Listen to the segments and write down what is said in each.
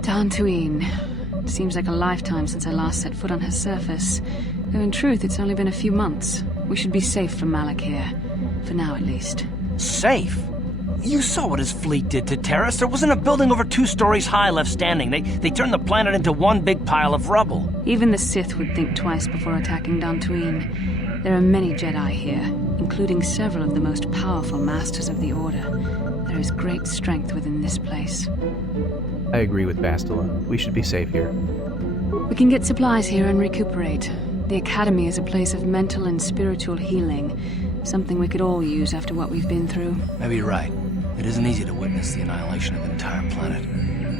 Dantooine. Seems like a lifetime since I last set foot on her surface. Though in truth, it's only been a few months. We should be safe from Malak here. For now, at least. Safe? You saw what his fleet did to Taris. There wasn't a building over 2 stories high left standing. They turned the planet into one big pile of rubble. Even the Sith would think twice before attacking Dantooine. There are many Jedi here, including several of the most powerful masters of the Order. There is great strength within this place. I agree with Bastila. We should be safe here. We can get supplies here and recuperate. The Academy is a place of mental and spiritual healing, something we could all use after what we've been through. Maybe you're right. It isn't easy to witness the annihilation of an entire planet.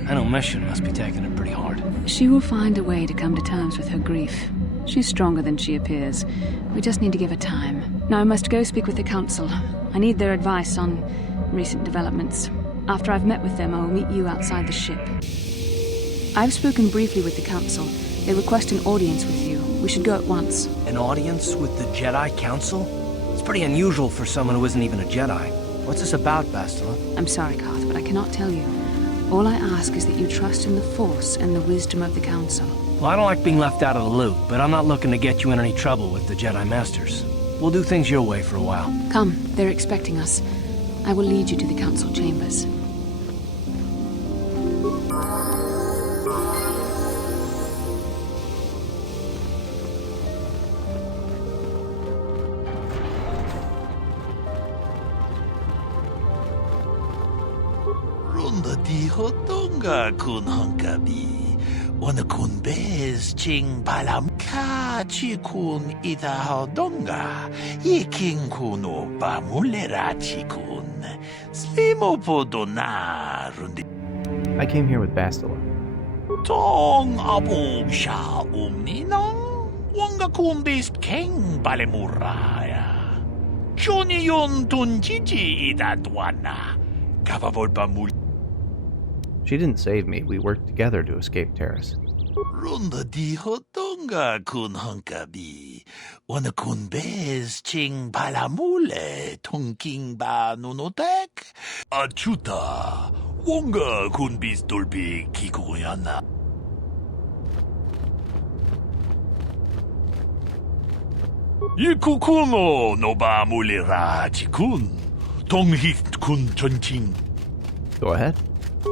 I know Mission must be taking it pretty hard. She will find a way to come to terms with her grief. She's stronger than she appears. We just need to give her time. Now I must go speak with the Council. I need their advice on recent developments. After I've met with them, I will meet you outside the ship. I've spoken briefly with the Council. They request an audience with you. We should go at once. An audience with the Jedi Council? It's pretty unusual for someone who isn't even a Jedi. What's this about, Bastila? I'm sorry, Carth, but I cannot tell you. All I ask is that you trust in the Force and the wisdom of the Council. Well, I don't like being left out of the loop, but I'm not looking to get you in any trouble with the Jedi Masters. We'll do things your way for a while. Come, they're expecting us. I will lead you to the Council chambers. Whodunit kun hunkabi, wana kun bez ching palam ka chikun ida hodonga, yiking kuno bamulera chikun, slimo podona rundi. I came here with Bastila. Tong abum sha umninong, wanga kun bez king balemuraya. Johnny yon tunjiji ida dwana, kapabol bamul. She didn't save me. We worked together to escape Taris. Whodunit kun hunkabi, wana kun bez ching palamule tongking ba nunotek, achuta, wonga kun bis dolbi kikoyana. Yikukuno no ba mulera chikun, tonghit kun chonching. Go ahead.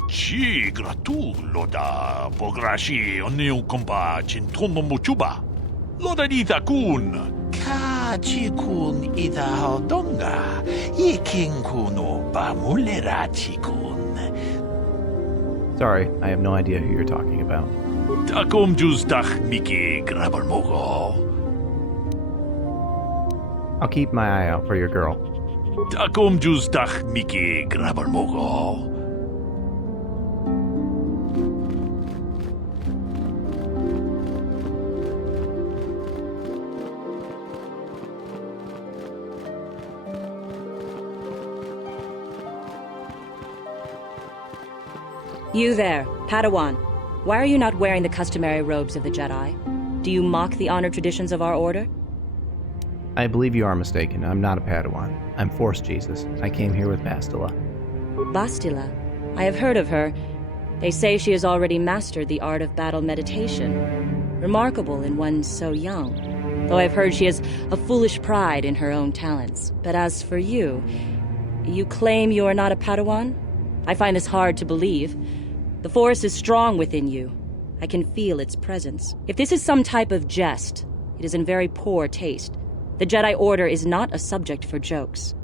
Ci gratuloda pograshi oneu kompa cintono mochuba. Loda dita kun. Ka ci kun ida hodonga. Yiking kuno bamulera ci kun. Sorry, I have no idea who you're talking about. Takom justach miki grabalmogo. I'll keep my eye out for your girl. Takom justach miki grabalmogo. You there, Padawan. Why are you not wearing the customary robes of the Jedi? Do you mock the honored traditions of our order? I believe you are mistaken. I'm not a Padawan. I'm Force Jesus. I came here with Bastila. Bastila? I have heard of her. They say she has already mastered the art of battle meditation. Remarkable in one so young. Though I've heard she has a foolish pride in her own talents. But as for you, you claim you are not a Padawan? I find this hard to believe. The Force is strong within you. I can feel its presence. If this is some type of jest, it is in very poor taste. The Jedi Order is not a subject for jokes.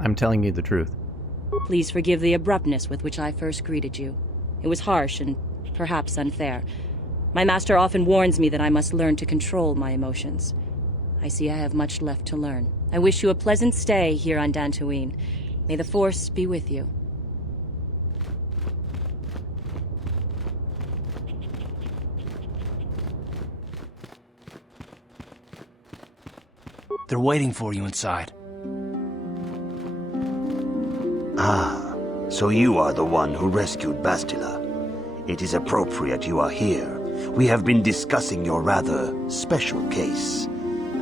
I'm telling you the truth. Please forgive the abruptness with which I first greeted you. It was harsh and perhaps unfair. My master often warns me that I must learn to control my emotions. I see I have much left to learn. I wish you a pleasant stay here on Dantooine. May the Force be with you. They're waiting for you inside. Ah, so you are the one who rescued Bastila. It is appropriate you are here. We have been discussing your rather special case.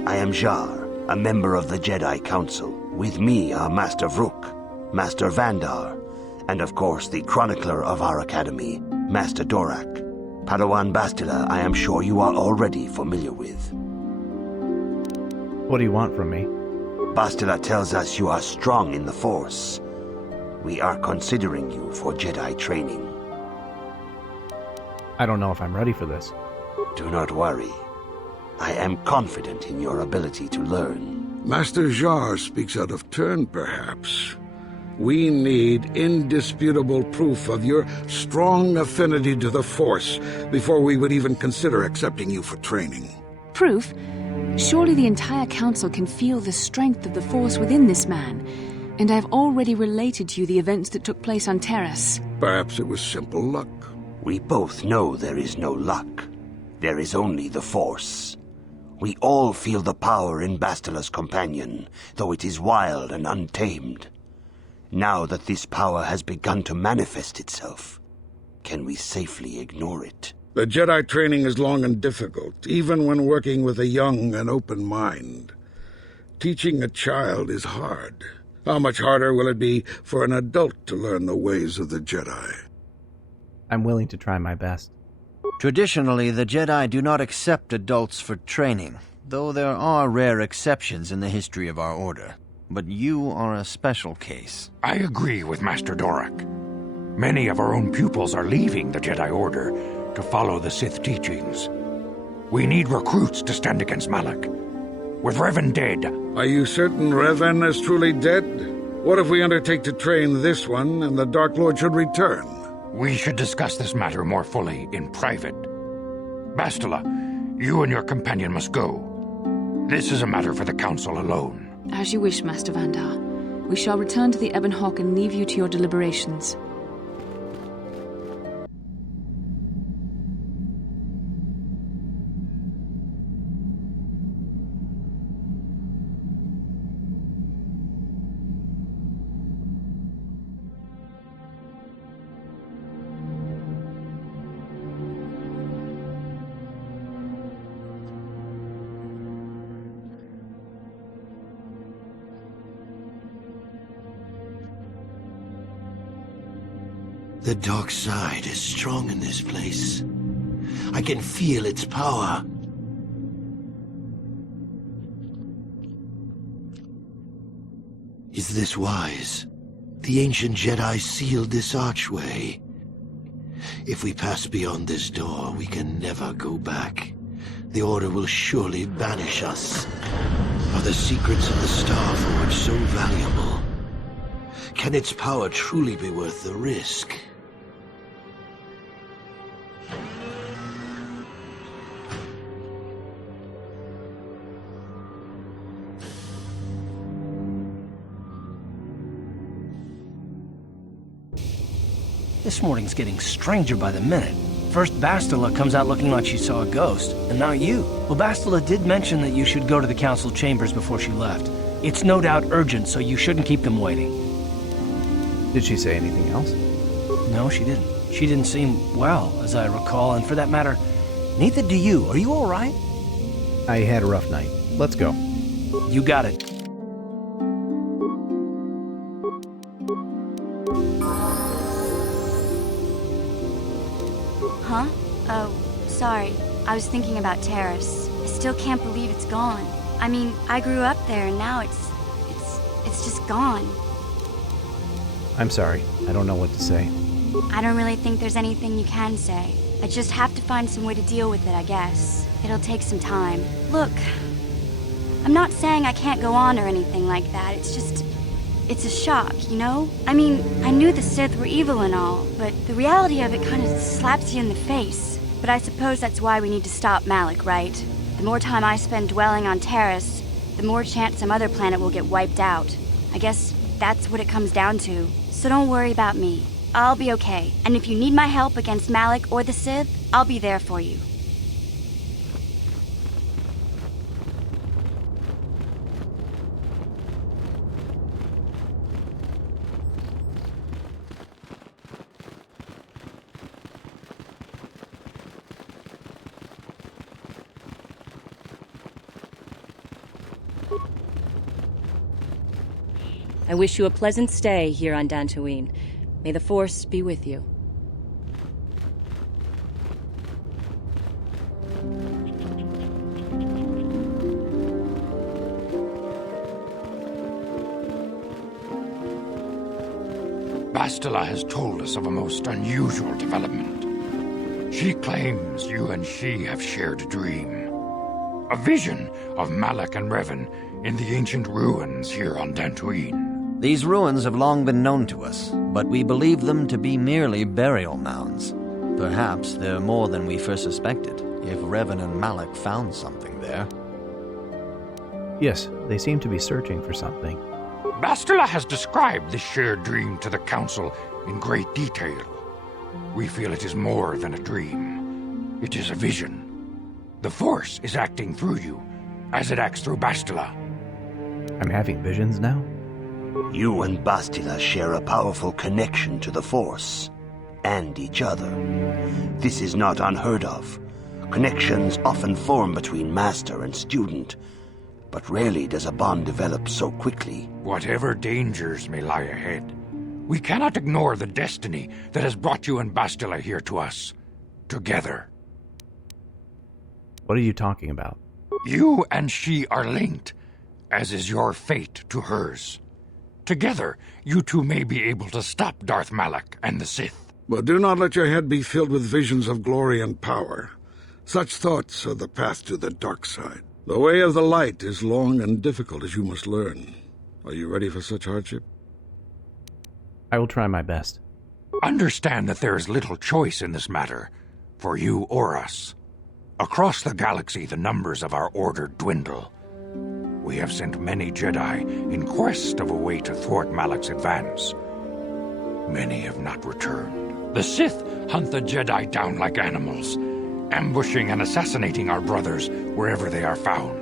I am Jar, a member of the Jedi Council. With me are Master Vrook, Master Vandar, and of course the chronicler of our academy, Master Dorak, Padawan Bastila I am sure you are already familiar with. What do you want from me? Bastila tells us you are strong in the Force. We are considering you for Jedi training. I don't know if I'm ready for this. Do not worry. I am confident in your ability to learn. Master Jar speaks out of turn, perhaps. We need indisputable proof of your strong affinity to the Force before we would even consider accepting you for training. Proof? Surely the entire council can feel the strength of the Force within this man, and I've already related to you the events that took place on Taris. Perhaps it was simple luck. We both know there is no luck. There is only the Force. We all feel the power in Bastila's companion, though it is wild and untamed. Now that this power has begun to manifest itself, can we safely ignore it? The Jedi training is long and difficult, even when working with a young and open mind. Teaching a child is hard. How much harder will it be for an adult to learn the ways of the Jedi? I'm willing to try my best. Traditionally, the Jedi do not accept adults for training, though there are rare exceptions in the history of our order. But you are a special case. I agree with Master Dorak. Many of our own pupils are leaving the Jedi Order to follow the Sith teachings. We need recruits to stand against Malak. With Revan dead... Are you certain Revan is truly dead? What if we undertake to train this one and the Dark Lord should return? We should discuss this matter more fully in private. Bastila, you and your companion must go. This is a matter for the Council alone. As you wish, Master Vandar. We shall return to the Ebon Hawk and leave you to your deliberations. The dark side is strong in this place. I can feel its power. Is this wise? The ancient Jedi sealed this archway. If we pass beyond this door, we can never go back. The Order will surely banish us. Are the secrets of the Star Forge so valuable? Can its power truly be worth the risk? This morning's getting stranger by the minute. First Bastila comes out looking like she saw a ghost, and now you. Well, Bastila did mention that you should go to the council chambers before she left. It's no doubt urgent, so you shouldn't keep them waiting. Did she say anything else? No, she didn't. She didn't seem well, as I recall, and for that matter, neither do you. Are you all right? I had a rough night. Let's go. You got it. Huh? Oh, sorry. I was thinking about Taris. I still can't believe it's gone. I mean, I grew up there and now it's just gone. I'm sorry. I don't know what to say. I don't really think there's anything you can say. I just have to find some way to deal with it, I guess. It'll take some time. Look, I'm not saying I can't go on or anything like that. It's a shock, you know? I mean, I knew the Sith were evil and all, but the reality of it kind of slaps you in the face. But I suppose that's why we need to stop Malak, right? The more time I spend dwelling on Taris, the more chance some other planet will get wiped out. I guess that's what it comes down to. So don't worry about me. I'll be okay. And if you need my help against Malak or the Sith, I'll be there for you. I wish you a pleasant stay here on Dantooine. May the Force be with you. Bastila has told us of a most unusual development. She claims you and she have shared a dream. A vision of Malak and Revan in the ancient ruins here on Dantooine. These ruins have long been known to us, but we believe them to be merely burial mounds. Perhaps they're more than we first suspected, if Revan and Malak found something there. Yes, they seem to be searching for something. Bastila has described this shared dream to the Council in great detail. We feel it is more than a dream. It is a vision. The Force is acting through you, as it acts through Bastila. I'm having visions now? You and Bastila share a powerful connection to the Force, and each other. This is not unheard of. Connections often form between master and student, but rarely does a bond develop so quickly. Whatever dangers may lie ahead, we cannot ignore the destiny that has brought you and Bastila here to us, together. What are you talking about? You and she are linked, as is your fate to hers. Together, you two may be able to stop Darth Malak and the Sith. But do not let your head be filled with visions of glory and power. Such thoughts are the path to the dark side. The way of the light is long and difficult, as you must learn. Are you ready for such hardship? I will try my best. Understand that there is little choice in this matter, for you or us. Across the galaxy, the numbers of our order dwindle. We have sent many Jedi in quest of a way to thwart Malak's advance. Many have not returned. The Sith hunt the Jedi down like animals, ambushing and assassinating our brothers wherever they are found.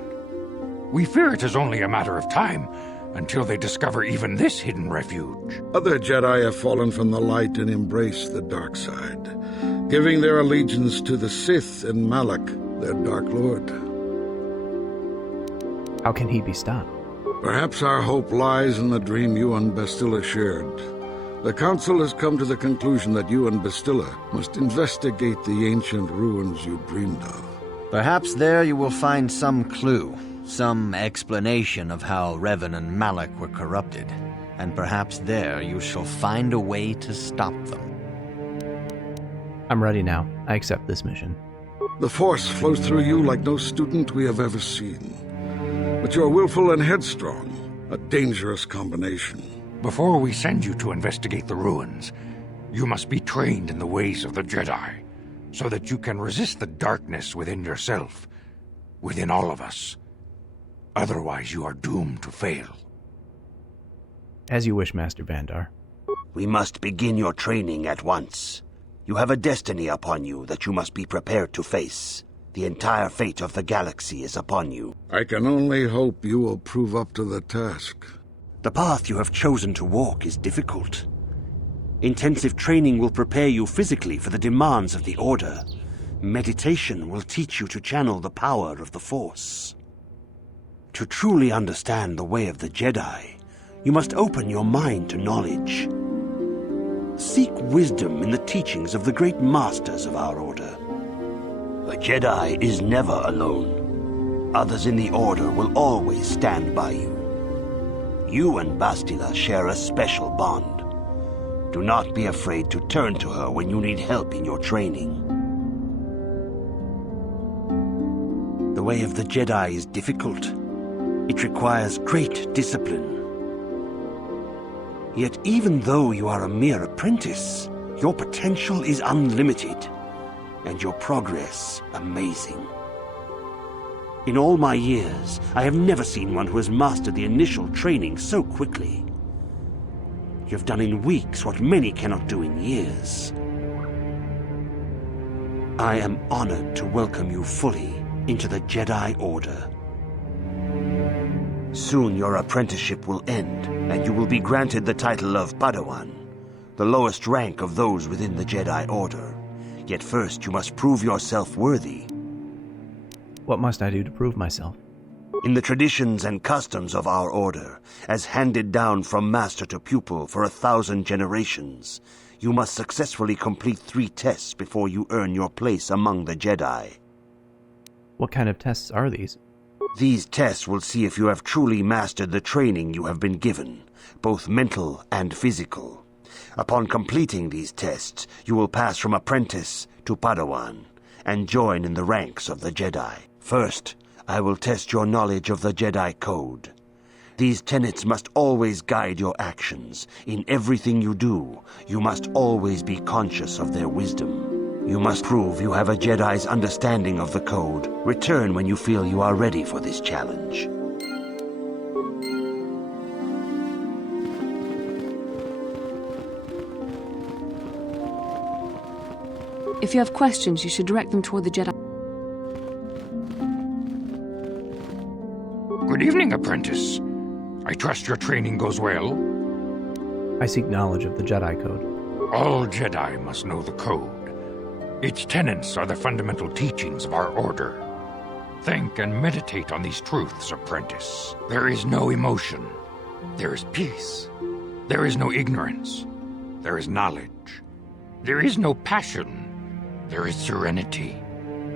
We fear it is only a matter of time until they discover even this hidden refuge. Other Jedi have fallen from the light and embraced the dark side, giving their allegiance to the Sith and Malak, their Dark Lord. How can he be stopped? Perhaps our hope lies in the dream you and Bastila shared. The Council has come to the conclusion that you and Bastila must investigate the ancient ruins you dreamed of. Perhaps there you will find some clue, some explanation of how Revan and Malak were corrupted, and perhaps there you shall find a way to stop them. I'm ready now. I accept this mission. The Force flows through you like no student we have ever seen. But you're willful and headstrong, a dangerous combination. Before we send you to investigate the ruins, you must be trained in the ways of the Jedi, so that you can resist the darkness within yourself, within all of us. Otherwise, you are doomed to fail. As you wish, Master Vandar. We must begin your training at once. You have a destiny upon you that you must be prepared to face. The entire fate of the galaxy is upon you. I can only hope you will prove up to the task. The path you have chosen to walk is difficult. Intensive training will prepare you physically for the demands of the Order. Meditation will teach you to channel the power of the Force. To truly understand the way of the Jedi, you must open your mind to knowledge. Seek wisdom in the teachings of the great masters of our Order. The Jedi is never alone. Others in the Order will always stand by you. You and Bastila share a special bond. Do not be afraid to turn to her when you need help in your training. The way of the Jedi is difficult. It requires great discipline. Yet even though you are a mere apprentice, your potential is unlimited, and your progress amazing. In all my years, I have never seen one who has mastered the initial training so quickly. You have done in weeks what many cannot do in years. I am honored to welcome you fully into the Jedi Order. Soon your apprenticeship will end, and you will be granted the title of Padawan, the lowest rank of those within the Jedi Order. Yet first you must prove yourself worthy. What must I do to prove myself? In the traditions and customs of our Order, as handed down from master to pupil for 1,000 generations, you must successfully complete 3 tests before you earn your place among the Jedi. What kind of tests are these? These tests will see if you have truly mastered the training you have been given, both mental and physical. Upon completing these tests, you will pass from apprentice to Padawan and join in the ranks of the Jedi. First, I will test your knowledge of the Jedi Code. These tenets must always guide your actions. In everything you do, you must always be conscious of their wisdom. You must prove you have a Jedi's understanding of the Code. Return when you feel you are ready for this challenge. If you have questions, you should direct them toward the Jedi. Good evening, apprentice. I trust your training goes well. I seek knowledge of the Jedi Code. All Jedi must know the Code. Its tenets are the fundamental teachings of our order. Think and meditate on these truths, apprentice. There is no emotion. There is peace. There is no ignorance. There is knowledge. There is no passion. There is serenity.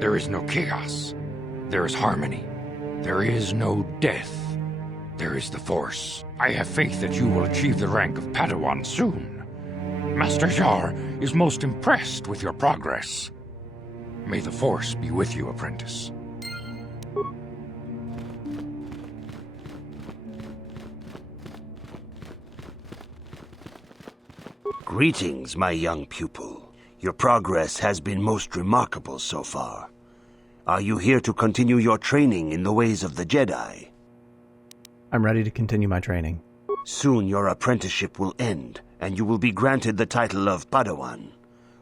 There is no chaos. There is harmony. There is no death. There is the Force. I have faith that you will achieve the rank of Padawan soon. Master Jar is most impressed with your progress. May the Force be with you, apprentice. Greetings, my young pupil. Your progress has been most remarkable so far. Are you here to continue your training in the ways of the Jedi? I'm ready to continue my training. Soon your apprenticeship will end, and you will be granted the title of Padawan,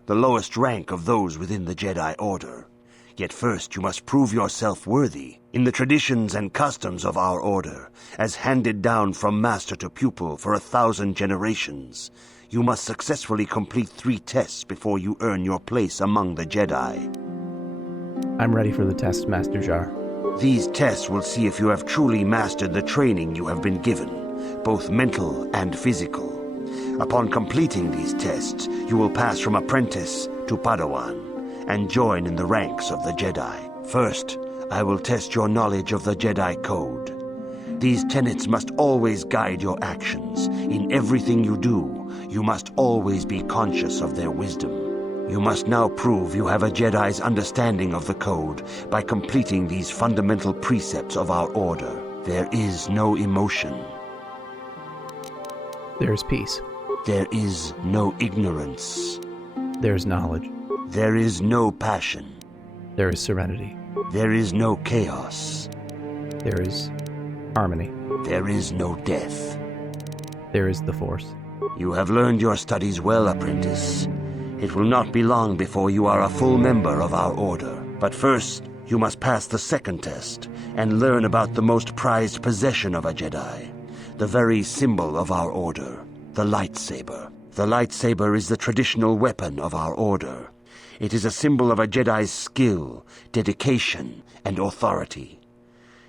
the lowest rank of those within the Jedi Order. Yet first you must prove yourself worthy. In the traditions and customs of our order, as handed down from master to pupil for 1,000 generations, you must successfully complete 3 tests before you earn your place among the Jedi. I'm ready for the test, Master Jar. These tests will see if you have truly mastered the training you have been given, both mental and physical. Upon completing these tests, you will pass from apprentice to Padawan and join in the ranks of the Jedi. First, I will test your knowledge of the Jedi Code. These tenets must always guide your actions. In everything you do, you must always be conscious of their wisdom. You must now prove you have a Jedi's understanding of the Code by completing these fundamental precepts of our order. There is no emotion. There is peace. There is no ignorance. There is knowledge. There is no passion. There is serenity. There is no chaos. There is harmony. There is no death. There is the Force. You have learned your studies well, apprentice. It will not be long before you are a full member of our order. But first, you must pass the second test and learn about the most prized possession of a Jedi, the very symbol of our order, the lightsaber. The lightsaber is the traditional weapon of our order. It is a symbol of a Jedi's skill, dedication, and authority.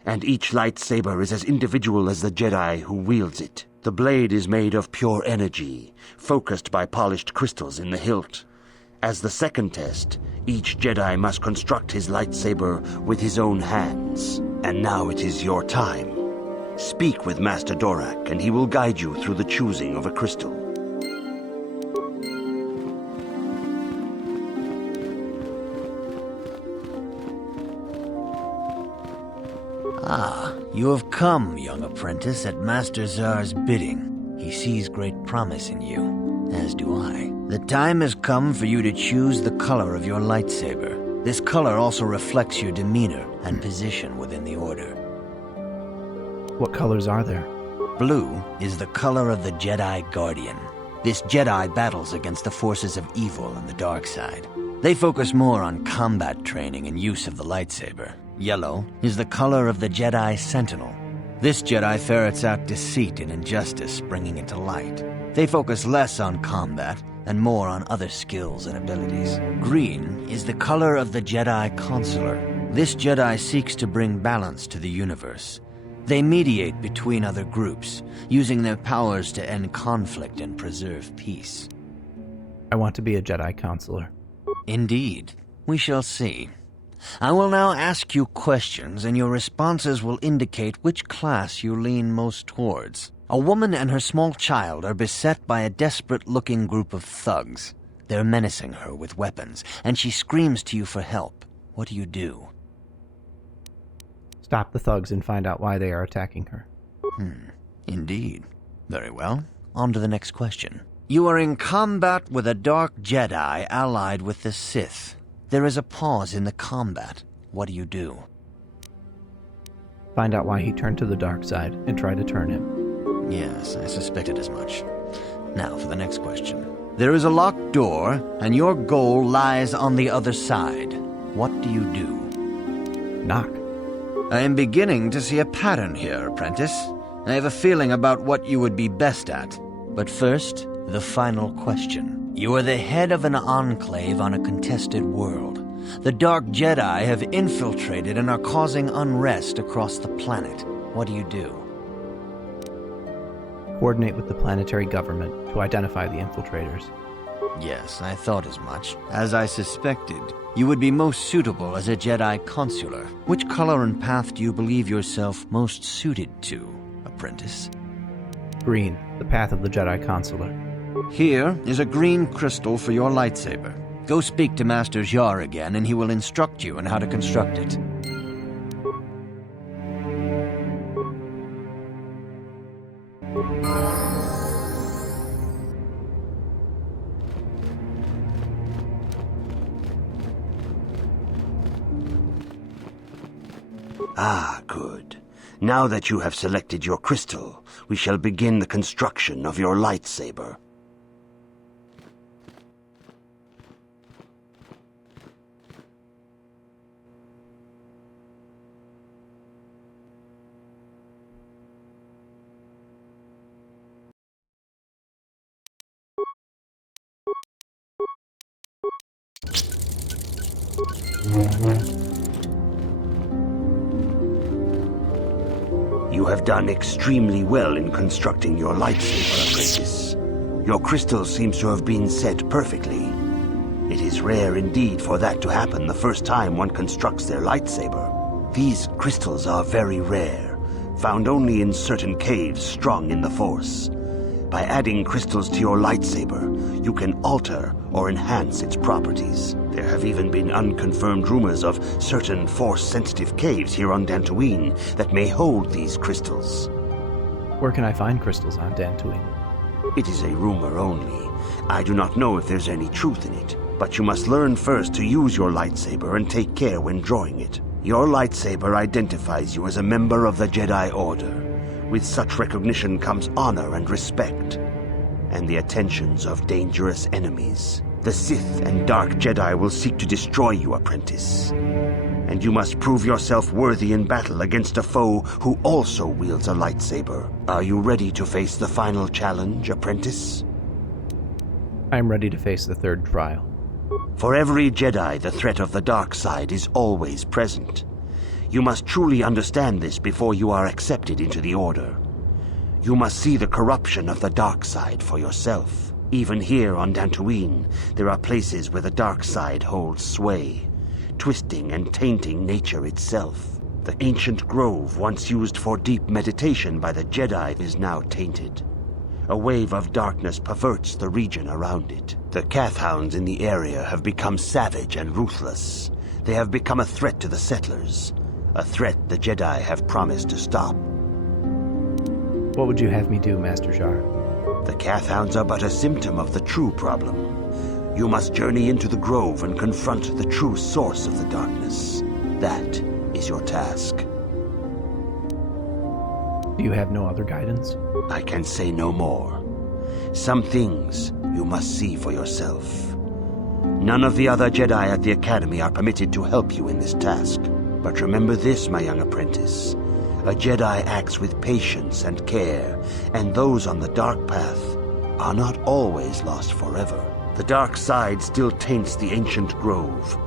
And each lightsaber is as individual as the Jedi who wields it. The blade is made of pure energy, focused by polished crystals in the hilt. As the second test, each Jedi must construct his lightsaber with his own hands. And now it is your time. Speak with Master Dorak, and he will guide you through the choosing of a crystal. Ah, you have come, young apprentice, at Master Zar's bidding. He sees great promise in you, as do I. The time has come for you to choose the color of your lightsaber. This color also reflects your demeanor and position within the Order. What colors are there? Blue is the color of the Jedi Guardian. This Jedi battles against the forces of evil and the dark side. They focus more on combat training and use of the lightsaber. Yellow is the color of the Jedi Sentinel. This Jedi ferrets out deceit and injustice, bringing it to light. They focus less on combat and more on other skills and abilities. Green is the color of the Jedi Counselor. This Jedi seeks to bring balance to the universe. They mediate between other groups, using their powers to end conflict and preserve peace. I want to be a Jedi Counselor. Indeed. We shall see. I will now ask you questions, and your responses will indicate which class you lean most towards. A woman and her small child are beset by a desperate-looking group of thugs. They're menacing her with weapons, and she screams to you for help. What do you do? Stop the thugs and find out why they are attacking her. Indeed. Very well. On to the next question. You are in combat with a dark Jedi allied with the Sith. There is a pause in the combat. What do you do? Find out why he turned to the dark side and try to turn him. Yes, I suspected as much. Now for the next question. There is a locked door, and your goal lies on the other side. What do you do? Knock. I am beginning to see a pattern here, apprentice. I have a feeling about what you would be best at. But first, the final question. You are the head of an enclave on a contested world. The Dark Jedi have infiltrated and are causing unrest across the planet. What do you do? Coordinate with the planetary government to identify the infiltrators. Yes, I thought as much. As I suspected, you would be most suitable as a Jedi Consular. Which color and path do you believe yourself most suited to, apprentice? Green, the path of the Jedi Consular. Here is a green crystal for your lightsaber. Go speak to Master Jar again, and he will instruct you on how to construct it. Ah, good. Now that you have selected your crystal, we shall begin the construction of your lightsaber. You have done extremely well in constructing your lightsaber, apprentice. Your crystal seems to have been set perfectly. It is rare indeed for that to happen the first time one constructs their lightsaber. These crystals are very rare, found only in certain caves strong in the Force. By adding crystals to your lightsaber, you can alter or enhance its properties. There have even been unconfirmed rumors of certain Force-sensitive caves here on Dantooine that may hold these crystals. Where can I find crystals on Dantooine? It is a rumor only. I do not know if there's any truth in it, but you must learn first to use your lightsaber and take care when drawing it. Your lightsaber identifies you as a member of the Jedi Order. With such recognition comes honor and respect, and the attentions of dangerous enemies. The Sith and Dark Jedi will seek to destroy you, apprentice. And you must prove yourself worthy in battle against a foe who also wields a lightsaber. Are you ready to face the final challenge, apprentice? I am ready to face the third trial. For every Jedi, the threat of the dark side is always present. You must truly understand this before you are accepted into the Order. You must see the corruption of the dark side for yourself. Even here on Dantooine, there are places where the dark side holds sway, twisting and tainting nature itself. The ancient grove once used for deep meditation by the Jedi is now tainted. A wave of darkness perverts the region around it. The Kathhounds in the area have become savage and ruthless. They have become a threat to the settlers. A threat the Jedi have promised to stop. What would you have me do, Master Jar? The Kathhounds are but a symptom of the true problem. You must journey into the grove and confront the true source of the darkness. That is your task. Do you have no other guidance? I can say no more. Some things you must see for yourself. None of the other Jedi at the Academy are permitted to help you in this task. But remember this, my young apprentice. A Jedi acts with patience and care, and those on the dark path are not always lost forever. The dark side still taints the ancient grove.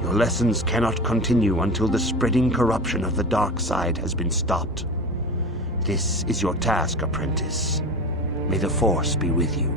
Your lessons cannot continue until the spreading corruption of the dark side has been stopped. This is your task, apprentice. May the Force be with you.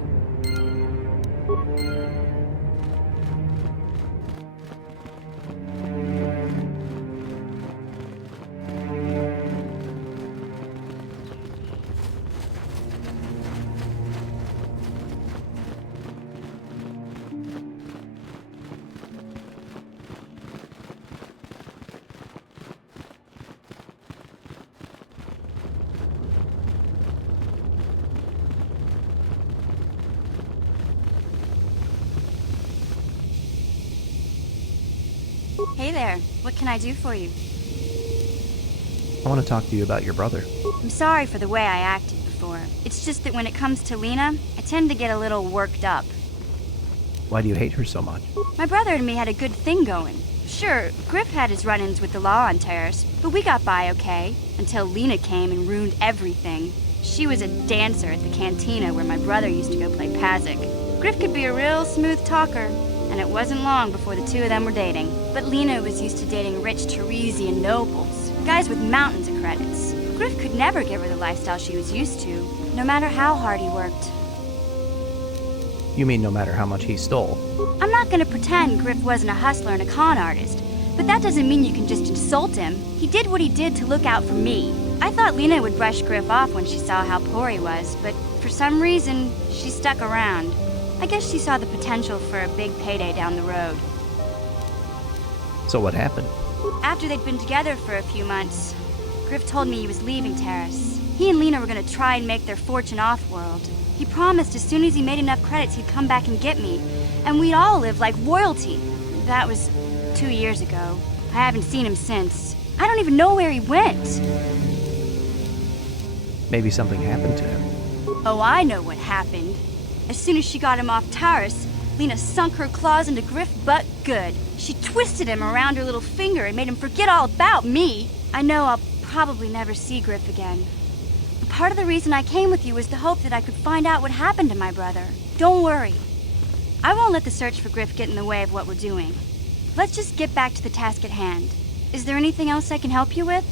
Hey there. What can I do for you? I want to talk to you about your brother. I'm sorry for the way I acted before. It's just that when it comes to Lena, I tend to get a little worked up. Why do you hate her so much? My brother and me had a good thing going. Sure, Griff had his run-ins with the law on Taris, but we got by okay, until Lena came and ruined everything. She was a dancer at the cantina where my brother used to go play Pazik. Griff could be a real smooth talker, and it wasn't long before the two of them were dating. But Lena was used to dating rich Tarisian nobles, guys with mountains of credits. Griff could never give her the lifestyle she was used to, no matter how hard he worked. You mean no matter how much he stole? I'm not gonna pretend Griff wasn't a hustler and a con artist, but that doesn't mean you can just insult him. He did what he did to look out for me. I thought Lena would brush Griff off when she saw how poor he was, but for some reason, she stuck around. I guess she saw the potential for a big payday down the road. So what happened? After they'd been together for a few months, Griff told me he was leaving Taris. He and Lena were gonna try and make their fortune off-world. He promised as soon as he made enough credits he'd come back and get me, and we'd all live like royalty. That was 2 years ago. I haven't seen him since. I don't even know where he went. Maybe something happened to him. Oh, I know what happened. As soon as she got him off Taris, Lena sunk her claws into Griff butt good. She twisted him around her little finger and made him forget all about me. I know I'll probably never see Griff again. But part of the reason I came with you was the hope that I could find out what happened to my brother. Don't worry. I won't let the search for Griff get in the way of what we're doing. Let's just get back to the task at hand. Is there anything else I can help you with?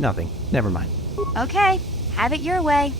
Nothing. Never mind. Okay, have it your way.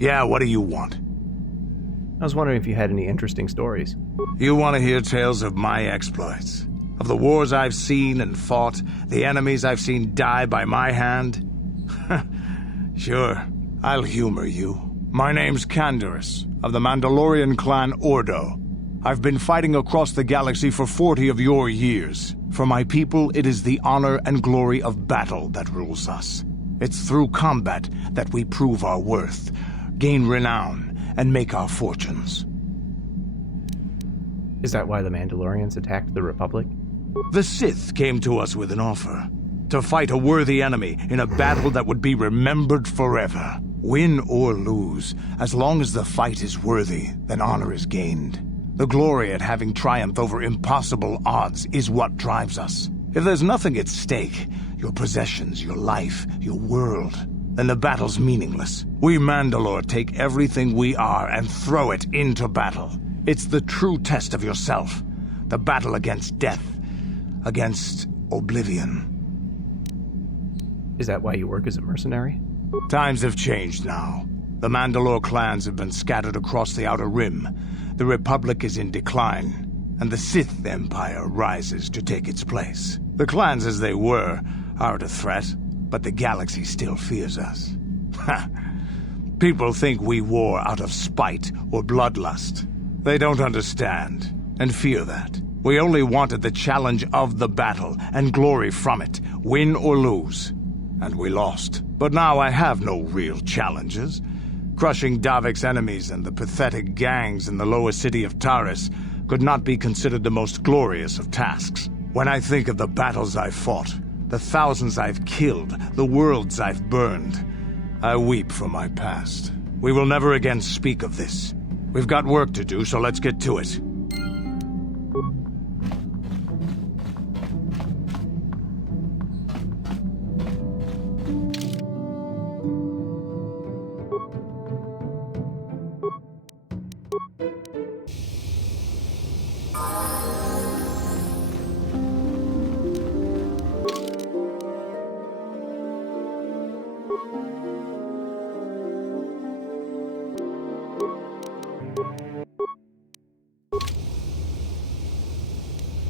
Yeah, what do you want? I was wondering if you had any interesting stories. You want to hear tales of my exploits? Of the wars I've seen and fought, the enemies I've seen die by my hand? Sure, I'll humor you. My name's Candaris, of the Mandalorian clan Ordo. I've been fighting across the galaxy for 40 of your years. For my people, it is the honor and glory of battle that rules us. It's through combat that we prove our worth, gain renown, and make our fortunes. Is that why the Mandalorians attacked the Republic? The Sith came to us with an offer. To fight a worthy enemy in a battle that would be remembered forever. Win or lose, as long as the fight is worthy, then honor is gained. The glory at having triumphed over impossible odds is what drives us. If there's nothing at stake, your possessions, your life, your world, then the battle's meaningless. We Mandalore take everything we are and throw it into battle. It's the true test of yourself. The battle against death. Against oblivion. Is that why you work as a mercenary? Times have changed now. The Mandalore clans have been scattered across the Outer Rim. The Republic is in decline. and the Sith Empire rises to take its place. The clans as they were aren't a threat, but the galaxy still fears us. Ha! People think we war out of spite or bloodlust. They don't understand, and fear that. We only wanted the challenge of the battle, and glory from it, win or lose. And we lost. But now I have no real challenges. Crushing Davik's enemies and the pathetic gangs in the lower city of Taris could not be considered the most glorious of tasks. When I think of the battles I've fought, the thousands I've killed, the worlds I've burned, I weep for my past. We will never again speak of this. We've got work to do, so let's get to it.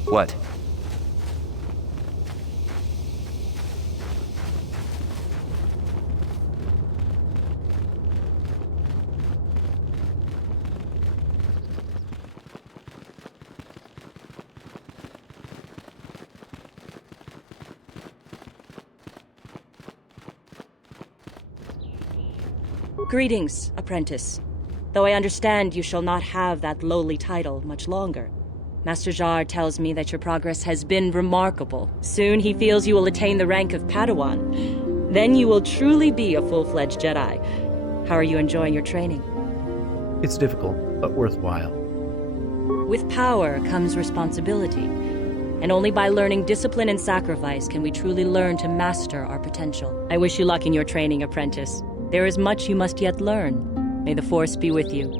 What? Greetings, apprentice. Though I understand you shall not have that lowly title much longer. Master Jar tells me that your progress has been remarkable. Soon he feels you will attain the rank of Padawan. Then you will truly be a full-fledged Jedi. How are you enjoying your training? It's difficult, but worthwhile. With power comes responsibility. And only by learning discipline and sacrifice can we truly learn to master our potential. I wish you luck in your training, apprentice. There is much you must yet learn. May the Force be with you.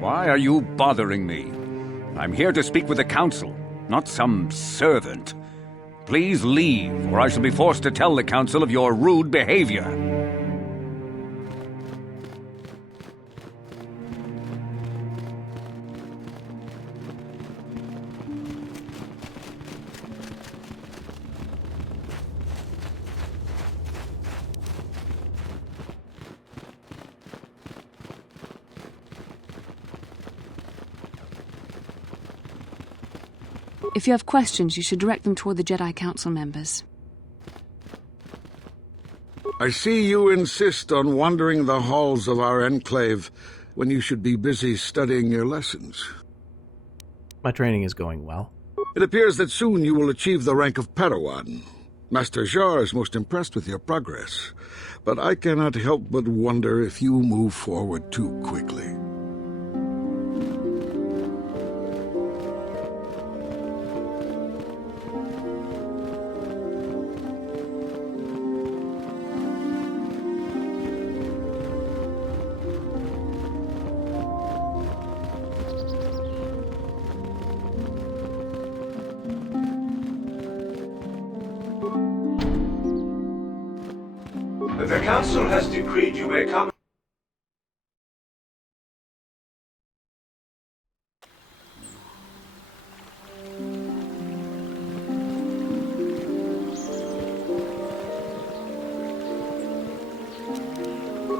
Why are you bothering me? I'm here to speak with the Council, not some servant. Please leave, or I shall be forced to tell the Council of your rude behavior. If you have questions, you should direct them toward the Jedi Council members. I see you insist on wandering the halls of our enclave when you should be busy studying your lessons. My training is going well. It appears that soon you will achieve the rank of Padawan. Master Jar is most impressed with your progress, but I cannot help but wonder if you move forward too quickly. The Council has decreed you may come.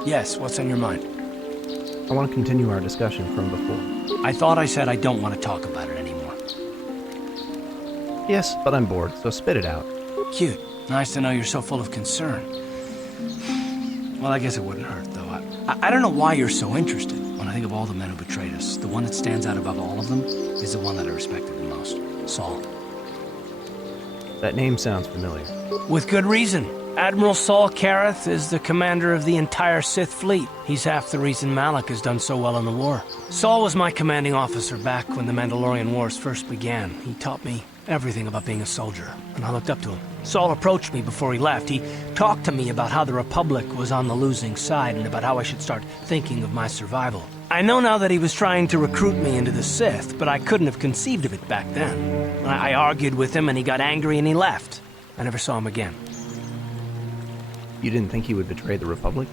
Yes, what's on your mind? I want to continue our discussion from before. I thought I said I don't want to talk about it anymore. Yes, but I'm bored, so spit it out. Cute. Nice to know you're so full of concern. Well, I guess it wouldn't hurt, though. I don't know why you're so interested. When I think of all the men who betrayed us, the one that stands out above all of them is the one that I respected the most. Saul. That name sounds familiar. With good reason. Admiral Saul Kareth is the commander of the entire Sith fleet. He's half the reason Malak has done so well in the war. Saul was my commanding officer back when the Mandalorian Wars first began. He taught me everything about being a soldier, and I looked up to him. Saul approached me before he left. He talked to me about how the Republic was on the losing side and about how I should start thinking of my survival. I know now that he was trying to recruit me into the Sith, but I couldn't have conceived of it back then. I argued with him and he got angry and he left. I never saw him again. You didn't think he would betray the Republic?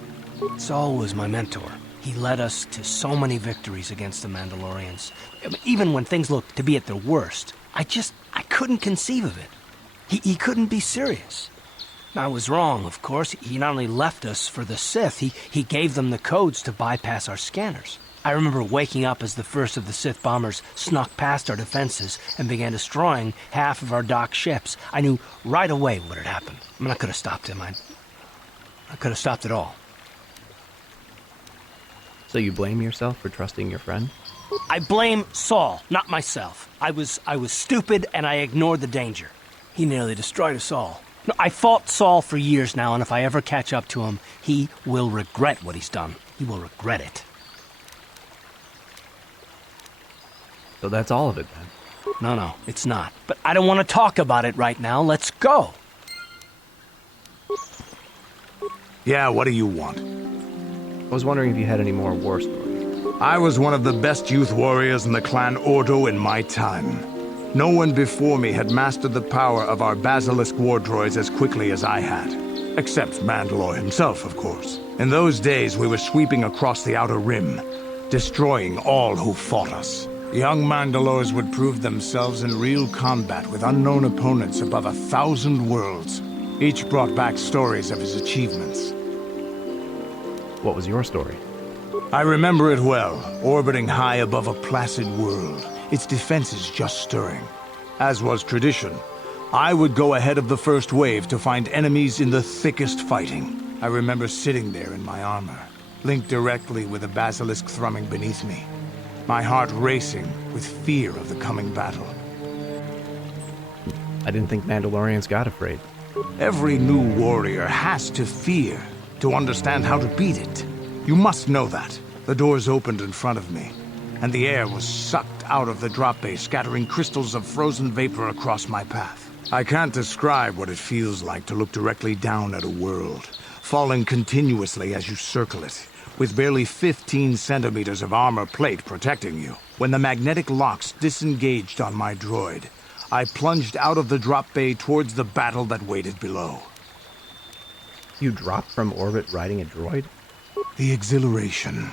Saul was my mentor. He led us to so many victories against the Mandalorians. Even when things looked to be at their worst, I couldn't conceive of it. He couldn't be serious. I was wrong, of course. He not only left us for the Sith, he gave them the codes to bypass our scanners. I remember waking up as the first of the Sith bombers snuck past our defenses and began destroying half of our docked ships. I knew right away what had happened. I mean, I could have stopped him. I could have stopped it all. So you blame yourself for trusting your friend? I blame Saul, not myself. I was stupid and I ignored the danger. He nearly destroyed us all. No, I fought Saul for years now, and if I ever catch up to him, he will regret what he's done. He will regret it. So that's all of it, then? No, it's not. But I don't want to talk about it right now. Let's go. Yeah, what do you want? I was wondering if you had any more war stories. I was one of the best youth warriors in the clan Ordo in my time. No one before me had mastered the power of our basilisk war droids as quickly as I had. Except Mandalore himself, of course. In those days, we were sweeping across the Outer Rim, destroying all who fought us. Young Mandalores would prove themselves in real combat with unknown opponents above 1,000 worlds. Each brought back stories of his achievements. What was your story? I remember it well, orbiting high above a placid world, its defenses just stirring. As was tradition, I would go ahead of the first wave to find enemies in the thickest fighting. I remember sitting there in my armor, linked directly with the basilisk thrumming beneath me, my heart racing with fear of the coming battle. I didn't think Mandalorians got afraid. Every new warrior has to fear to understand how to beat it. You must know that. The doors opened in front of me, and the air was sucked out of the drop bay, scattering crystals of frozen vapor across my path. I can't describe what it feels like to look directly down at a world, falling continuously as you circle it, with barely 15 centimeters of armor plate protecting you. When the magnetic locks disengaged on my droid, I plunged out of the drop bay towards the battle that waited below. You dropped from orbit riding a droid? The exhilaration,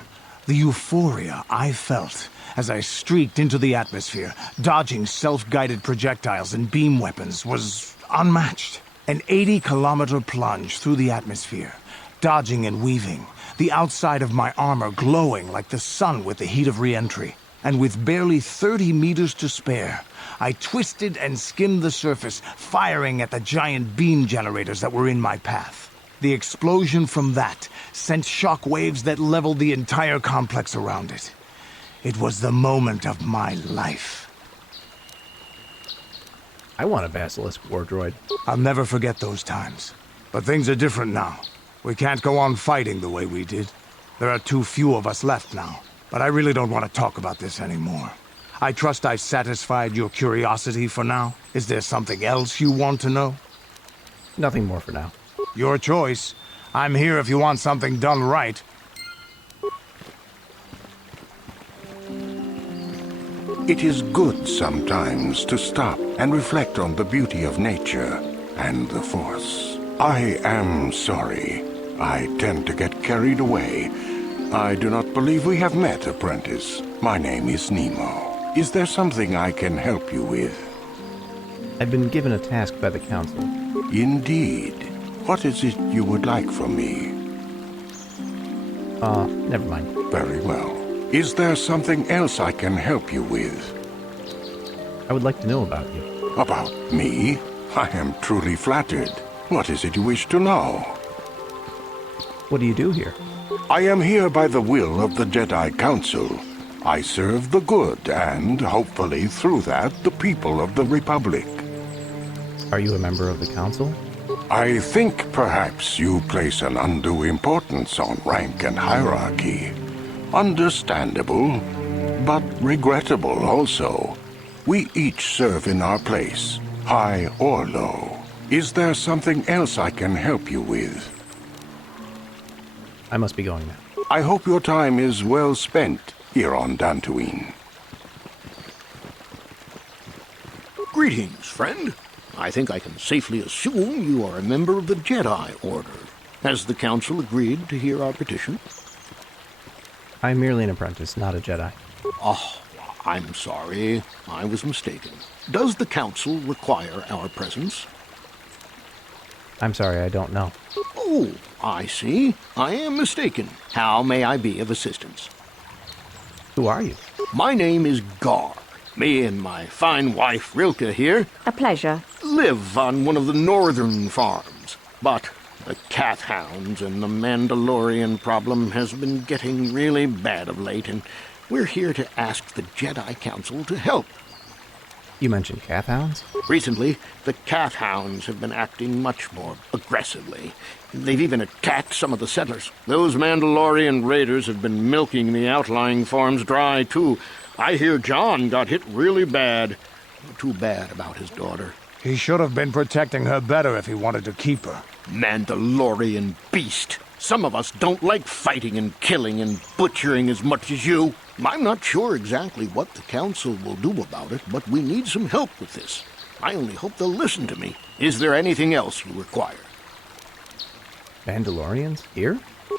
the euphoria I felt as I streaked into the atmosphere, dodging self-guided projectiles and beam weapons, was unmatched. An 80-kilometer plunge through the atmosphere, dodging and weaving, the outside of my armor glowing like the sun with the heat of re-entry. And with barely 30 meters to spare, I twisted and skimmed the surface, firing at the giant beam generators that were in my path. The explosion from that sent shock waves that leveled the entire complex around it. It was the moment of my life. I want a basilisk war droid. I'll never forget those times. But things are different now. We can't go on fighting the way we did. There are too few of us left now. But I really don't want to talk about this anymore. I trust I've satisfied your curiosity for now. Is there something else you want to know? Nothing more for now. Your choice. I'm here if you want something done right. It is good sometimes to stop and reflect on the beauty of nature and the Force. I am sorry. I tend to get carried away. I do not believe we have met, apprentice. My name is Nemo. Is there something I can help you with? I've been given a task by the Council. Indeed. What is it you would like from me? Never mind. Very well. Is there something else I can help you with? I would like to know about you. About me? I am truly flattered. What is it you wish to know? What do you do here? I am here by the will of the Jedi Council. I serve the good and, hopefully through that, the people of the Republic. Are you a member of the Council? I think perhaps you place an undue importance on rank and hierarchy. Understandable, but regrettable also. We each serve in our place, high or low. Is there something else I can help you with? I must be going now. I hope your time is well spent here on Dantooine. Greetings, friend. I think I can safely assume you are a member of the Jedi Order. Has the Council agreed to hear our petition? I'm merely an apprentice, not a Jedi. Oh, I'm sorry. I was mistaken. Does the Council require our presence? I'm sorry, I don't know. Oh, I see. I am mistaken. How may I be of assistance? Who are you? My name is Gar. Me and my fine wife, Rilke, here. A pleasure. Live on one of the northern farms. But the cat hounds and the Mandalorian problem has been getting really bad of late, and we're here to ask the Jedi Council to help. You mentioned cat hounds? Recently, the cat hounds have been acting much more aggressively. They've even attacked some of the settlers. Those Mandalorian raiders have been milking the outlying farms dry, too. I hear John got hit really bad. Too bad about his daughter. He should have been protecting her better if he wanted to keep her. Mandalorian beast. Some of us don't like fighting and killing and butchering as much as you. I'm not sure exactly what the Council will do about it, but we need some help with this. I only hope they'll listen to me. Is there anything else you require? Mandalorians? Here?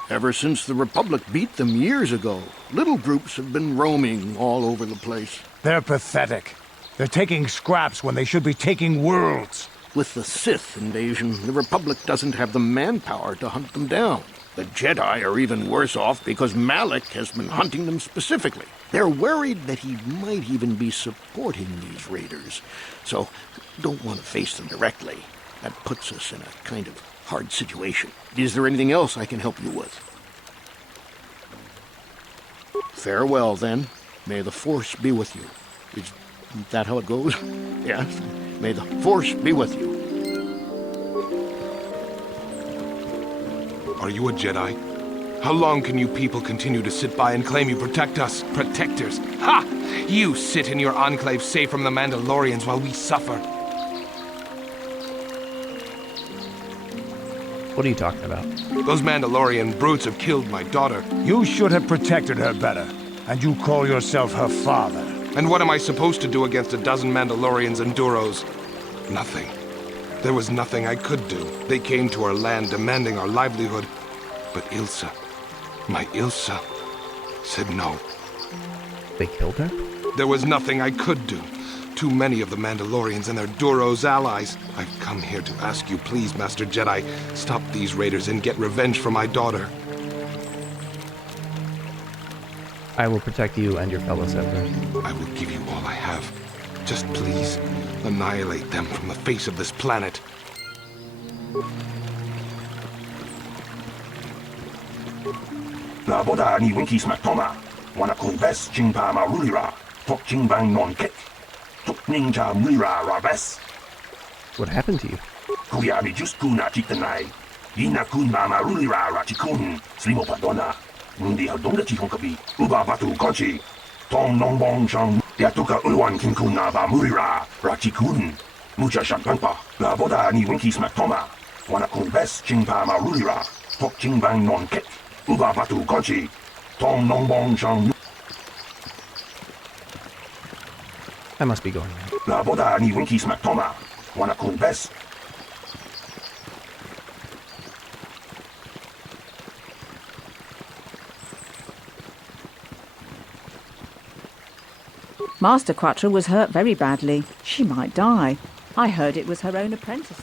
Ever since the Republic beat them years ago, little groups have been roaming all over the place. They're pathetic. They're taking scraps when they should be taking worlds. With the Sith invasion, the Republic doesn't have the manpower to hunt them down. The Jedi are even worse off because Malak has been hunting them specifically. They're worried that he might even be supporting these raiders, so don't want to face them directly. That puts us in a kind of hard situation. Is there anything else I can help you with? Farewell, then. May the Force be with you. Is that how it goes? Yes. May the Force be with you. Are you a Jedi? How long can you people continue to sit by and claim you protect us? Protectors? Ha! You sit in your enclave safe from the Mandalorians while we suffer. What are you talking about? Those Mandalorian brutes have killed my daughter. You should have protected her better. And you call yourself her father. And what am I supposed to do against a dozen Mandalorians and Duros? Nothing. There was nothing I could do. They came to our land demanding our livelihood. But Ilsa, my Ilsa, said no. They killed her? There was nothing I could do. Too many of the Mandalorians and their Duros allies. I've come here to ask you, please, Master Jedi, stop these raiders and get revenge for my daughter. I will protect you and your fellow settlers. I will give you all I have. Just please, annihilate them from the face of this planet. La boda ni winki smatoma, wana kunves chingpa marulira, tok chingbang non kek, tok ninja mura rabes. What happened to you? Kuya mi just kuna chitanai, ina kun marulira rachikun, slimo padona, mundi hadonga chihonkabi, uba batu konchi, tong nongbong shang, yatuka ulwan kinkuna ba murira, rachikun, mucha shampampa, la boda ni winki smatoma, wana kunves chingpa marulira, tok chingbang non kek. Uba batu konchi, tong nongbong shang. I must be going now. La boda ni winki smatoma, wana kunves. Master Quattro was hurt very badly. She might die. I heard it was her own apprentice.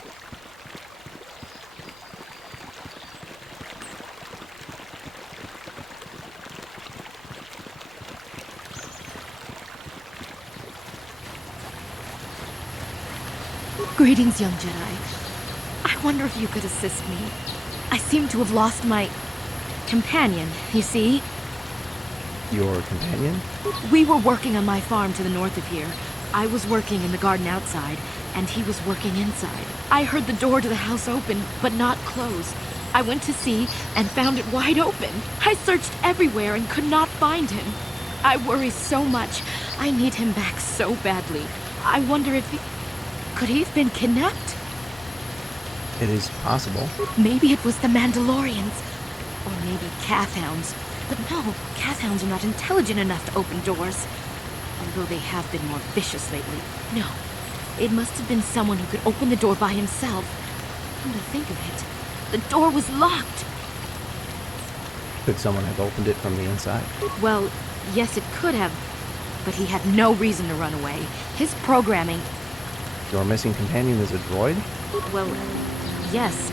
Greetings, young Jedi. I wonder if you could assist me. I seem to have lost my companion, you see? Your companion? We were working on my farm to the north of here. I was working in the garden outside, and he was working inside. I heard the door to the house open, but not close. I went to see and found it wide open. I searched everywhere and could not find him. I worry so much. I need him back so badly. I wonder if he... Could he have been kidnapped? It is possible. Maybe it was the Mandalorians. Or maybe Cathhounds. But no, Cathhounds are not intelligent enough to open doors. Although they have been more vicious lately. No, it must have been someone who could open the door by himself. Come to think of it, the door was locked. Could someone have opened it from the inside? Well, yes, it could have. But he had no reason to run away. His programming... Your missing companion is a droid? Well, yes.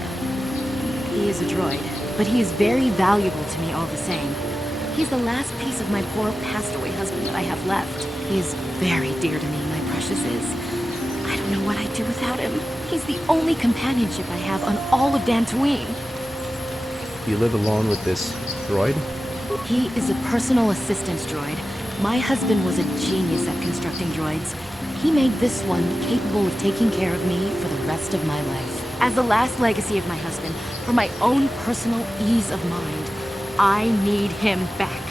He is a droid. But he is very valuable to me all the same. He's the last piece of my poor passed-away husband that I have left. He is very dear to me, my precious is. I don't know what I'd do without him. He's the only companionship I have on all of Dantooine. You live alone with this droid? He is a personal assistance droid. My husband was a genius at constructing droids. He made this one capable of taking care of me for the rest of my life. As the last legacy of my husband, for my own personal ease of mind, I need him back.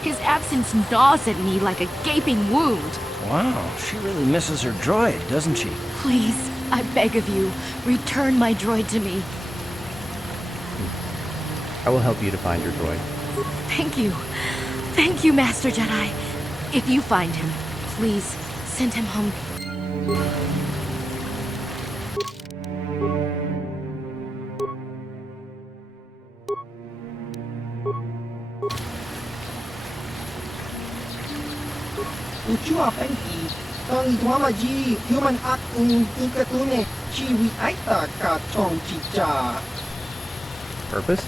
His absence gnaws at me like a gaping wound. Wow, she really misses her droid, doesn't she? Please, I beg of you, return my droid to me. I will help you to find your droid. Thank you. Thank you, Master Jedi. If you find him, please send him home. Uchua penki, tong idwamaji, human ak inkatune, chiwi aita ka chong chicha. Purpose?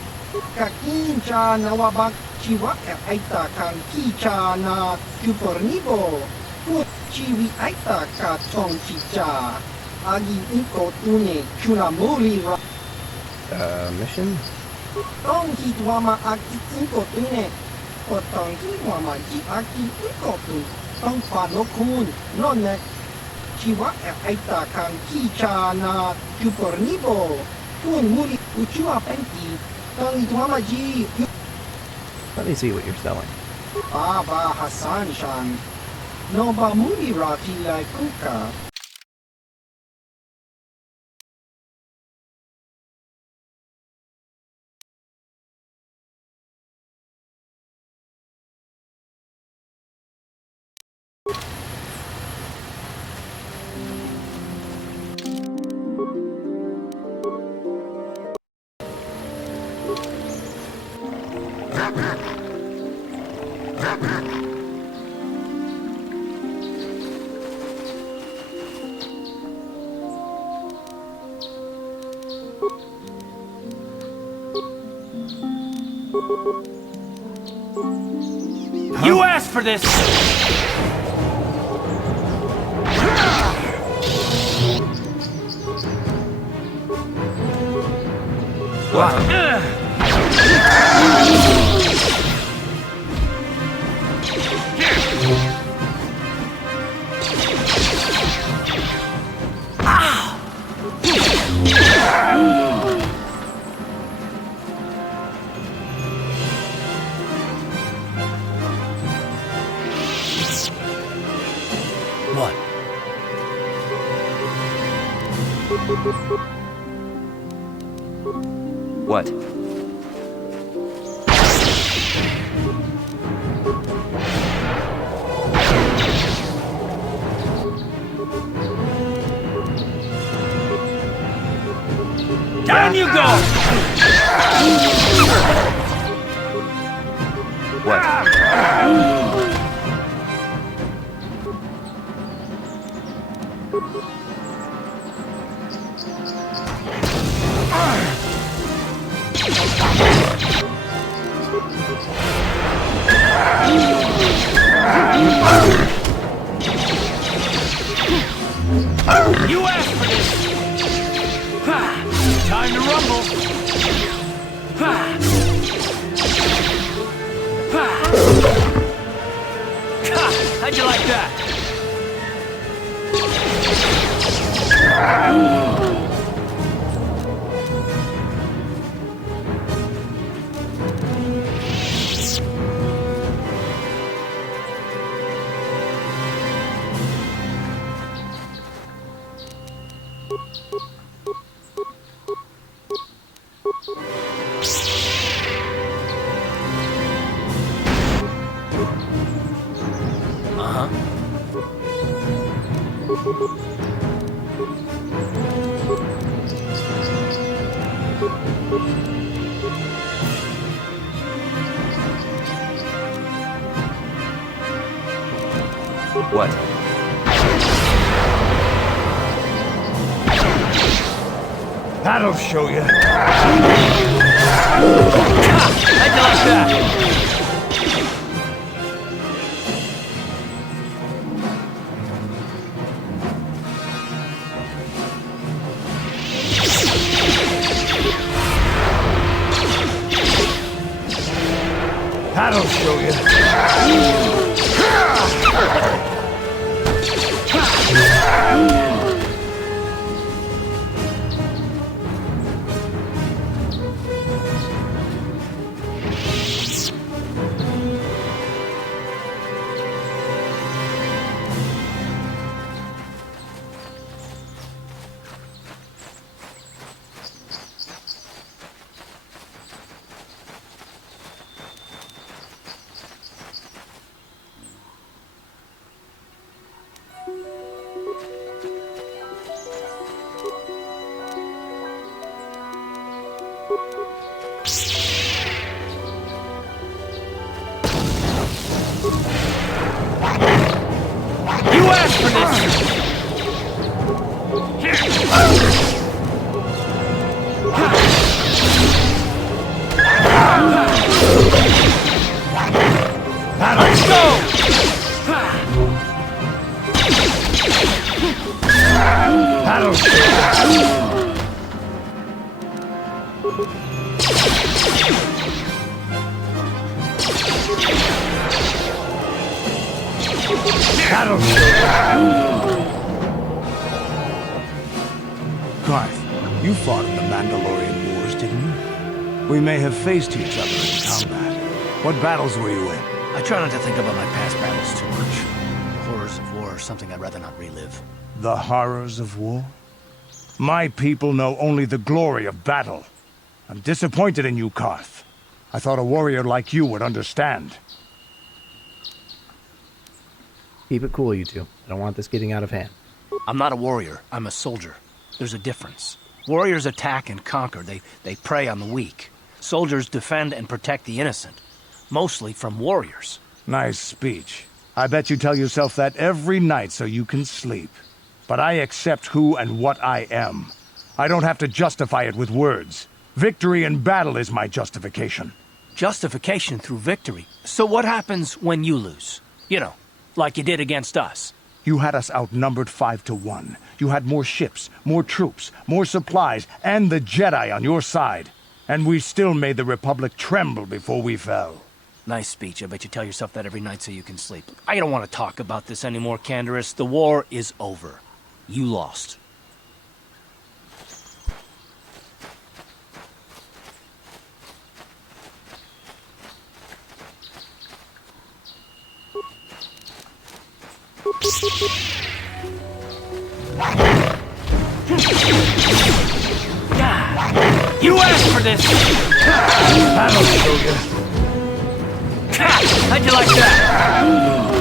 Kakin cha nawabak chiwa aita kan kicha na kupornibo. Put chiwi aita ka chong chicha. Agi inkotune kunamuri ra. Mission? Tong idwama ak inkotune. Otong idwama ji aki inkotune. Tong panokun, nonne. Chiwa aita kan kicha na kupornibo. Pun muri uchua penki. Let me see what you're selling. Baba Hassan Shan. Noba Muri Rati like Kuka. You asked for this! What? What? What? Down you go! What? You asked for this! Time to rumble! How'd you like that? What? That'll show you. How'd you like that? That'll show you. Garth, you fought in the Mandalorian Wars, didn't you? We may have faced each other in combat. What battles were you in? I try not to think about my past battles too much. The horrors of war are something I'd rather not relive. The horrors of war? My people know only the glory of battle. I'm disappointed in you, Garth. I thought a warrior like you would understand. Keep it cool, you two. I don't want this getting out of hand. I'm not a warrior. I'm a soldier. There's a difference. Warriors attack and conquer. They prey on the weak. Soldiers defend and protect the innocent. Mostly from warriors. Nice speech. I bet you tell yourself that every night so you can sleep. But I accept who and what I am. I don't have to justify it with words. Victory in battle is my justification. Justification through victory. So what happens when you lose? You know, like you did against us. You had us outnumbered 5-1. You had more ships, more troops, more supplies, and the Jedi on your side. And we still made the Republic tremble before we fell. Nice speech. I bet you tell yourself that every night so you can sleep. I don't want to talk about this anymore, Candaris. The war is over. You lost. You asked for this! That'll show you. How'd you like that?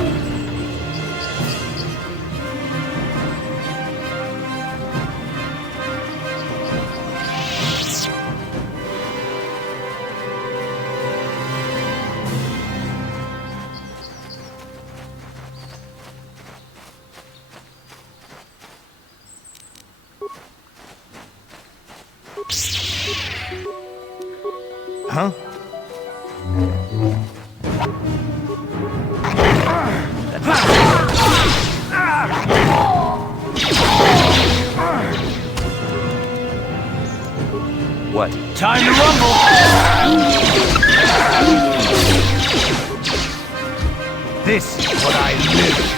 Huh? What? Time to rumble! This is what I live for.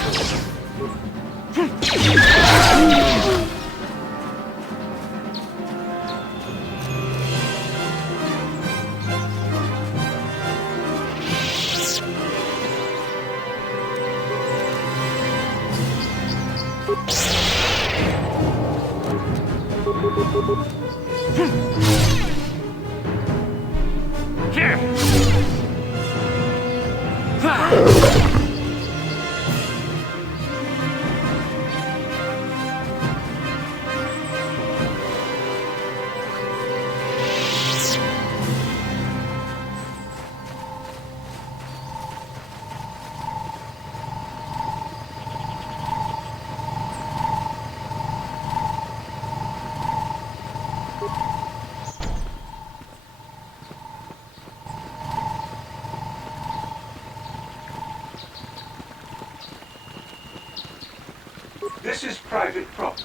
This is private property.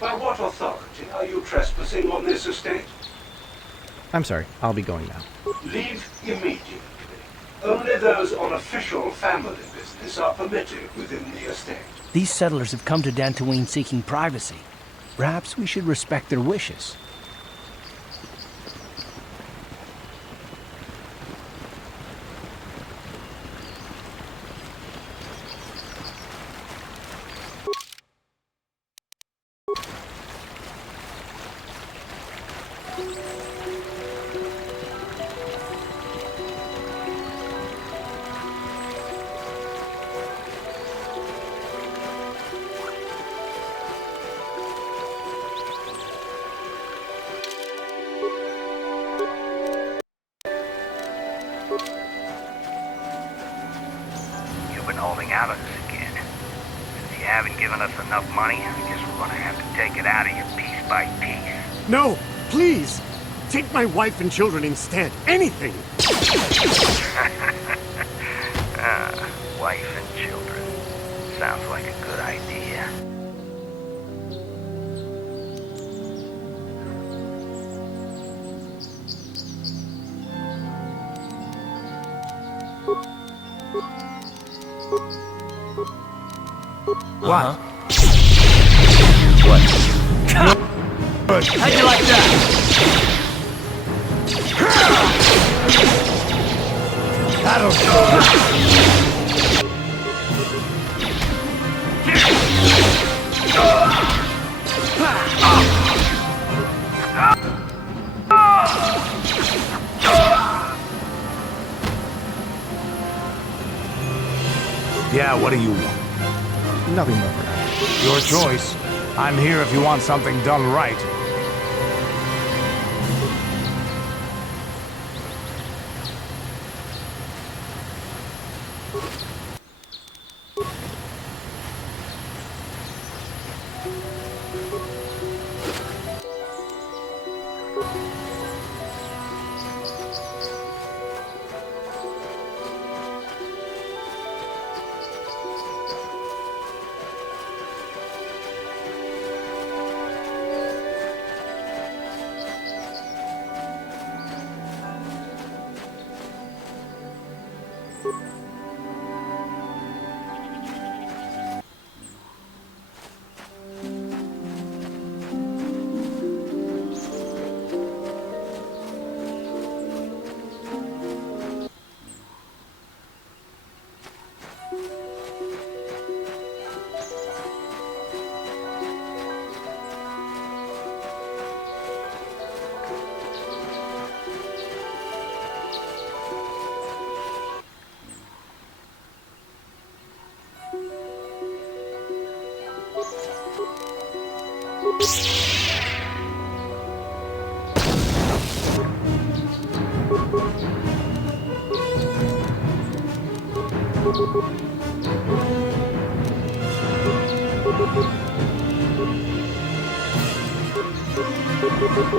By what authority are you trespassing on this estate? I'm sorry, I'll be going now. Leave immediately. Only those on official family business are permitted within the estate. These settlers have come to Dantooine seeking privacy. Perhaps we should respect their wishes. Holding out on us again. Since you haven't given us enough money, I guess we're gonna have to take it out of you piece by piece. No! Please! Take my wife and children instead. Anything! Wife and children. Sounds like a good idea. What? What? How'd you like that? That'll Yeah, what do you want? Nothing more for now. Your choice. I'm here if you want something done right.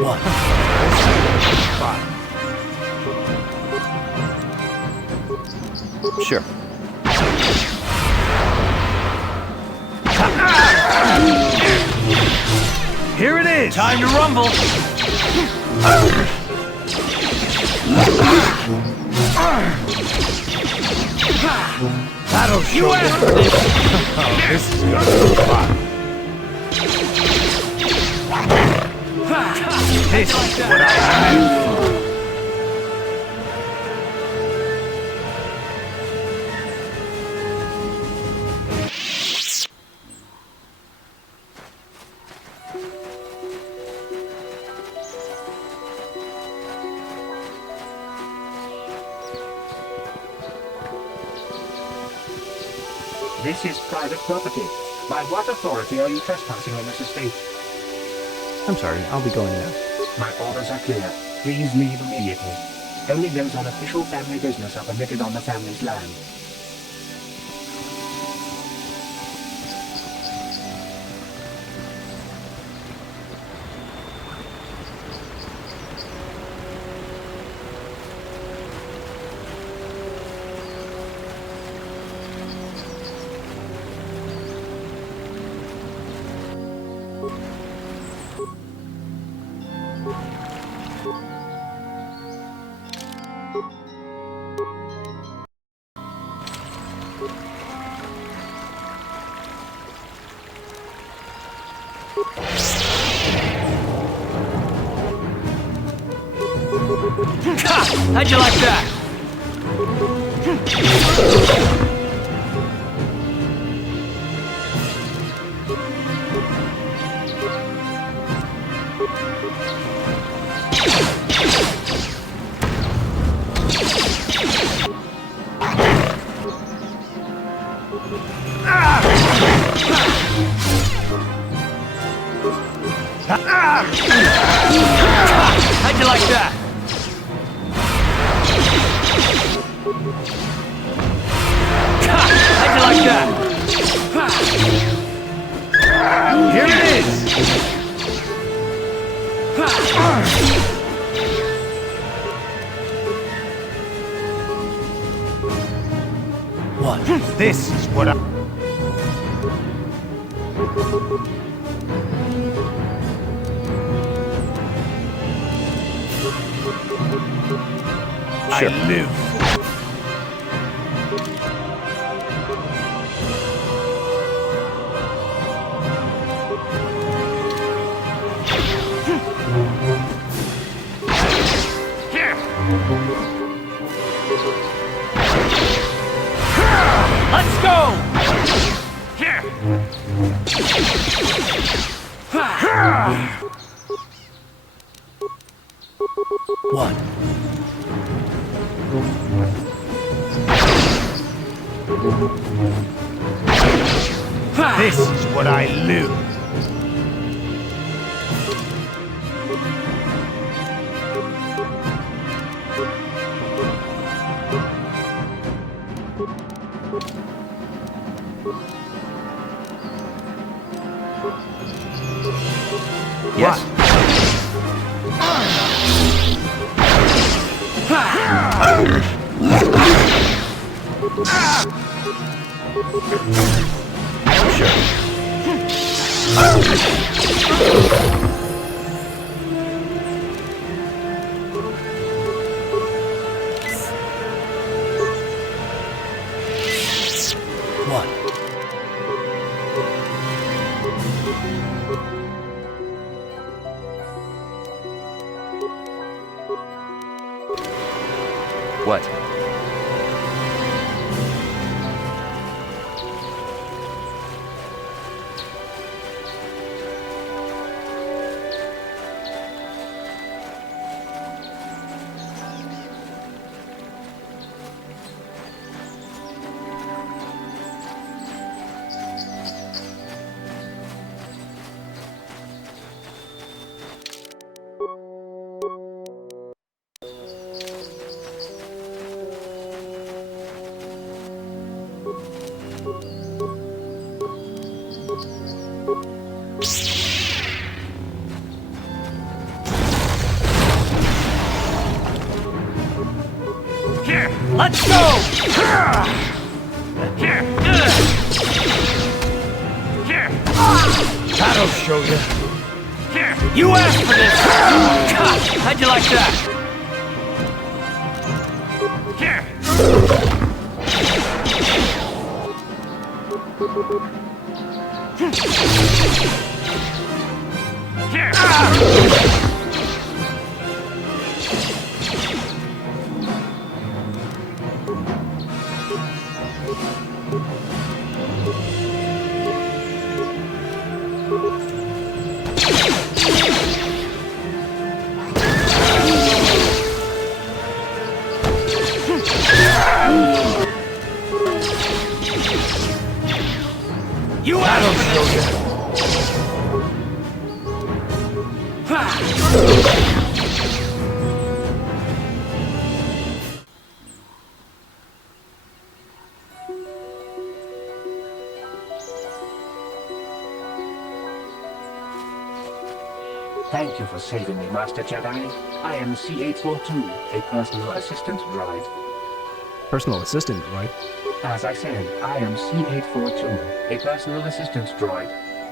What? Sure. Here it is! Time to rumble! That'll show you. Oh, this is gonna be fun. This is what I meant. This is private property. By what authority are you trespassing on this estate? I'm sorry, I'll be going now. My orders are clear. Please leave immediately. Only those on official family business are permitted on the family's land. How'd you like that? How'd you like that? How'd you like that? Here it is! What? This is what I live. Let's go! What? This is what I live. Yes. What? What? Let's go! That'll show you. You asked for this! How'd you like that? You that'll show you. Thank you for saving me, Master Jedi. I am C842, a personal assistant droid. Personal assistant, right? As I said, I am C842, a personal assistant droid.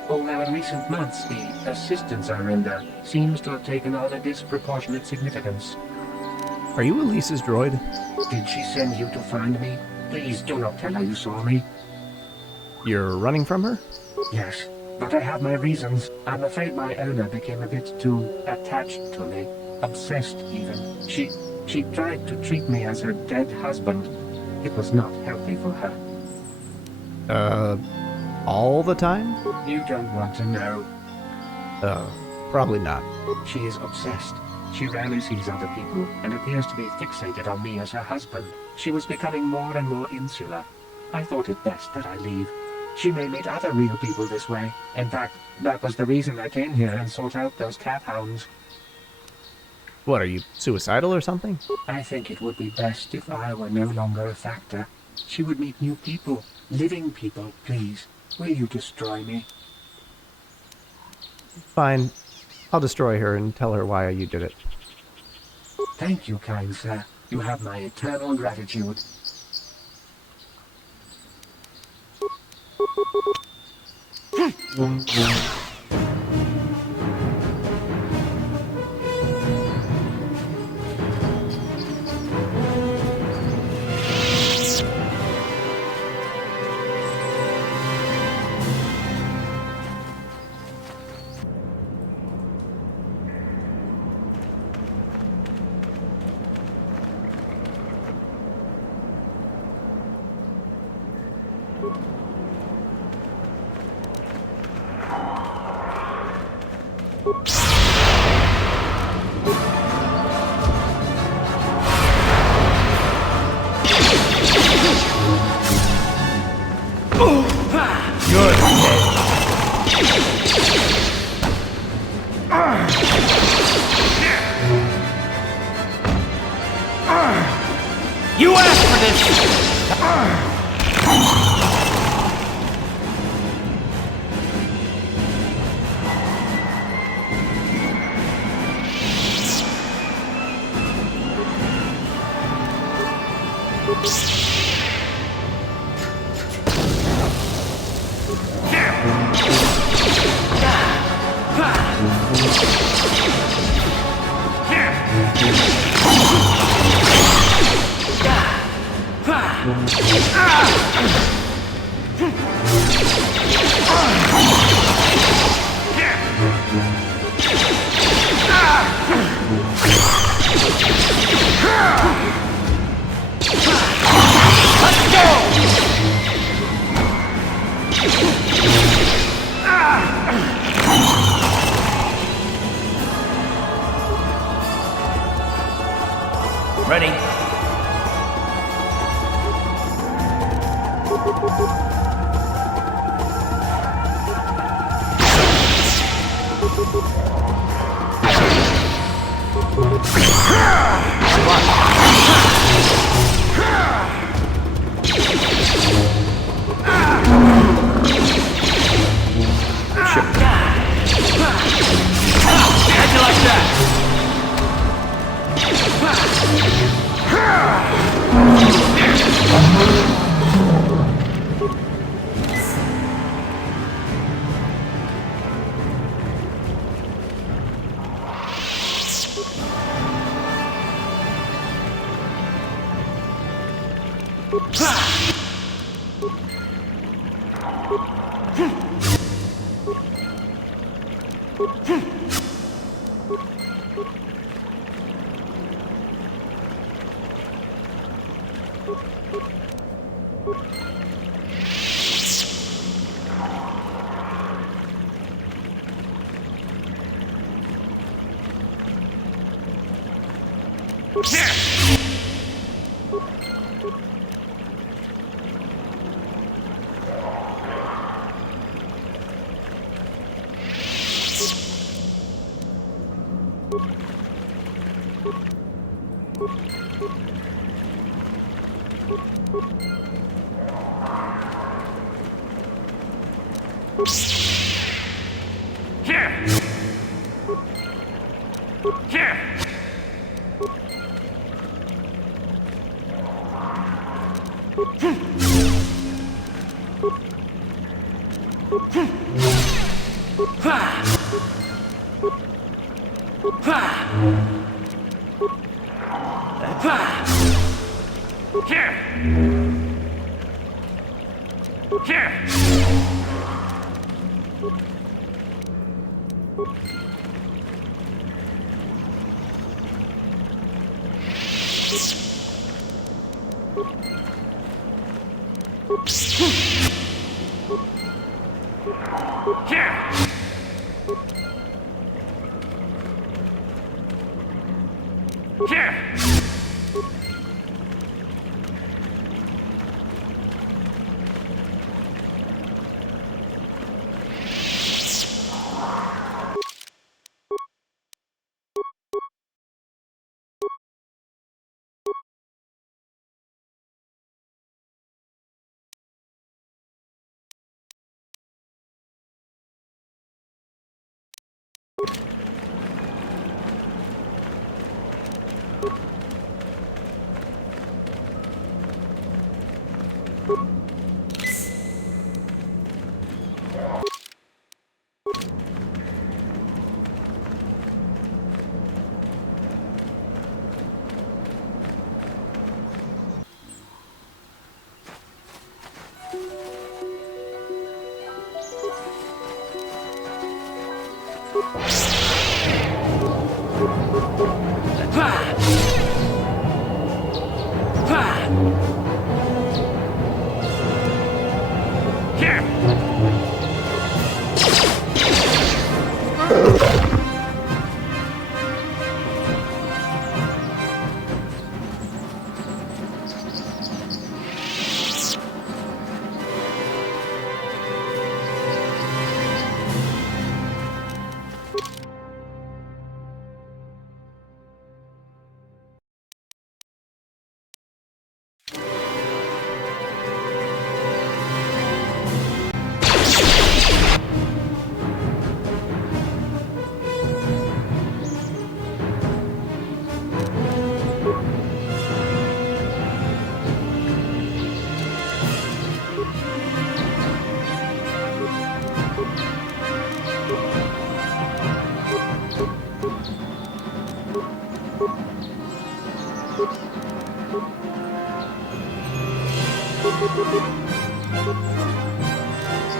Although in recent months, the assistance I render seems to have taken on a disproportionate significance. Are you Elise's droid? Did she send you to find me? Please do not tell her you saw me. You're running from her? Yes, but I have my reasons. I'm afraid my owner became a bit too attached to me. Obsessed, even. She tried to treat me as her dead husband. It was not healthy for her. All the time? You don't want to know. Probably not. She is obsessed. She rarely sees other people and appears to be fixated on me as her husband. She was becoming more and more insular. I thought it best that I leave. She may meet other real people this way. In fact, that was the reason I came here and sought out those cat hounds. What, are you suicidal or something? I think it would be best if I were no longer a factor. She would meet new people, living people, please. Will you destroy me? Fine. I'll destroy her and tell her why you did it. Thank you, kind sir. You have my eternal gratitude. You asked for this! Ready? How'd you like that?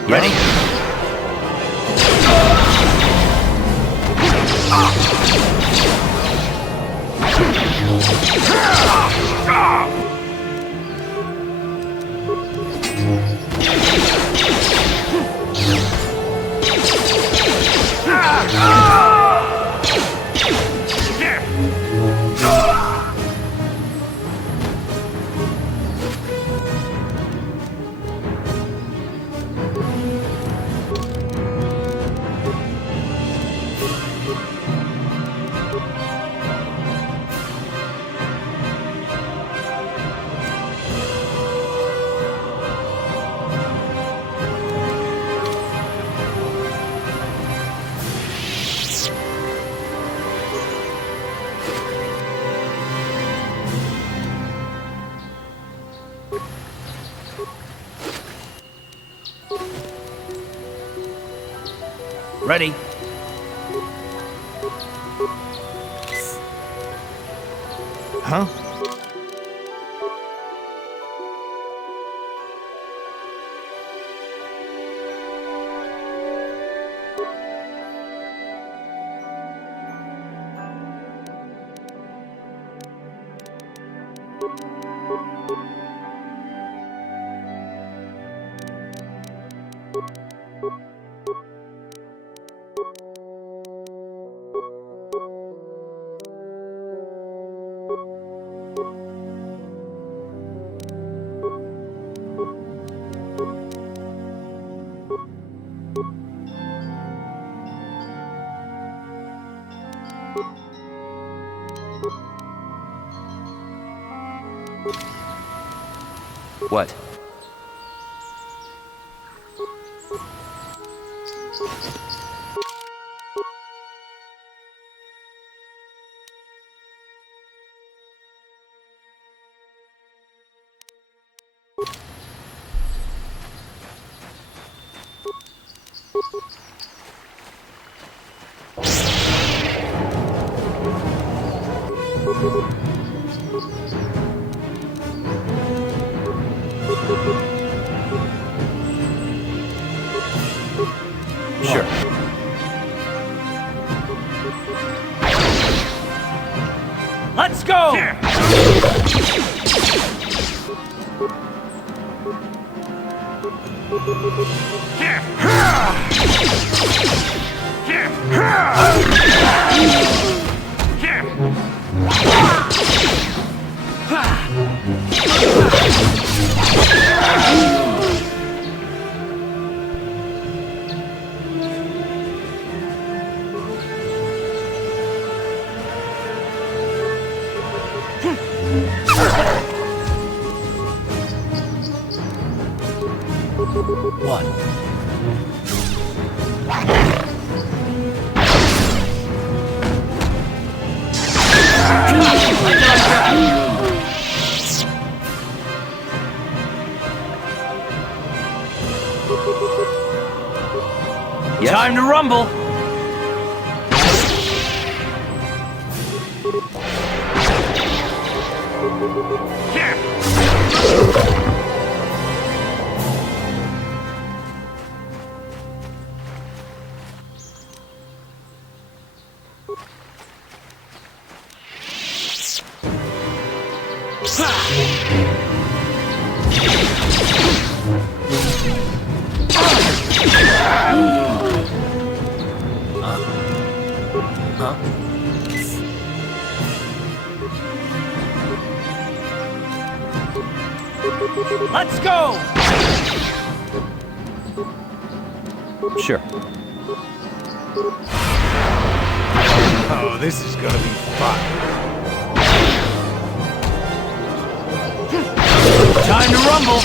Ready? Ready? Huh? What? Sure. Let's go! What? Yes? Time to rumble! Let's go! Sure. Oh, this is gonna be fun. Time to rumble!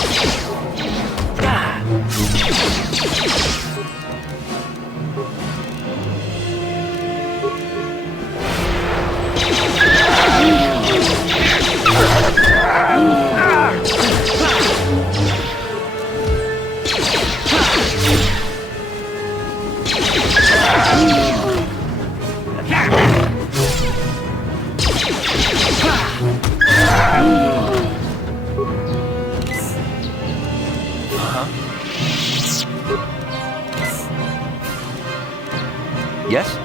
Yes?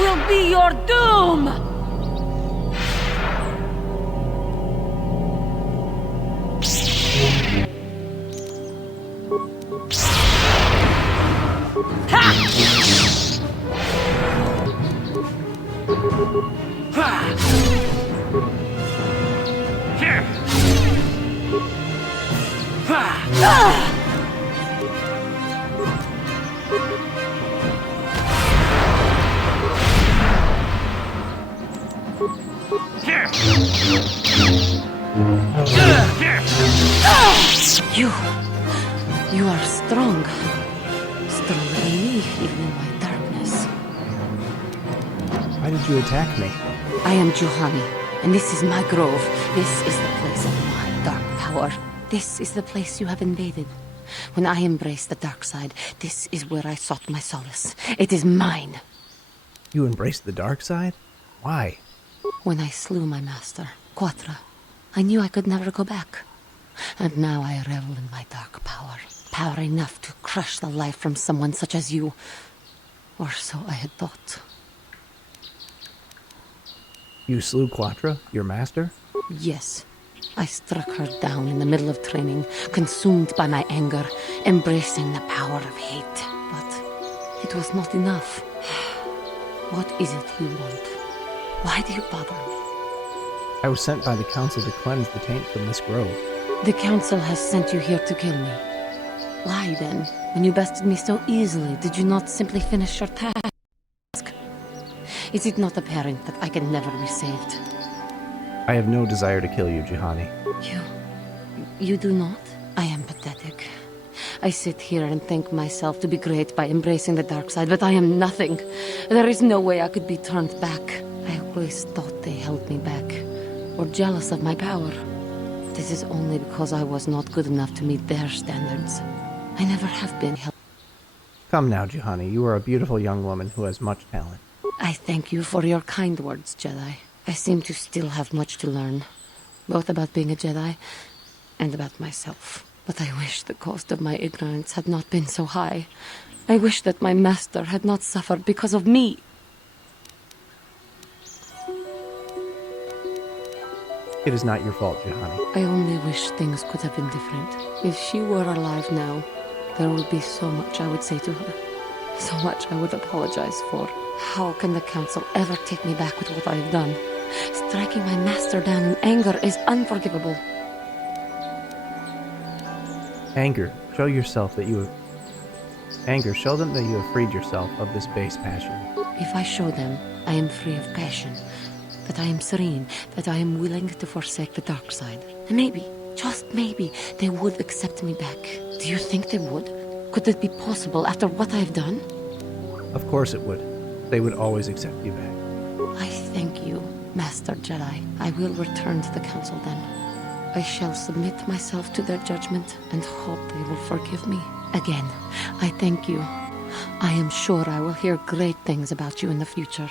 Will be your doom! You are strong. Stronger than me, even in my darkness. Why did you attack me? I am Juhani, and this is my grove. This is the place of my dark power. This is the place you have invaded. When I embraced the dark side, this is where I sought my solace. It is mine. You embraced the dark side? Why? When I slew my master, Quatra, I knew I could never go back. And now I revel in my dark power. Power enough to crush the life from someone such as you. Or so I had thought. You slew Quatra, your master? Yes. I struck her down in the middle of training, consumed by my anger, embracing the power of hate. But it was not enough. What is it you want? Why do you bother me? I was sent by the Council to cleanse the taint from this grove. The Council has sent you here to kill me. Why then, when you bested me so easily, did you not simply finish your task? Is it not apparent that I can never be saved? I have no desire to kill you, Juhani. You do not? I am pathetic. I sit here and think myself to be great by embracing the dark side, but I am nothing. There is no way I could be turned back. I always thought they held me back, or jealous of my power. This is only because I was not good enough to meet their standards. I never have been held. Come now, Juhani. You are a beautiful young woman who has much talent. I thank you for your kind words, Jedi. I seem to still have much to learn, both about being a Jedi and about myself. But I wish the cost of my ignorance had not been so high. I wish that my master had not suffered because of me. It is not your fault, Juhani. I only wish things could have been different. If she were alive now, there would be so much I would say to her. So much I would apologize for. How can the Council ever take me back with what I have done? Striking my master down in anger is unforgivable. Anger. Show yourself that you have... Anger. Show them that you have freed yourself of this base passion. If I show them I am free of passion, that I am serene, that I am willing to forsake the dark side, and maybe, just maybe, they would accept me back. Do you think they would? Could it be possible after what I have done? Of course it would. They would always accept you back. I thank you, Master Jedi. I will return to the Council then. I shall submit myself to their judgment and hope they will forgive me. Again, I thank you. I am sure I will hear great things about you in the future.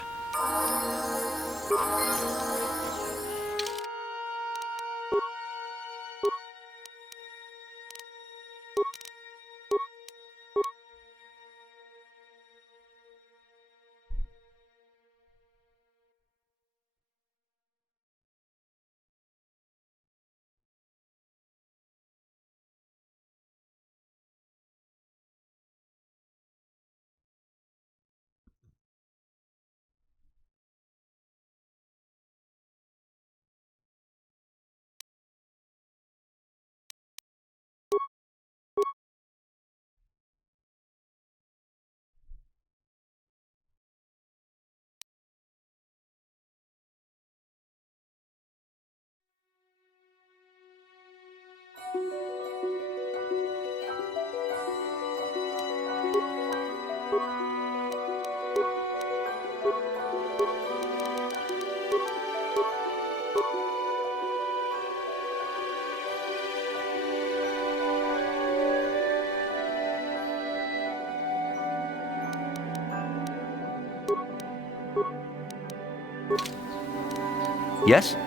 Yes?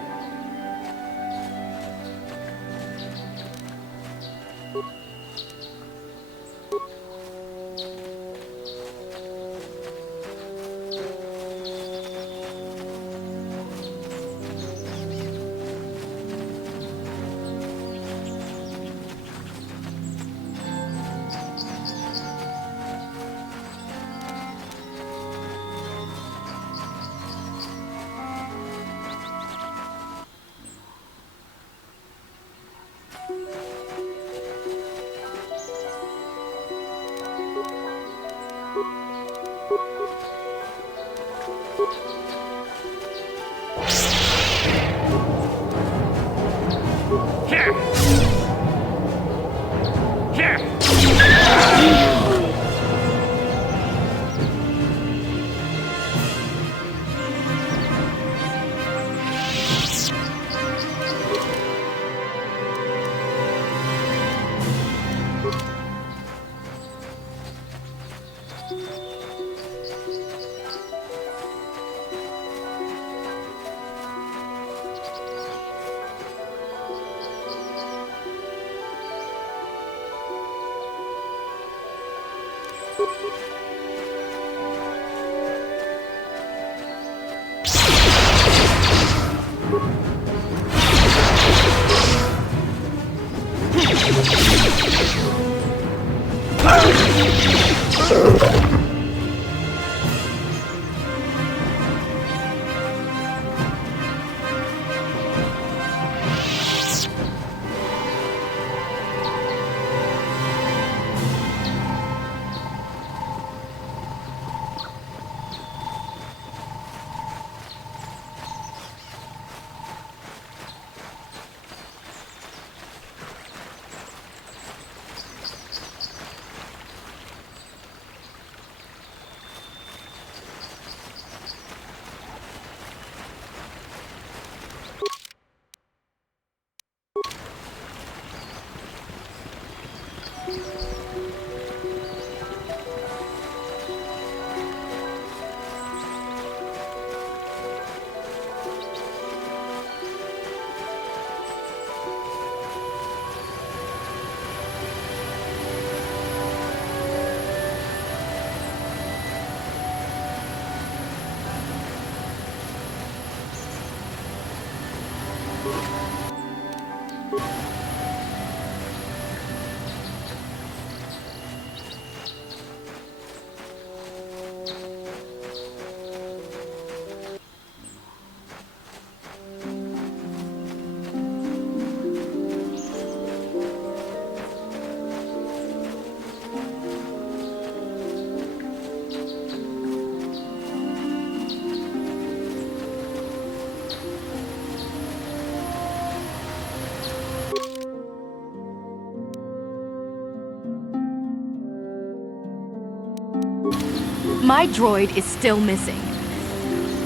My droid is still missing.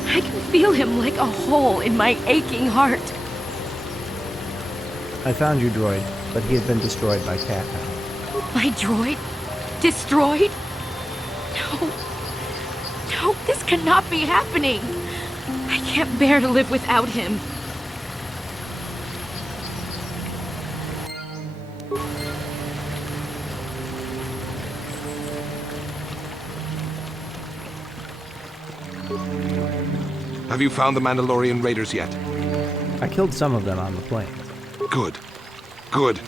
I can feel him like a hole in my aching heart. I found your droid, but he had been destroyed by Cat Hound. My droid? Destroyed? No. No, this cannot be happening. I can't bear to live without him. Have you found the Mandalorian raiders yet? I killed some of them on the plane. Good. Good.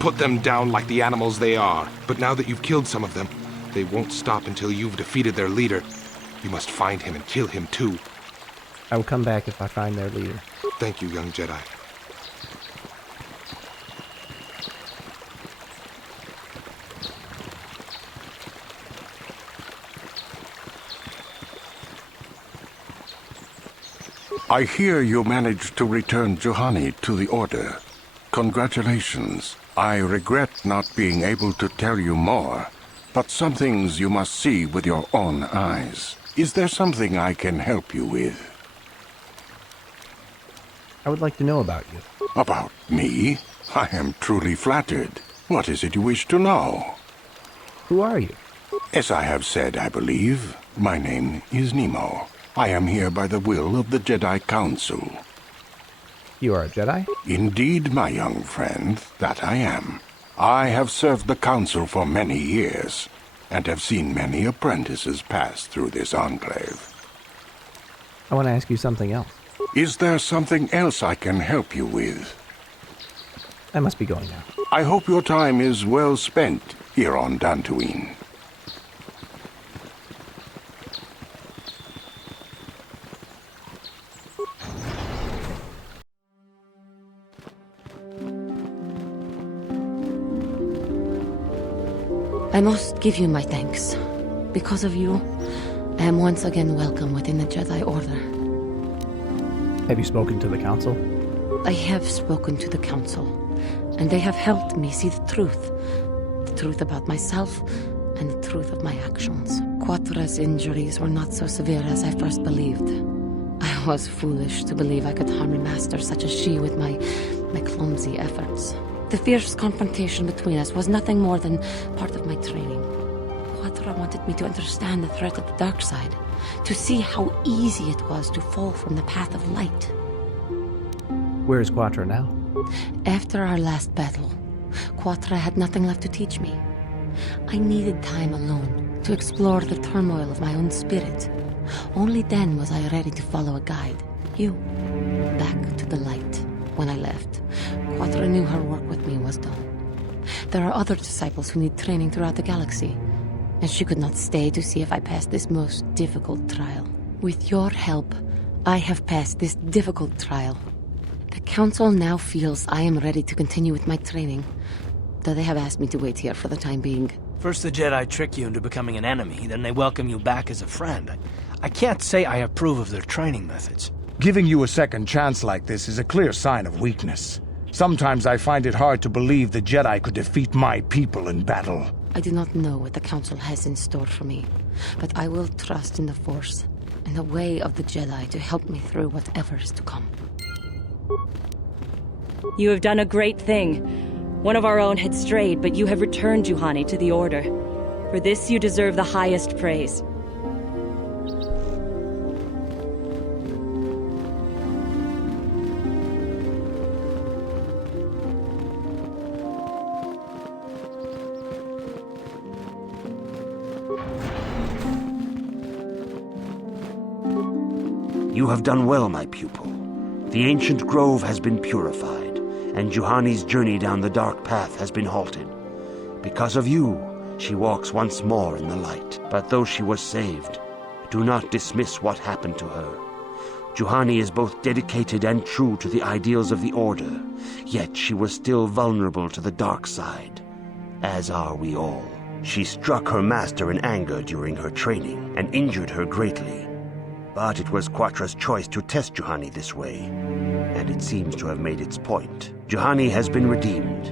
Put them down like the animals they are. But now that you've killed some of them, they won't stop until you've defeated their leader. You must find him and kill him too. I will come back if I find their leader. Thank you, young Jedi. I hear you managed to return Juhani to the Order. Congratulations. I regret not being able to tell you more, but some things you must see with your own eyes. Is there something I can help you with? I would like to know about you. About me? I am truly flattered. What is it you wish to know? Who are you? As I have said, I believe, my name is Nemo. I am here by the will of the Jedi Council. You are a Jedi? Indeed, my young friend, that I am. I have served the Council for many years, and have seen many apprentices pass through this enclave. I want to ask you something else. Is there something else I can help you with? I must be going now. I hope your time is well spent here on Dantooine. I must give you my thanks. Because of you, I am once again welcome within the Jedi Order. Have you spoken to the Council? I have spoken to the Council, and they have helped me see the truth. The truth about myself, and the truth of my actions. Quatra's injuries were not so severe as I first believed. I was foolish to believe I could harm a master such as she with my clumsy efforts. The fierce confrontation between us was nothing more than part of my training. Quatra wanted me to understand the threat of the dark side, to see how easy it was to fall from the path of light. Where is Quatra now? After our last battle, Quatra had nothing left to teach me. I needed time alone to explore the turmoil of my own spirit. Only then was I ready to follow a guide. You. Back to the light. When I left, Quatra knew her work with me was done. There are other disciples who need training throughout the galaxy, and she could not stay to see if I passed this most difficult trial. With your help, I have passed this difficult trial. The Council now feels I am ready to continue with my training, though they have asked me to wait here for the time being. First the Jedi trick you into becoming an enemy, then they welcome you back as a friend. I can't say I approve of their training methods. Giving you a second chance like this is a clear sign of weakness. Sometimes I find it hard to believe the Jedi could defeat my people in battle. I do not know what the Council has in store for me, but I will trust in the Force and the way of the Jedi to help me through whatever is to come. You have done a great thing. One of our own had strayed, but you have returned Juhani to the Order. For this you deserve the highest praise. You have done well, my pupil. The ancient grove has been purified, and Juhani's journey down the dark path has been halted. Because of you, she walks once more in the light. But though she was saved, do not dismiss what happened to her. Juhani is both dedicated and true to the ideals of the Order, yet she was still vulnerable to the dark side, as are we all. She struck her master in anger during her training, and injured her greatly. But it was Quatra's choice to test Juhani this way, and it seems to have made its point. Juhani has been redeemed,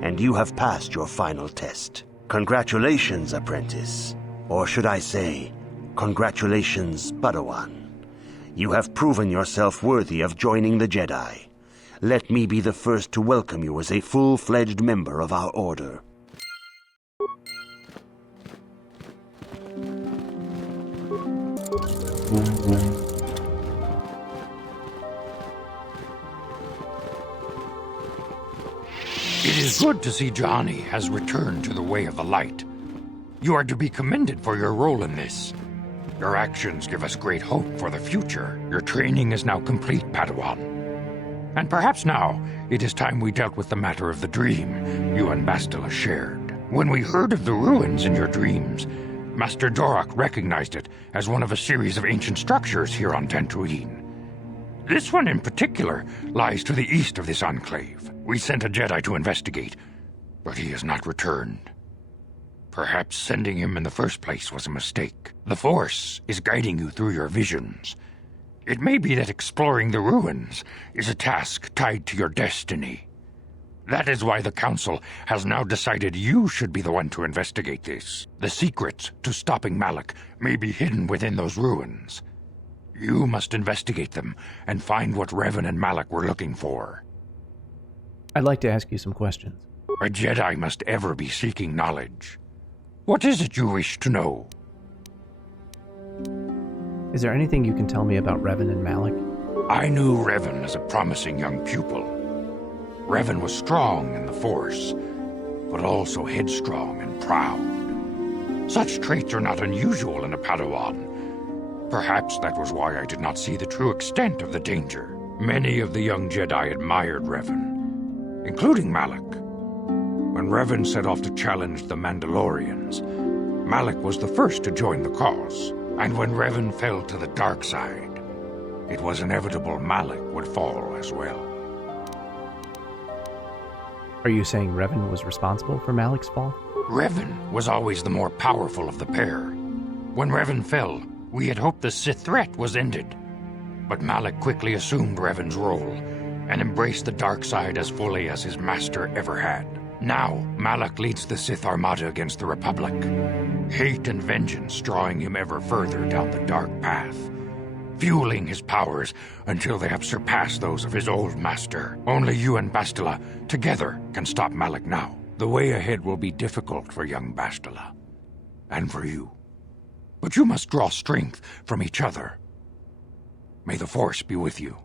and you have passed your final test. Congratulations, apprentice. Or should I say, Congratulations, Padawan. You have proven yourself worthy of joining the Jedi. Let me be the first to welcome you as a full-fledged member of our order. It is good to see Juhani has returned to the way of the light. You are to be commended for your role in this. Your actions give us great hope for the future. Your training is now complete, Padawan. And perhaps now, it is time we dealt with the matter of the dream you and Bastila shared. When we heard of the ruins in your dreams, Master Dorak recognized it as one of a series of ancient structures here on Dantooine. This one in particular lies to the east of this enclave. We sent a Jedi to investigate, but he has not returned. Perhaps sending him in the first place was a mistake. The Force is guiding you through your visions. It may be that exploring the ruins is a task tied to your destiny. That is why the Council has now decided you should be the one to investigate this. The secrets to stopping Malak may be hidden within those ruins. You must investigate them and find what Revan and Malak were looking for. I'd like to ask you some questions. A Jedi must ever be seeking knowledge. What is it you wish to know? Is there anything you can tell me about Revan and Malak? I knew Revan as a promising young pupil. Revan was strong in the Force, but also headstrong and proud. Such traits are not unusual in a Padawan. Perhaps that was why I did not see the true extent of the danger. Many of the young Jedi admired Revan, including Malak. When Revan set off to challenge the Mandalorians, Malak was the first to join the cause. And when Revan fell to the dark side, it was inevitable Malak would fall as well. Are you saying Revan was responsible for Malak's fall? Revan was always the more powerful of the pair. When Revan fell, we had hoped the Sith threat was ended. But Malak quickly assumed Revan's role and embraced the dark side as fully as his master ever had. Now, Malak leads the Sith Armada against the Republic. Hate and vengeance drawing him ever further down the dark path, fueling his powers until they have surpassed those of his old master. Only you and Bastila together can stop Malak now. The way ahead will be difficult for young Bastila, and for you. But you must draw strength from each other. May the Force be with you.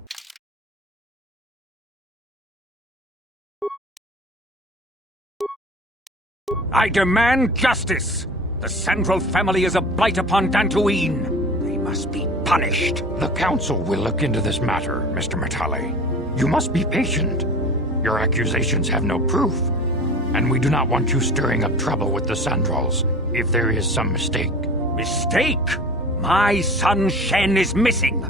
I demand justice! The Sandral family is a blight upon Dantooine. They must be punished. The Council will look into this matter, Mr. Matale. You must be patient. Your accusations have no proof, and we do not want you stirring up trouble with the Sandrals if there is some mistake. Mistake? My son Shen is missing.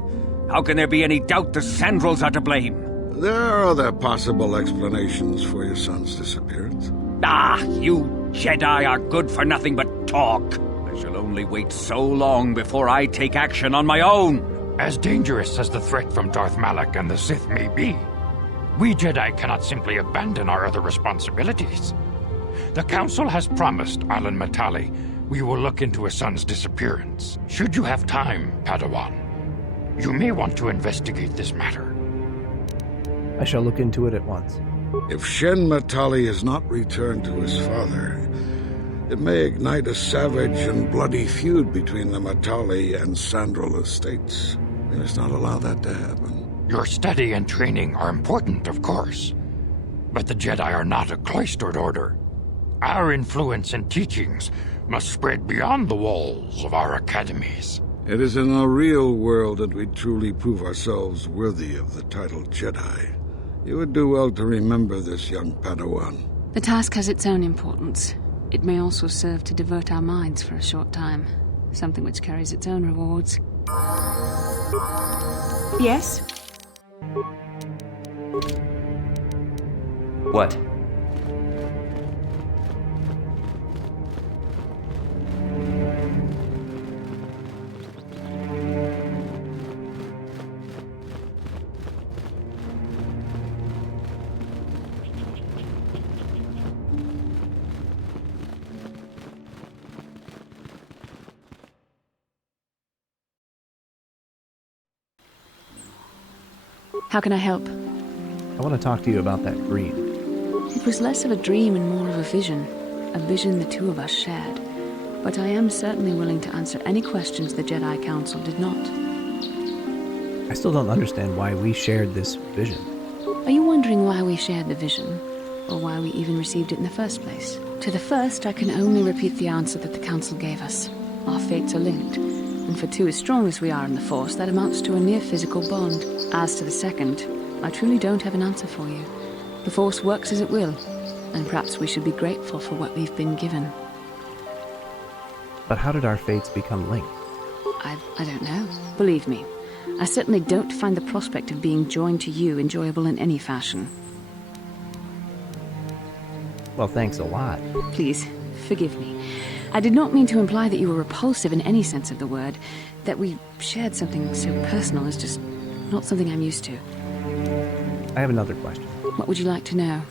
How can there be any doubt the Sandrals are to blame? There are other possible explanations for your son's disappearance. Ah, you Jedi are good for nothing but talk. I shall only wait so long before I take action on my own. As dangerous as the threat from Darth Malak and the Sith may be, we Jedi cannot simply abandon our other responsibilities. The Council has promised Alan Matale we will look into a son's disappearance. Should you have time, Padawan, you may want to investigate this matter. I shall look into it at once. If Shen Matale is not returned to his father, it may ignite a savage and bloody feud between the Matale and Sandral estates. We must not allow that to happen. Your study and training are important, of course, but the Jedi are not a cloistered order. Our influence and teachings must spread beyond the walls of our academies. It is in the real world that we truly prove ourselves worthy of the title Jedi. You would do well to remember this, young Padawan. The task has its own importance. It may also serve to divert our minds for a short time, something which carries its own rewards. Yes? What? How can I help? I want to talk to you about that dream. It was less of a dream and more of a vision the two of us shared. But I am certainly willing to answer any questions the Jedi Council did not. I still don't understand why we shared this vision. Are you wondering why we shared the vision? Or why we even received it in the first place? To the first, I can only repeat the answer that the Council gave us. Our fates are linked. And for two as strong as we are in the Force, that amounts to a near physical bond. As to the second, I truly don't have an answer for you. The Force works as it will, and perhaps we should be grateful for what we've been given. But how did our fates become linked? I don't know. Believe me, I certainly don't find the prospect of being joined to you enjoyable in any fashion. Well, thanks a lot. Please, forgive me. I did not mean to imply that you were repulsive in any sense of the word. That we shared something so personal is just not something I'm used to. I have another question. What would you like to know?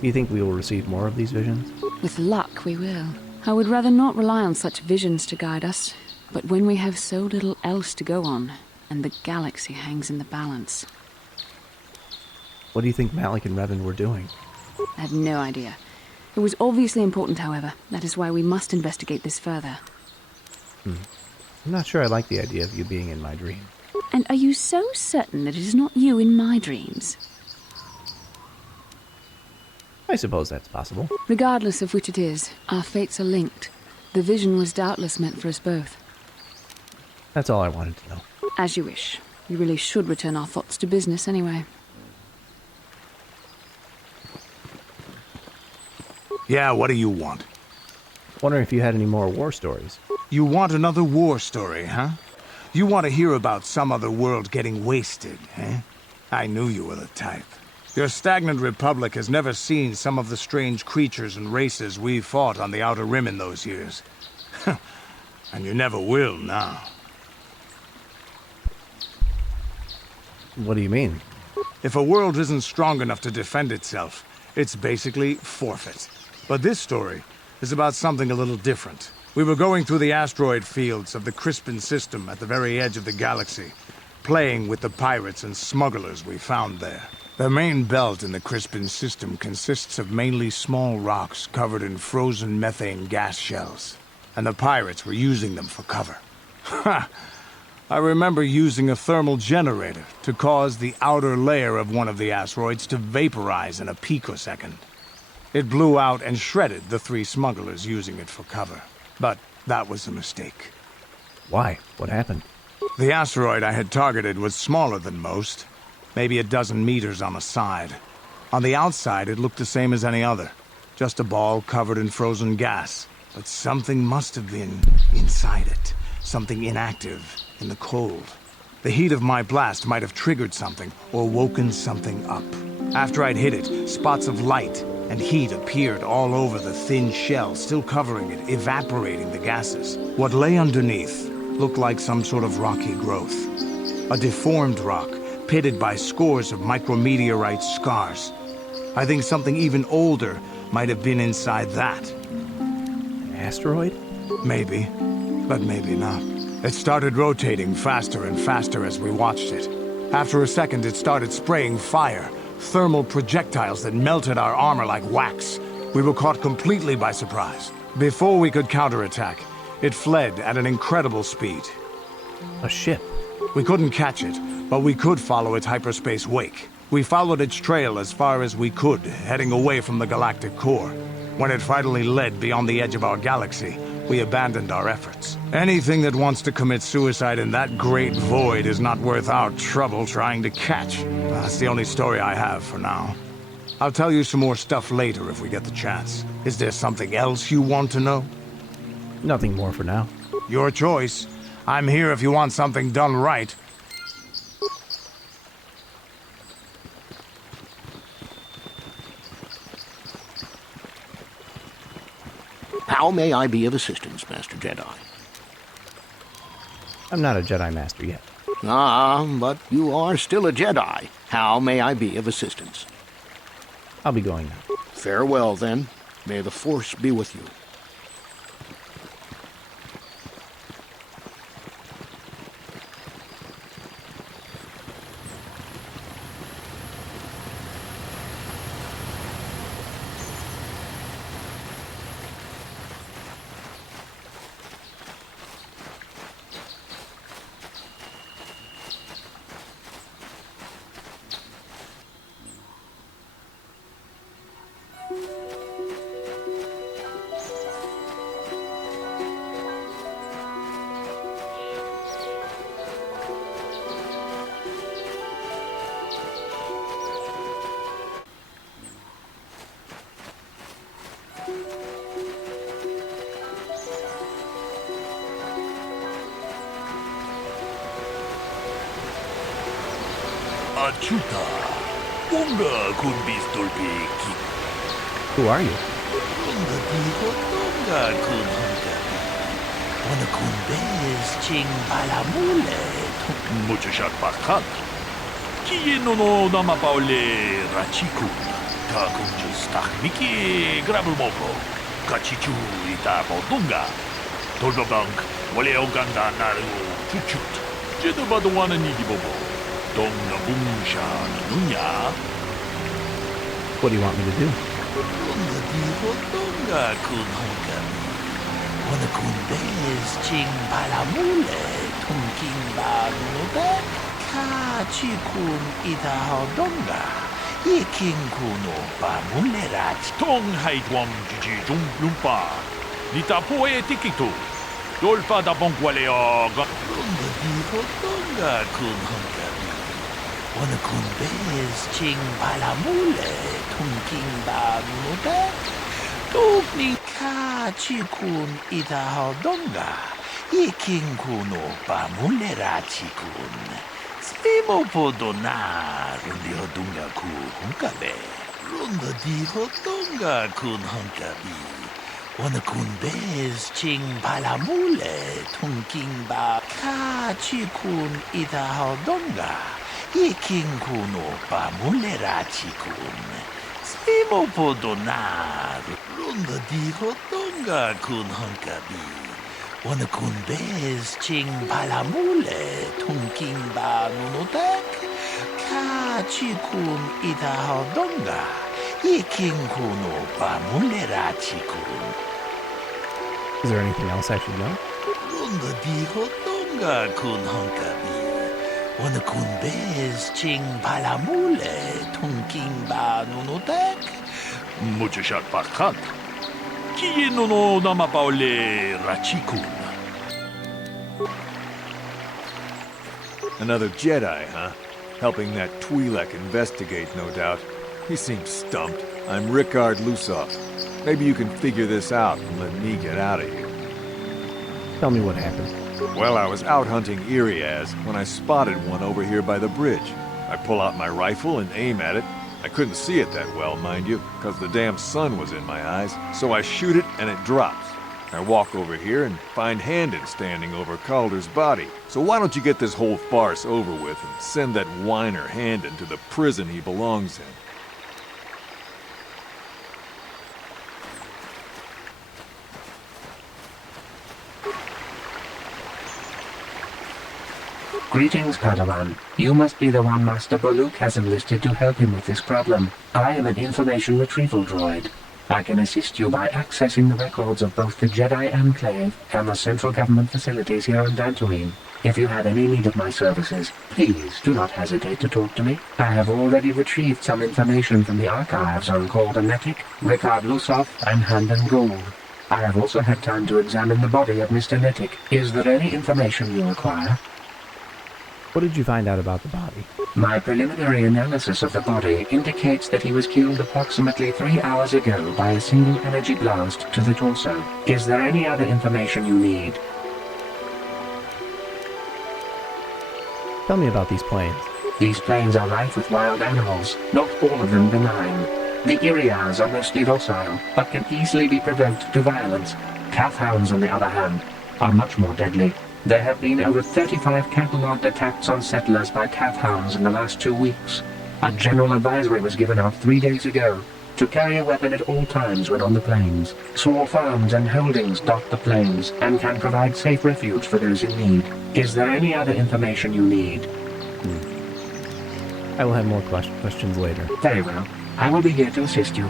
Do you think we will receive more of these visions? With luck, we will. I would rather not rely on such visions to guide us. But when we have so little else to go on, and the galaxy hangs in the balance... What do you think Malik and Revan were doing? I have no idea. It was obviously important, however. That is why we must investigate this further. I'm not sure I like the idea of you being in my dream. And are you so certain that it is not you in my dreams? I suppose that's possible. Regardless of which it is, our fates are linked. The vision was doubtless meant for us both. That's all I wanted to know. As you wish. You really should return our thoughts to business anyway. Yeah, what do you want? Wondering if you had any more war stories. You want another war story, huh? You want to hear about some other world getting wasted, eh? I knew you were the type. Your stagnant republic has never seen some of the strange creatures and races we fought on the Outer Rim in those years. And you never will now. What do you mean? If a world isn't strong enough to defend itself, it's basically forfeit. But this story is about something a little different. We were going through the asteroid fields of the Crispin system at the very edge of the galaxy, playing with the pirates and smugglers we found there. The main belt in the Crispin system consists of mainly small rocks covered in frozen methane gas shells, and the pirates were using them for cover. Ha! I remember using a thermal generator to cause the outer layer of one of the asteroids to vaporize in a picosecond. It blew out and shredded the 3 smugglers using it for cover. But that was a mistake. Why? What happened? The asteroid I had targeted was smaller than most, maybe a dozen meters on a side. On the outside, it looked the same as any other, just a ball covered in frozen gas. But something must have been inside it, something inactive, in the cold. The heat of my blast might have triggered something, or woken something up. After I'd hit it, spots of light and heat appeared all over the thin shell, still covering it, evaporating the gases. What lay underneath looked like some sort of rocky growth. A deformed rock, pitted by scores of micrometeorite scars. I think something even older might have been inside that. An asteroid? Maybe, but maybe not. It started rotating faster and faster as we watched it. After a second, it started spraying fire, thermal projectiles that melted our armor like wax. We were caught completely by surprise. Before we could counterattack, it fled at an incredible speed. A ship? We couldn't catch it, but we could follow its hyperspace wake. We followed its trail as far as we could, heading away from the galactic core. When it finally led beyond the edge of our galaxy, we abandoned our efforts. Anything that wants to commit suicide in that great void is not worth our trouble trying to catch. That's the only story I have for now. I'll tell you some more stuff later if we get the chance. Is there something else you want to know? Nothing more for now. Your choice. I'm here if you want something done right. How may I be of assistance, Master Jedi? I'm not a Jedi Master yet. Ah, but you are still a Jedi. How may I be of assistance? I'll be going now. Farewell, then. May the Force be with you. Chuta. Unga kun bistolpi ki. Who are you? Unga diho tunga kun hunga. Wana kun bez ching balamule. Mucho shat bakat. Kieno no nama paule rachikun. Ta kunjus takmiki grabumoko. Kachichu ita bodunga. Tolbabank wale oganda naru chuchut. Jedo badwana nidi bobo. Donga bungsha nunya. What do you want me to do? Donga diho donga kun honga. Wana kun bez ching balamule. Tunking banude. Kachi kun ita hodonga. Yiking kuno bamule rat. Tong haidwam jiji jung lumpa. Nita poe tikitu. Dolfa da bonkwaleoga. Runga diho donga kun honga. Wana kun bez ching balamule. Tunking banude. Tugni kachi kun ita hodonga. Yiking kuno bamule rachikun. Spimo podona rundi hodunga ku hunkabe. Runda di hodunga kun hunkabi. Wana kun bez ching palamule tunking ba. Kachi kun ita hodunga. Yiking kuno bamule rachikun. Spimo podona runda di hodunga kun hunkabi. Wana kun bez ching palamule tunking ba nunotek. Kachi kun ita hodonga. Yiking kuno bamule rachikun. Is there anything else I should know? Runda di hodonga kun honkabi. Wana kun bez ching palamule tunking ba nunotek. Mucho shat bakat. Kieno no nama paule rachikun. Another Jedi, huh? Helping that Twi'lek investigate, no doubt. He seems stumped. I'm Rickard Lusov. Maybe you can figure this out and let me get out of here. Tell me what happened. Well, I was out hunting Iriaz when I spotted one over here by the bridge. I pull out my rifle and aim at it. I couldn't see it that well, mind you, because the damn sun was in my eyes. So I shoot it and it drops. I walk over here and find Handon standing over Calder's body. So why don't you get this whole farce over with and send that whiner Handon to the prison he belongs in? Greetings, Padawan. You must be the one Master Baluk has enlisted to help him with this problem. I am an information retrieval droid. I can assist you by accessing the records of both the Jedi Enclave and the central government facilities here on Dantooine. If you have any need of my services, please do not hesitate to talk to me. I have already retrieved some information from the archives on Whodunit, Rickard Lusov, and Handon Gould. I have also had time to examine the body of Mr. Nittick. Is there any information you require? What did you find out about the body? My preliminary analysis of the body indicates that he was killed approximately 3 hours ago by a single energy blast to the torso. Is there any other information you need? Tell me about these plains. These plains are rife with wild animals, not all of them benign. The Iriaz are mostly docile, but can easily be provoked to violence. Calf hounds, on the other hand, are much more deadly. There have been over 35 catalogued attacks on settlers by calf hounds in the last 2 weeks. A general advisory was given out 3 days ago to carry a weapon at all times when on the plains. Small farms and holdings dot the plains and can provide safe refuge for those in need. Is there any other information you need? I will have more questions later. Very well. I will be here to assist you.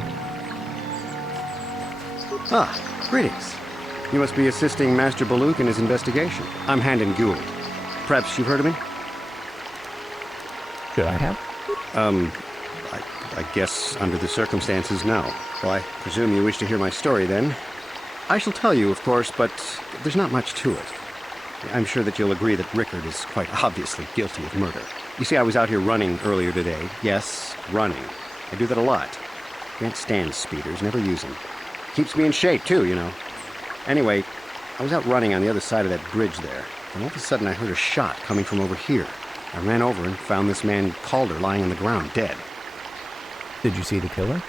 Ah, greetings. You must be assisting Master Baluk in his investigation. I'm Handon Gould. Perhaps you've heard of me? Should I have? I guess under the circumstances, no. Well, I presume you wish to hear my story, then. I shall tell you, of course, but there's not much to it. I'm sure that you'll agree that Rickard is quite obviously guilty of murder. You see, I was out here running earlier today. Yes, running. I do that a lot. Can't stand speeders, never use them. Keeps me in shape, too, you know. Anyway, I was out running on the other side of that bridge there, and all of a sudden I heard a shot coming from over here. I ran over and found this man Calder lying on the ground, dead. Did you see the killer?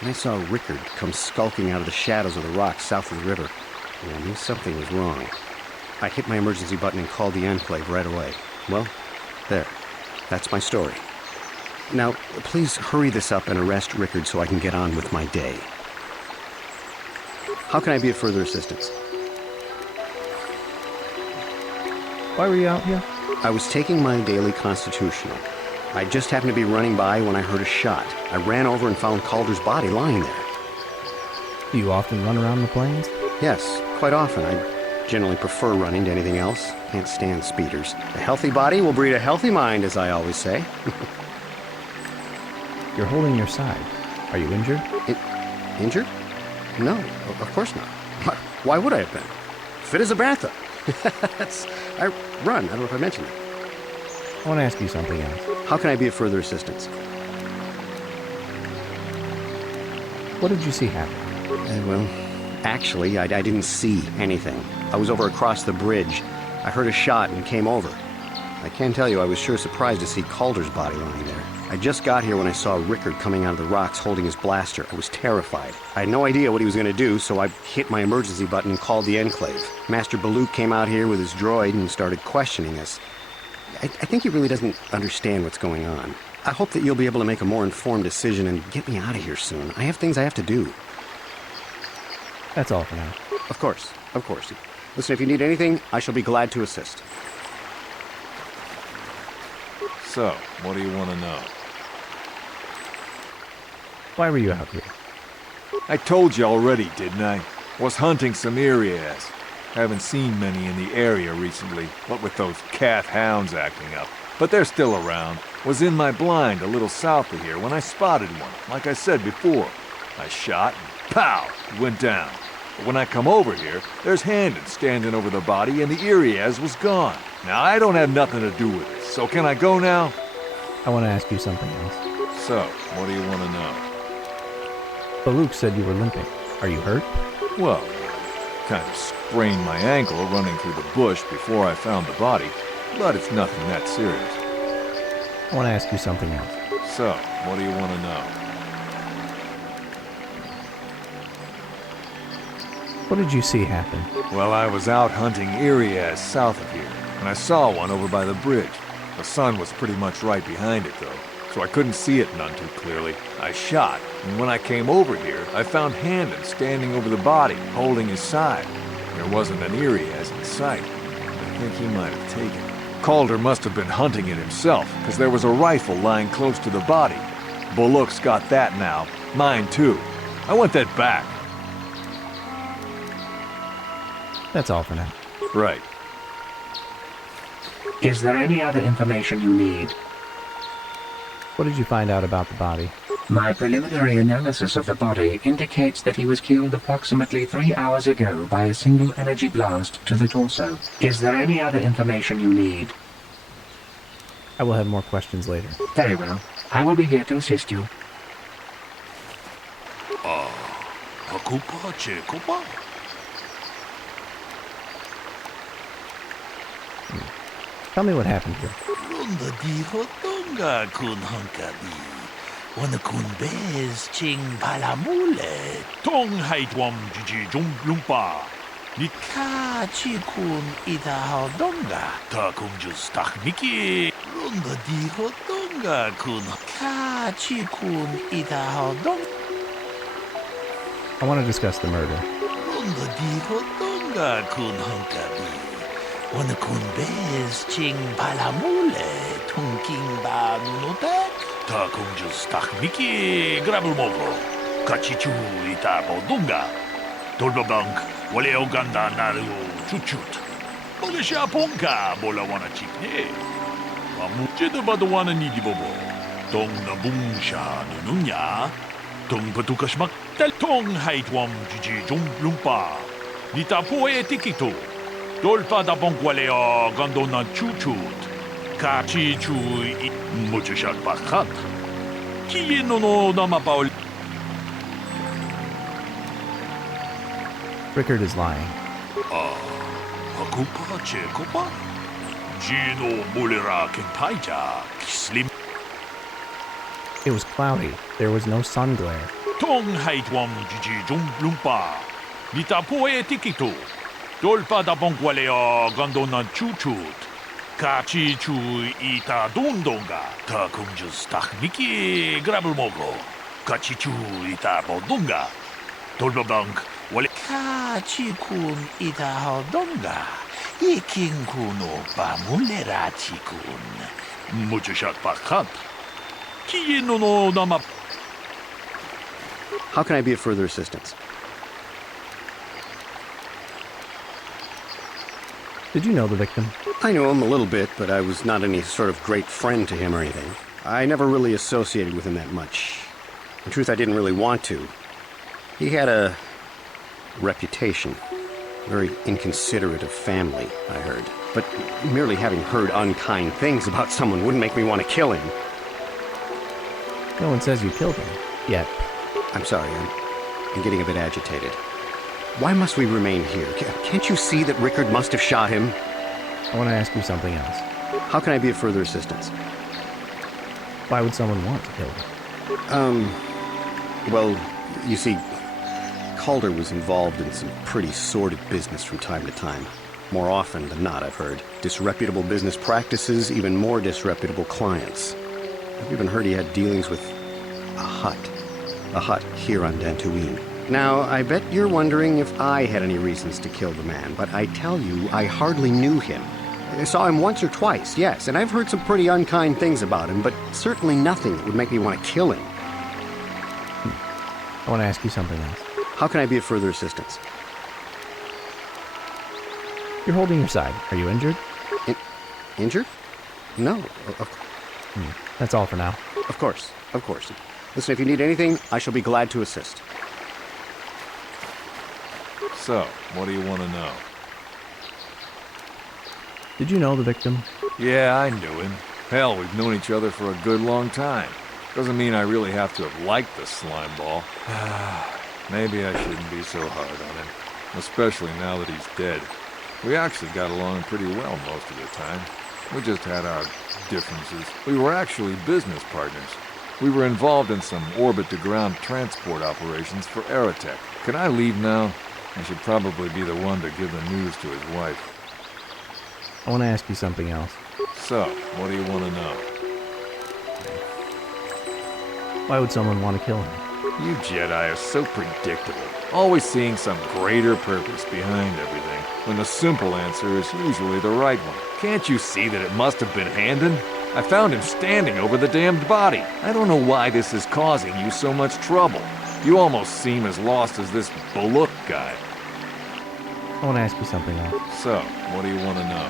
And I saw Rickard come skulking out of the shadows of the rocks south of the river. And I knew something was wrong. I hit my emergency button and called the Enclave right away. Well, there. That's my story. Now, please hurry this up and arrest Rickard so I can get on with my day. How can I be of further assistance? Why were you out here? I was taking my daily constitutional. I just happened to be running by when I heard a shot. I ran over and found Calder's body lying there. Do you often run around the plains? Yes, quite often. I generally prefer running to anything else. Can't stand speeders. A healthy body will breed a healthy mind, as I always say. You're holding your side. Are you injured? Injured? No, of course not. Why would I have been? Fit as a bathtub. I run. I don't know if I mentioned it. I want to ask you something else. How can I be of further assistance? What did you see happen? Well, actually, I didn't see anything. I was over across the bridge. I heard a shot and came over. I can tell you I was sure surprised to see Calder's body lying there. I just got here when I saw Rickard coming out of the rocks holding his blaster. I was terrified. I had no idea what he was going to do, so I hit my emergency button and called the Enclave. Master Baluk came out here with his droid and started questioning us. I think he really doesn't understand what's going on. I hope that you'll be able to make a more informed decision and get me out of here soon. I have things I have to do. That's all for now. Of course, of course. Listen, if you need anything, I shall be glad to assist. So, what do you want to know? Why were you out here? I told you already, didn't I? Was hunting some Irias. Haven't seen many in the area recently, what with those calf hounds acting up. But they're still around. Was in my blind a little south of here when I spotted one, like I said before. I shot and pow! He went down. But when I come over here, there's Handon standing over the body and the Irias was gone. Now I don't have nothing to do with this, so can I go now? I want to ask you something else. So, what do you want to know? Baluk said you were limping. Are you hurt? Well, kind of sprained my ankle running through the bush before I found the body, but it's nothing that serious. I want to ask you something else. So, what do you want to know? What did you see happen? Well, I was out hunting Irias south of here, and I saw one over by the bridge. The sun was pretty much right behind it, though, so I couldn't see it none too clearly. I shot, and when I came over here, I found Handon standing over the body, holding his side. There wasn't an Irias in sight. I think he might have taken it. Calder must have been hunting it himself, because there was a rifle lying close to the body. Baluk's got that now. Mine, too. I want that back. That's all for now. Right. Is there any other information you need? What did you find out about the body? My preliminary analysis of the body indicates that he was killed approximately 3 hours ago by a single energy blast to the torso. Is there any other information you need? I will have more questions later. Very well. I will be here to assist you. Tell me what happened here. Tong haitwam jiji lumpa. Nika chikun ida hodonga. Ta kunjus takmiki. Runda di hodonga kun. Ka chikun ida hodong. I want to discuss the murder. Runda di hodonga kun hunkabi. Wana kun bez ching palamule. Tunking ba nunotek. Ta kunjus takmiki. Grabulmovo. Kachichu ita hodonga. Tolbabank, wale oganda naru chuchut. Ole shaponka bola wana chipne. Mamuche de badawana nidi bobo. Tong na bungsha nunya. Tong patukashmak tel tong haitwam jiji jum lumpa. Nita poe tikito. Dolpa da bonkwale o gandona chuchut. Kachi chu i muchashak bakhat. Kiye no namapaol. Rickard is lying. Gino Mulira Kentaija, Slim. It was cloudy. There was no sun glare. Tong Haitwam Gigi Jum Lumpa. Nita Poe Tikito. Dolpa da Bonqualea Gondona Chuchut. Kachi Chu Ita Dundonga. Ta Kunjus Takniki Grabelmogo. Kachi Chu Ita Bodunga. Dolba Bank Wale. Kachi kun ita hodonga. Ikin kuno pamulera chikun. Muchashat Pakat. Kiino no Nama. How can I be of further assistance? Did you know the victim? I knew him a little bit, but I was not any sort of great friend to him or anything. I never really associated with him that much. In truth, I didn't really want to. He had a reputation. Very inconsiderate of family, I heard. But merely having heard unkind things about someone wouldn't make me want to kill him. No one says you killed him, yet. I'm sorry, I'm getting a bit agitated. Why must we remain here? Can't you see that Rickard must have shot him? I want to ask you something else. How can I be of further assistance? Why would someone want to kill him? Well, you see, Calder was involved in some pretty sordid business from time to time. More often than not, I've heard. Disreputable business practices, even more disreputable clients. I've even heard he had dealings with a hut here on Dantooine. Now, I bet you're wondering if I had any reasons to kill the man, but I tell you, I hardly knew him. I saw him once or twice, yes, and I've heard some pretty unkind things about him, but certainly nothing that would make me want to kill him. I want to ask you something else. How can I be of further assistance? You're holding your side. Are you injured? Injured? No. That's all for now. Of course. Listen, if you need anything, I shall be glad to assist. So, what do you want to know? Did you know the victim? Yeah, I knew him. Hell, we've known each other for a good long time. Doesn't mean I really have to have liked the slime ball. Maybe I shouldn't be so hard on him. Especially now that he's dead. We actually got along pretty well most of the time. We just had our differences. We were actually business partners. We were involved in some orbit-to-ground transport operations for Aerotech. Can I leave now? I should probably be the one to give the news to his wife. I want to ask you something else. So, what do you want to know? Why would someone want to kill him? You Jedi are so predictable. Always seeing some greater purpose behind everything, when the simple answer is usually the right one. Can't you see that it must have been Handon? I found him standing over the damned body. I don't know why this is causing you so much trouble. You almost seem as lost as this Bullock guy. I want to ask you something else. So, what do you want to know?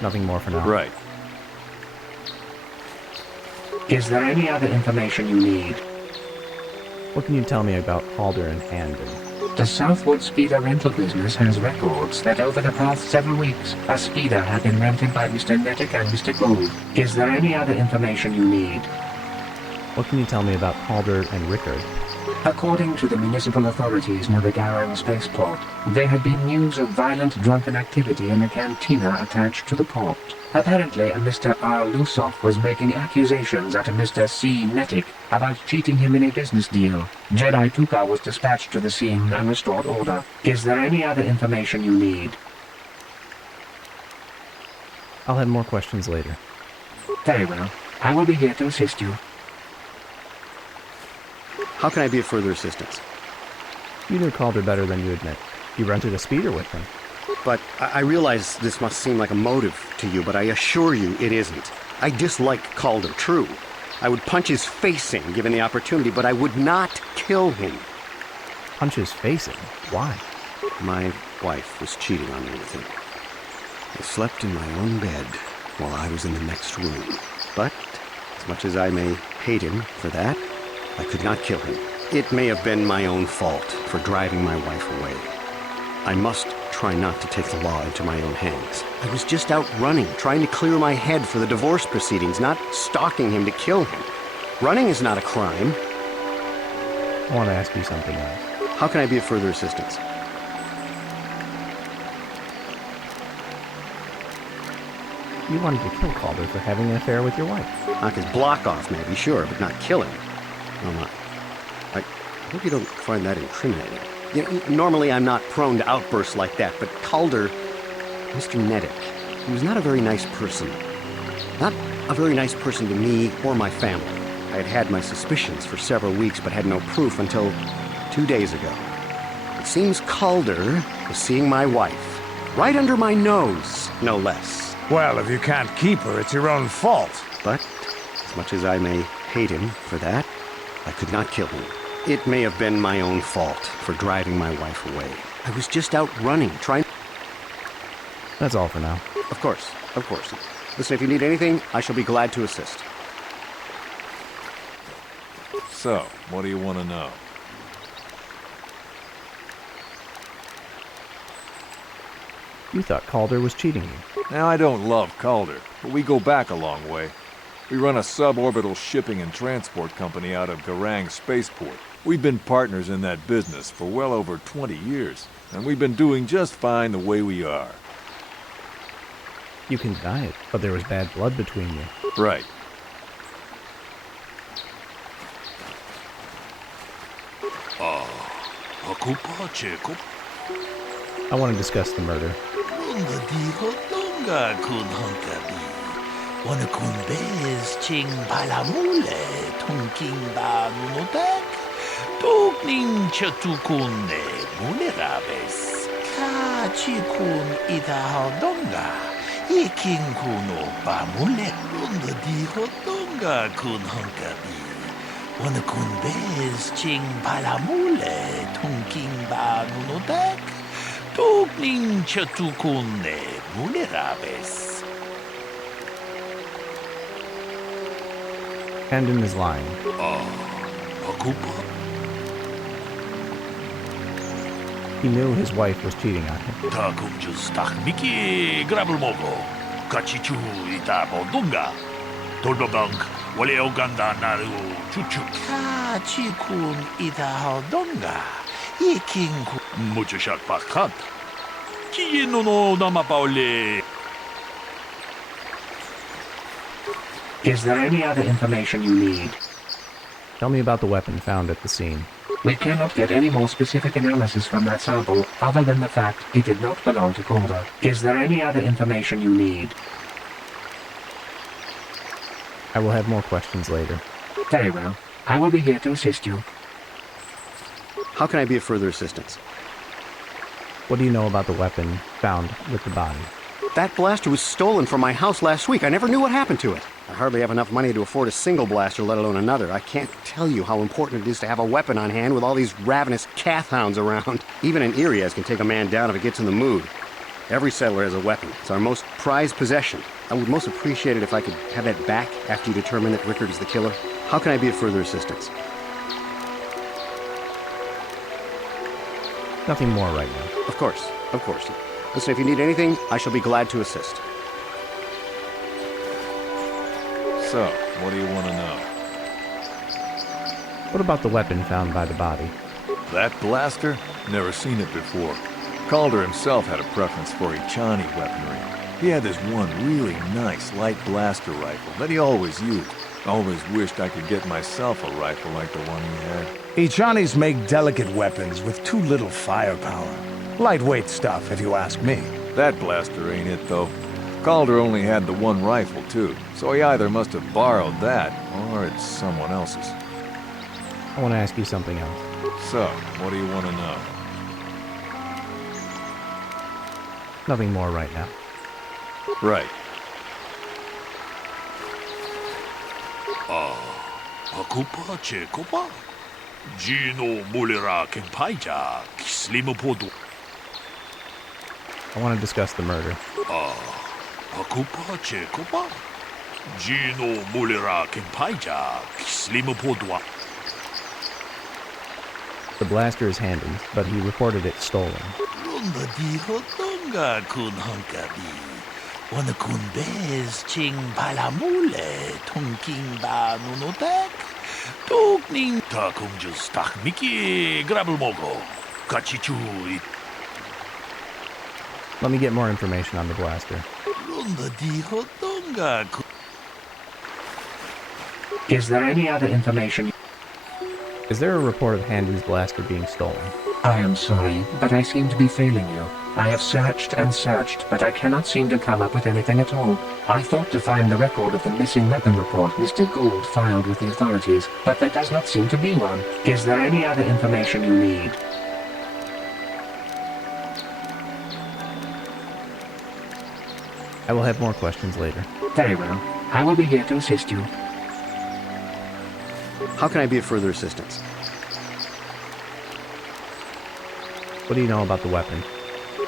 Nothing more for now. Right. Is there any other information you need? What can you tell me about Calder and Handon? The Southwood Speeder rental business has records that over the past several weeks, a speeder had been rented by Mr. Nettic and Mr. Gould. Is there any other information you need? What can you tell me about Calder and Rickard? According to the municipal authorities near the Garan spaceport, there had been news of violent drunken activity in a cantina attached to the port. Apparently, a Mr. R. Lusoff was making accusations at a Mr. C. Nettic about cheating him in a business deal. Jedi Tuka was dispatched to the scene and restored order. Is there any other information you need? I'll have more questions later. Very well. I will be here to assist you. How can I be of further assistance? You knew Calder better than you admit. You rented a speeder with him. But I realize this must seem like a motive to you, but I assure you it isn't. I dislike Calder, true. I would punch his face in, given the opportunity, but I would not kill him. Punch his face in? Why? My wife was cheating on me with him. I slept in my own bed while I was in the next room. But, as much as I may hate him for that, I could not kill him. It may have been my own fault for driving my wife away. I must try not to take the law into my own hands. I was just out running, trying to clear my head for the divorce proceedings, not stalking him to kill him. Running is not a crime. I want to ask you something else. How can I be of further assistance? You wanted to kill Calder for having an affair with your wife. Knock his block off, maybe, sure, but not kill him. Well, I hope you don't find that incriminating. You know, normally I'm not prone to outbursts like that, but Calder, Mr. Nedick, he was not a very nice person. Not a very nice person to me or my family. I had had my suspicions for several weeks, but had no proof until 2 days ago. It seems Calder was seeing my wife, right under my nose, no less. Well, if you can't keep her, it's your own fault. But, as much as I may hate him for that, I could not kill him. It may have been my own fault for driving my wife away. I was just out running, trying... That's all for now. Of course, of course. Listen, if you need anything, I shall be glad to assist. So, what do you want to know? You thought Calder was cheating you. Now, I don't love Calder, but we go back a long way. We run a suborbital shipping and transport company out of Garang Spaceport. We've been partners in that business for well over 20 years, and we've been doing just fine the way we are. You can deny it, but there was bad blood between you. Right. I want to discuss the murder. Hendon is lying. He knew his wife was cheating on him. Is there any other information you need? Tell me about the weapon found at the scene. We cannot get any more specific analysis from that sample, other than the fact it did not belong to Calder. Is there any other information you need? I will have more questions later. Very well. I will be here to assist you. How can I be of further assistance? What do you know about the weapon found with the body? That blaster was stolen from my house last week. I never knew what happened to it. I hardly have enough money to afford a single blaster, let alone another. I can't tell you how important it is to have a weapon on hand with all these ravenous cath hounds around. Even an Iriaz can take a man down if it gets in the mood. Every settler has a weapon. It's our most prized possession. I would most appreciate it if I could have that back after you determine that Rickard is the killer. How can I be of further assistance? Nothing more right now. Of course, of course. Listen, if you need anything, I shall be glad to assist. So, what do you want to know? What about the weapon found by the body? That blaster? Never seen it before. Calder himself had a preference for Echani weaponry. He had this one really nice light blaster rifle that he always used. Always wished I could get myself a rifle like the one he had. Echanis make delicate weapons with too little firepower. Lightweight stuff, if you ask me. That blaster ain't it, though. Calder only had the one rifle, too, so he either must have borrowed that, or it's someone else's. I want to ask you something else. So, what do you want to know? Nothing more right now. Right. I want to discuss the murder. The blaster is Hendon's, but he reported it stolen. Let me get more information on the blaster. Is there any other information? Is there a report of Handon's blaster being stolen? I am sorry, but I seem to be failing you. I have searched and searched, but I cannot seem to come up with anything at all. I thought to find the record of the missing weapon report Mr. Gould filed with the authorities, but there does not seem to be one. Is there any other information you need? I will have more questions later. Very well. I will be here to assist you. How can I be of further assistance? What do you know about the weapon?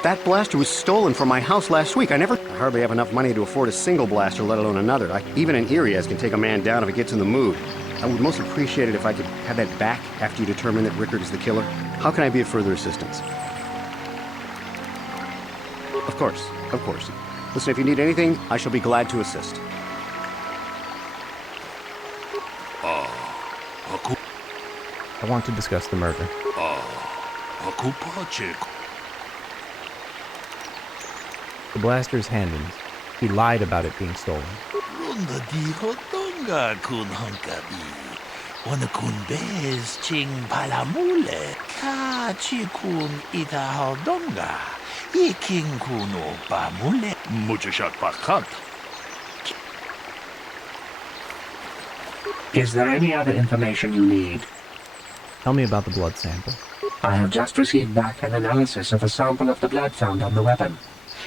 That blaster was stolen from my house last week. I hardly have enough money to afford a single blaster, let alone another. Even an Irias can take a man down if it gets in the mood. I would most appreciate it if I could have that back after you determine that Rickard is the killer. How can I be of further assistance? Of course, of course. Listen, if you need anything, I shall be glad to assist. I want to discuss the murder. The blaster is Handon's. He lied about it being stolen. Is there any other information you need? Tell me about the blood sample. I have just received back an analysis of a sample of the blood found on the weapon.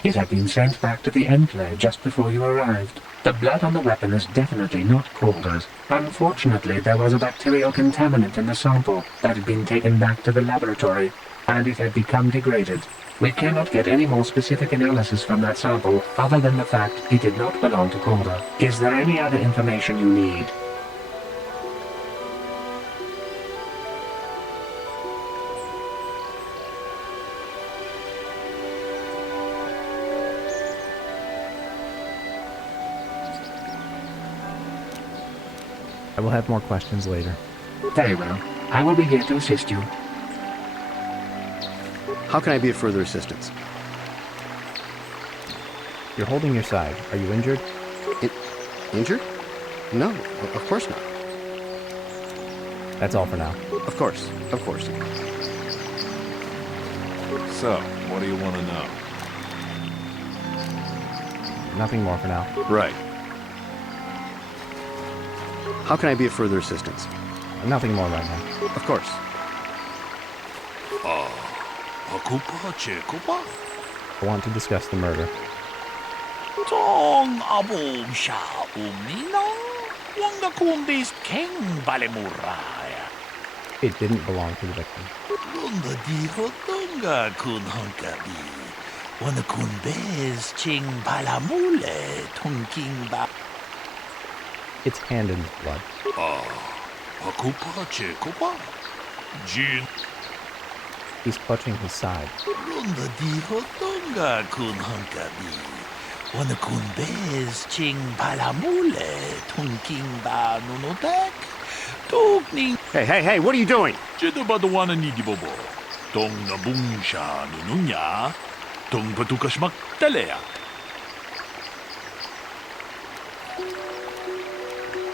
It had been sent back to the Enclave just before you arrived. The blood on the weapon is definitely not Calder's. Unfortunately, there was a bacterial contaminant in the sample that had been taken back to the laboratory, and it had become degraded. We cannot get any more specific analysis from that sample other than the fact it did not belong to Calder. Is there any other information you need? I will have more questions later. Very well. I will be here to assist you. How can I be of further assistance? You're holding your side. Are you injured? Injured? No, of course not. That's all for now. Of course, of course. So, what do you want to know? Nothing more for now. Right. How can I be of further assistance? Nothing more right now. Of course. I want to discuss the murder. It didn't belong to the victim. It's Handon's blood. He's clutching his side. Hey, what are you doing?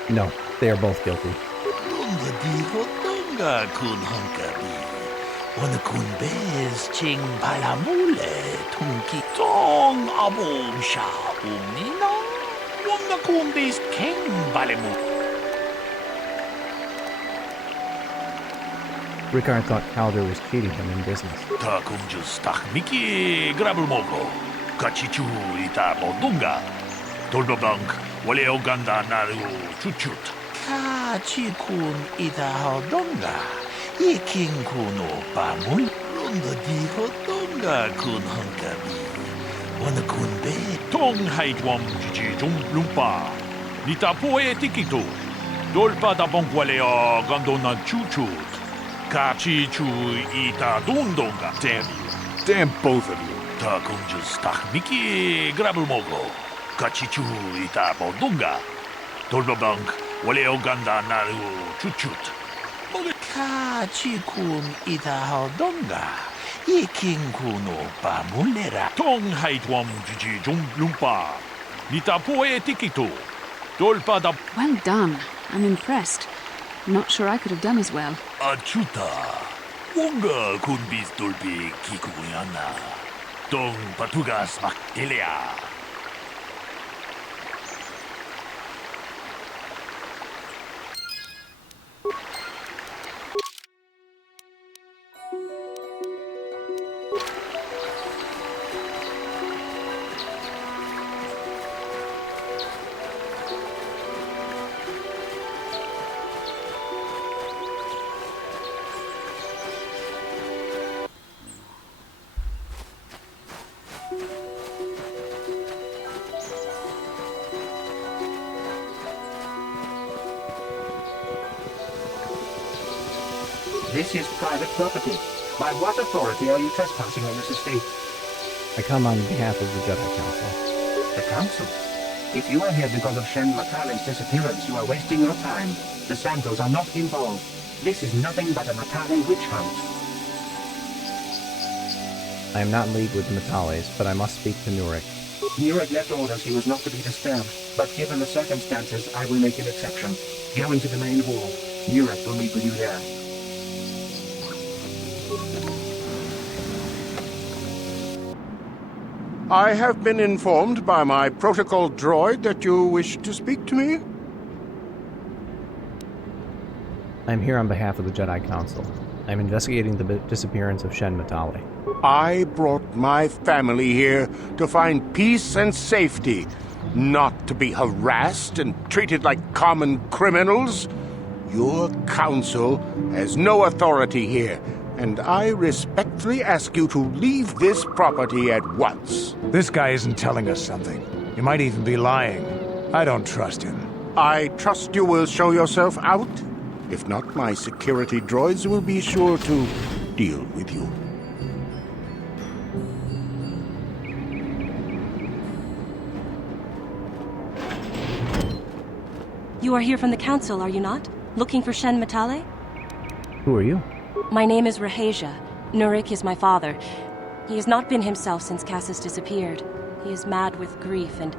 No, they are both guilty. Rickard thought Calder was cheating him in business. Damn you. Damn both of you. Nitapoe tikitu. Dolpa da Well done. I'm impressed. Not sure I could have done as well. achuta. Unga kunbis dolpi kikuyana. Dong patugas makilea. This is private property. By what authority are you trespassing on this estate? I come on behalf of the Jedi Council. The Council? If you are here because of Shen Matale's disappearance, you are wasting your time. The Sandrals are not involved. This is nothing but a Matale witch hunt. I am not in league with the Matales, but I must speak to Nurik. Nurik left orders he was not to be disturbed, but given the circumstances, I will make an exception. Go into the main hall. Nurik will meet with you there. I have been informed by my protocol droid that you wish to speak to me. I am here on behalf of the Jedi Council. I am investigating the disappearance of Shen Matale. I brought my family here to find peace and safety, not to be harassed and treated like common criminals. Your council has no authority here, and I respectfully ask you to leave this property at once. This guy isn't telling us something. He might even be lying. I don't trust him. I trust you will show yourself out. If not, my security droids will be sure to deal with you. You are here from the Council, are you not? Looking for Shen Matale? Who are you? My name is Rahasia. Nurik is my father. He has not been himself since Cassis disappeared. He is mad with grief, and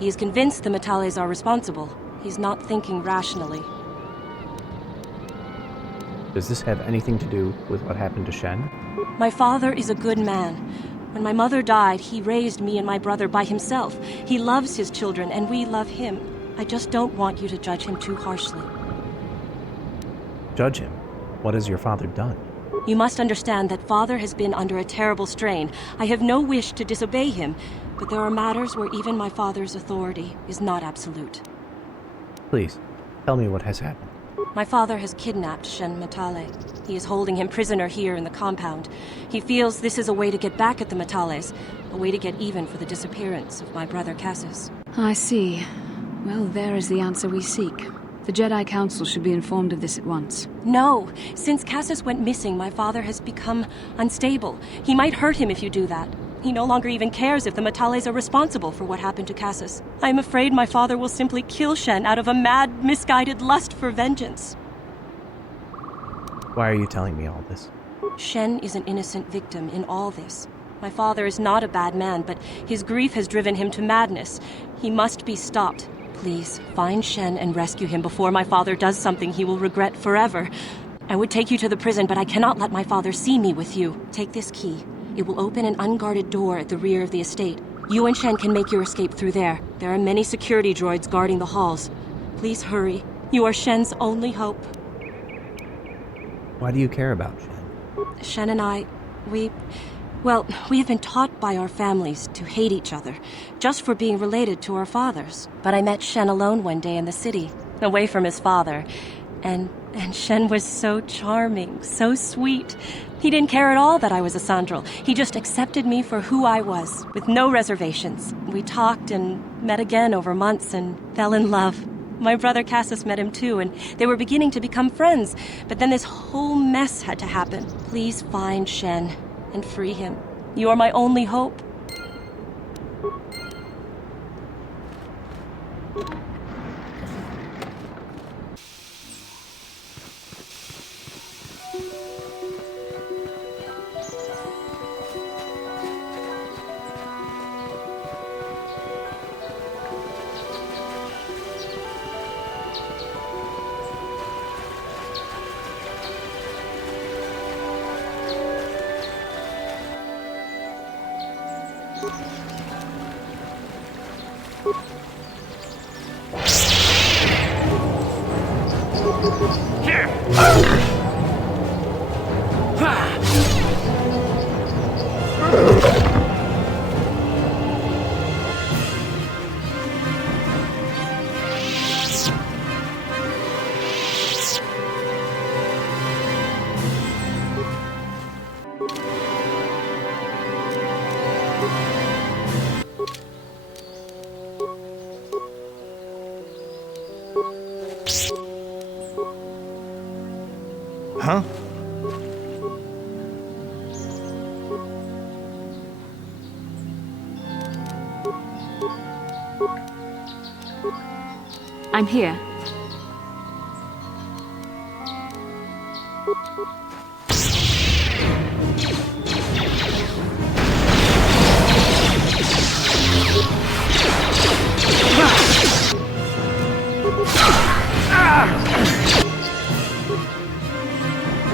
he is convinced the Matales are responsible. He's not thinking rationally. Does this have anything to do with what happened to Shen? My father is a good man. When my mother died, he raised me and my brother by himself. He loves his children, and we love him. I just don't want you to judge him too harshly. Judge him? What has your father done? You must understand that father has been under a terrible strain. I have no wish to disobey him, but there are matters where even my father's authority is not absolute. Please, tell me what has happened. My father has kidnapped Shen Matale. He is holding him prisoner here in the compound. He feels this is a way to get back at the Matales, a way to get even for the disappearance of my brother Cassis. I see. Well, there is the answer we seek. The Jedi Council should be informed of this at once. No! Since Cassis went missing, my father has become unstable. He might hurt him if you do that. He no longer even cares if the Matales are responsible for what happened to Cassis. I am afraid my father will simply kill Shen out of a mad, misguided lust for vengeance. Why are you telling me all this? Shen is an innocent victim in all this. My father is not a bad man, but his grief has driven him to madness. He must be stopped. Please, find Shen and rescue him before my father does something he will regret forever. I would take you to the prison, but I cannot let my father see me with you. Take this key. It will open an unguarded door at the rear of the estate. You and Shen can make your escape through there. There are many security droids guarding the halls. Please hurry. You are Shen's only hope. Why do you care about Shen? Shen and I, we have been taught by our families to hate each other, just for being related to our fathers. But I met Shen alone one day in the city, away from his father. And Shen was so charming, so sweet. He didn't care at all that I was a Sandral. He just accepted me for who I was, with no reservations. We talked and met again over months and fell in love. My brother Cassis met him too, and they were beginning to become friends. But then this whole mess had to happen. Please find Shen and free him. You are my only hope. Huh? I'm here.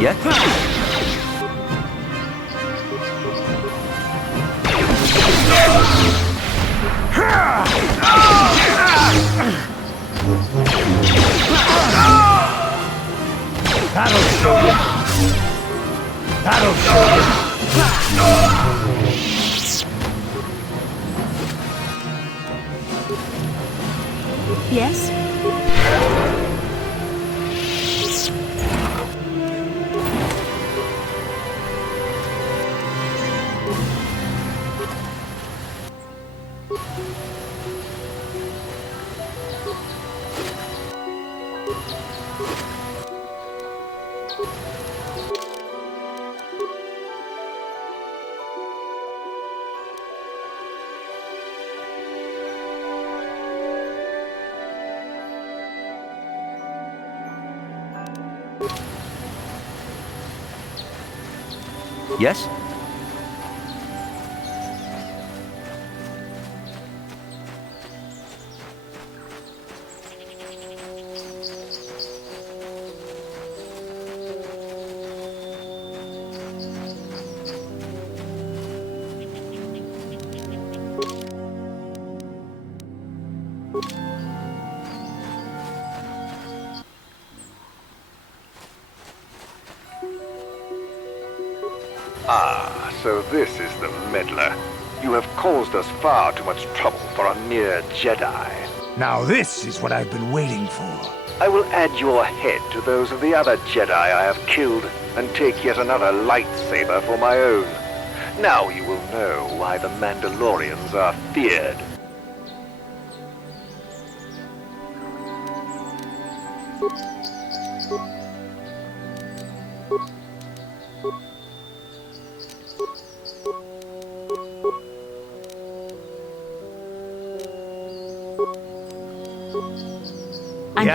Yes? That'll show you. That'll show you. Yes? Yes? Ah, so this is the meddler. You have caused us far too much trouble for a mere Jedi. Now this is what I've been waiting for. I will add your head to those of the other Jedi I have killed, and take yet another lightsaber for my own. Now you will know why the Mandalorians are feared. I'm here.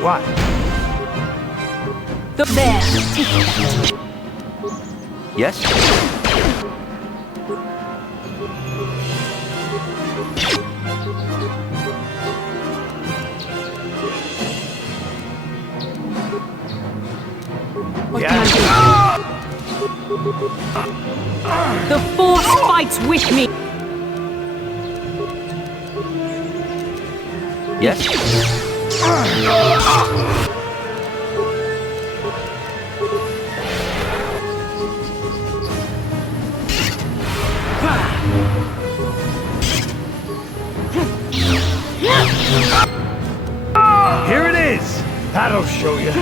What? There. Yes? What can I do? The Force fights with me! Yes? Here it is! That'll show you.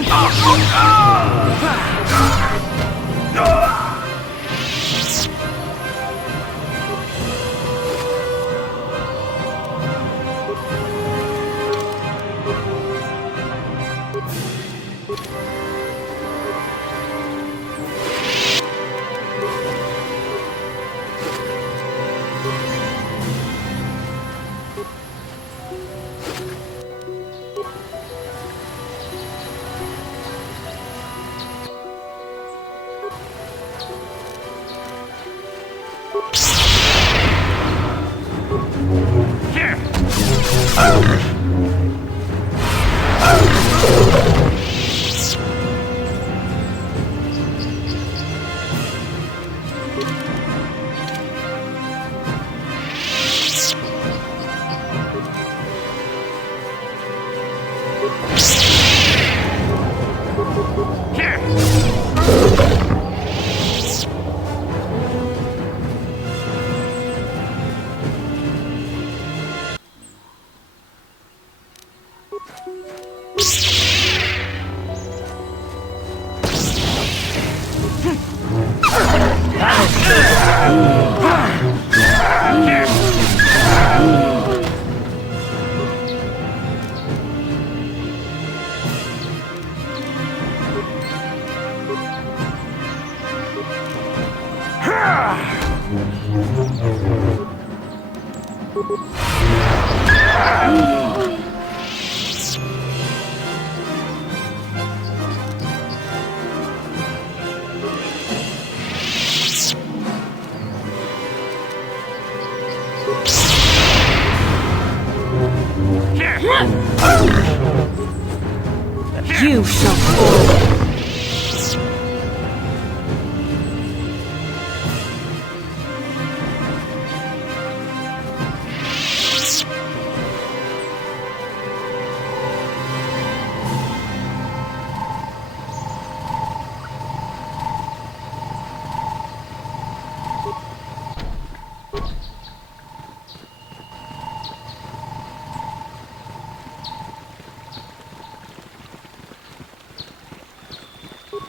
You shall fall.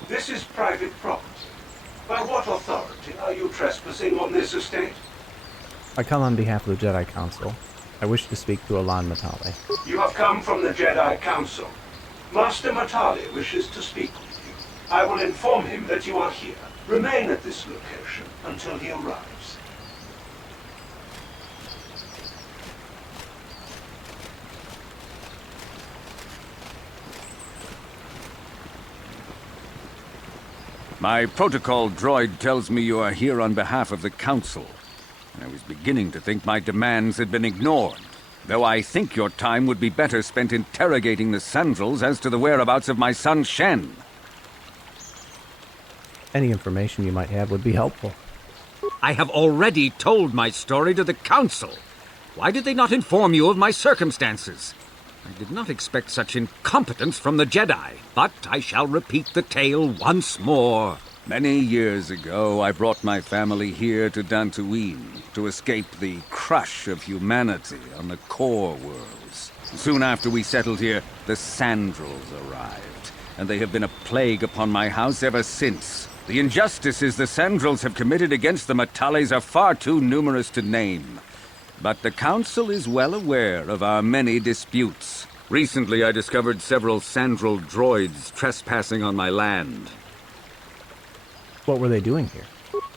This is private property. By what authority are you trespassing on this estate? I come on behalf of the Jedi Council. I wish to speak to Alan Matale. You have come from the Jedi Council. Master Matale wishes to speak with you. I will inform him that you are here. Remain at this location until he arrives. My protocol droid tells me you are here on behalf of the Council. I was beginning to think my demands had been ignored, though I think your time would be better spent interrogating the Sandrals as to the whereabouts of my son Shen. Any information you might have would be helpful. I have already told my story to the Council. Why did they not inform you of my circumstances? I did not expect such incompetence from the Jedi, but I shall repeat the tale once more. Many years ago, I brought my family here to Dantooine to escape the crush of humanity on the core worlds. Soon after we settled here, the Sandrals arrived, and they have been a plague upon my house ever since. The injustices the Sandrals have committed against the Matales are far too numerous to name. But the Council is well aware of our many disputes. Recently, I discovered several Sandral droids trespassing on my land. What were they doing here?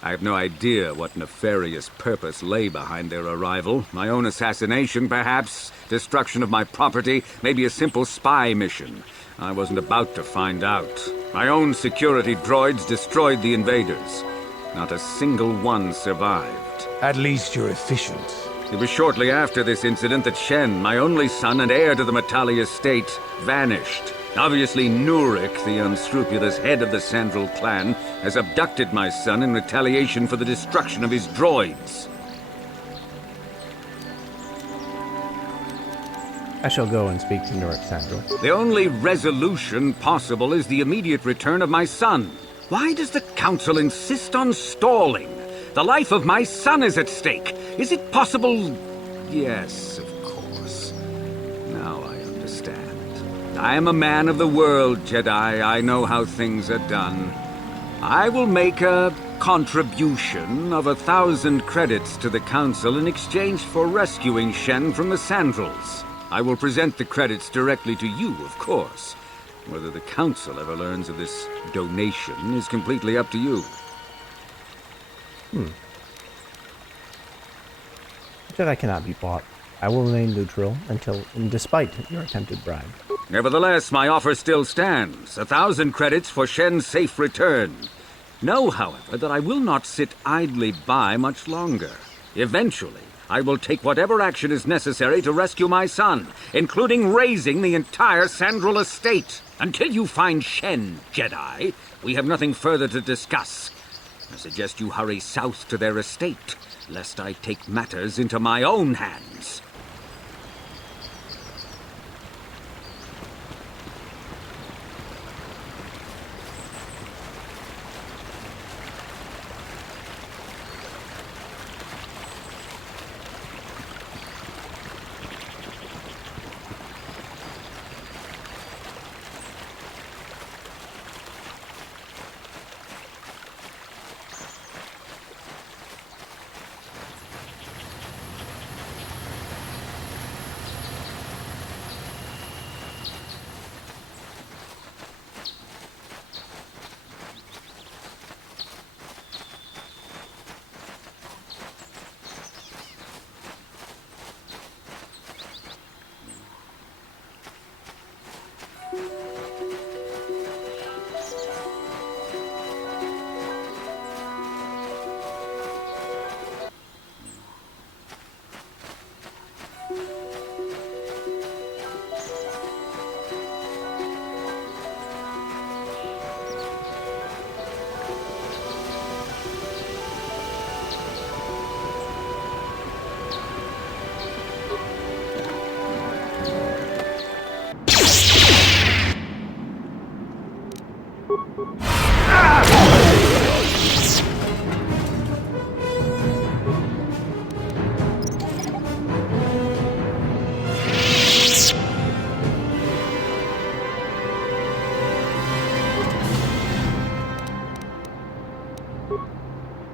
I have no idea what nefarious purpose lay behind their arrival. My own assassination, perhaps. Destruction of my property. Maybe a simple spy mission. I wasn't about to find out. My own security droids destroyed the invaders. Not a single one survived. At least you're efficient. It was shortly after this incident that Shen, my only son and heir to the Matale estate, vanished. Obviously, Nurik, the unscrupulous head of the Sandral clan, has abducted my son in retaliation for the destruction of his droids. I shall go and speak to Nurik Sandral. The only resolution possible is the immediate return of my son. Why does the Council insist on stalling? The life of my son is at stake. Is it possible? Yes, of course. Now I understand. I am a man of the world, Jedi. I know how things are done. I will make a contribution of 1,000 credits to the Council in exchange for rescuing Shen from the Sandrals. I will present the credits directly to you, of course. Whether the Council ever learns of this donation is completely up to you. Jedi cannot be bought. I will remain neutral despite your attempted bribe. Nevertheless, my offer still stands. 1,000 credits for Shen's safe return. Know, however, that I will not sit idly by much longer. Eventually, I will take whatever action is necessary to rescue my son, including razing the entire Sandral estate. Until you find Shen, Jedi, we have nothing further to discuss. I suggest you hurry south to their estate, lest I take matters into my own hands.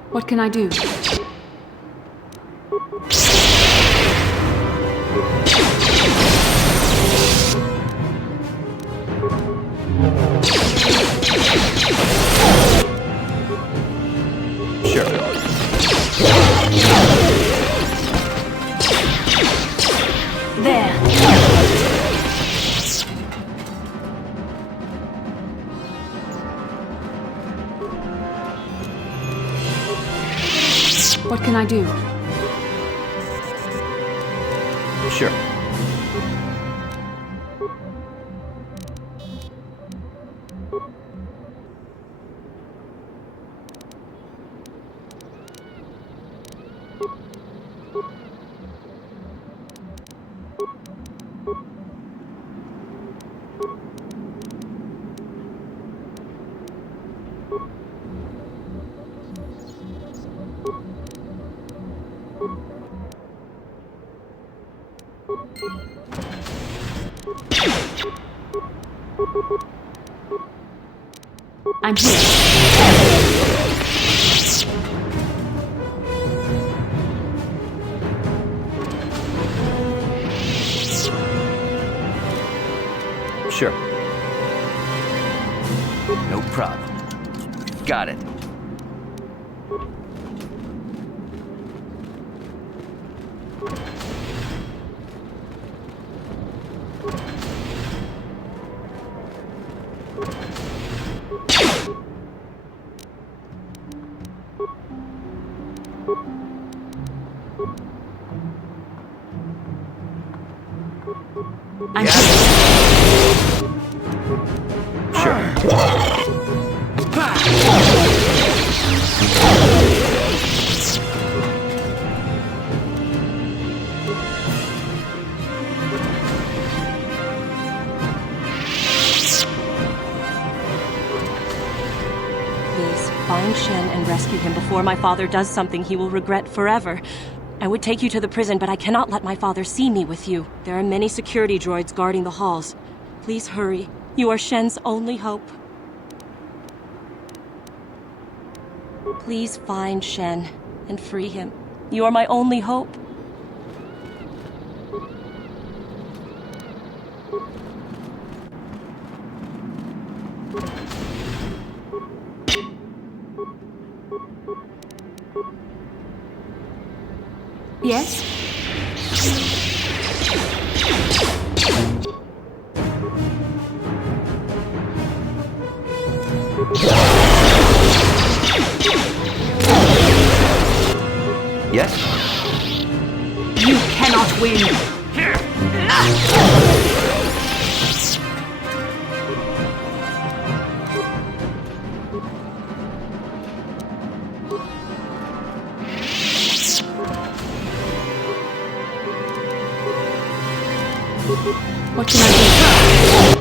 What can I do? What can I do? Sure. I'm here. Sure. No problem. Got it. Find Shen and rescue him before my father does something he will regret forever. I would take you to the prison, but I cannot let my father see me with you. There are many security droids guarding the halls. Please hurry. You are Shen's only hope. Please find Shen and free him. You are my only hope. Yes? Yes? You cannot win! What can I do?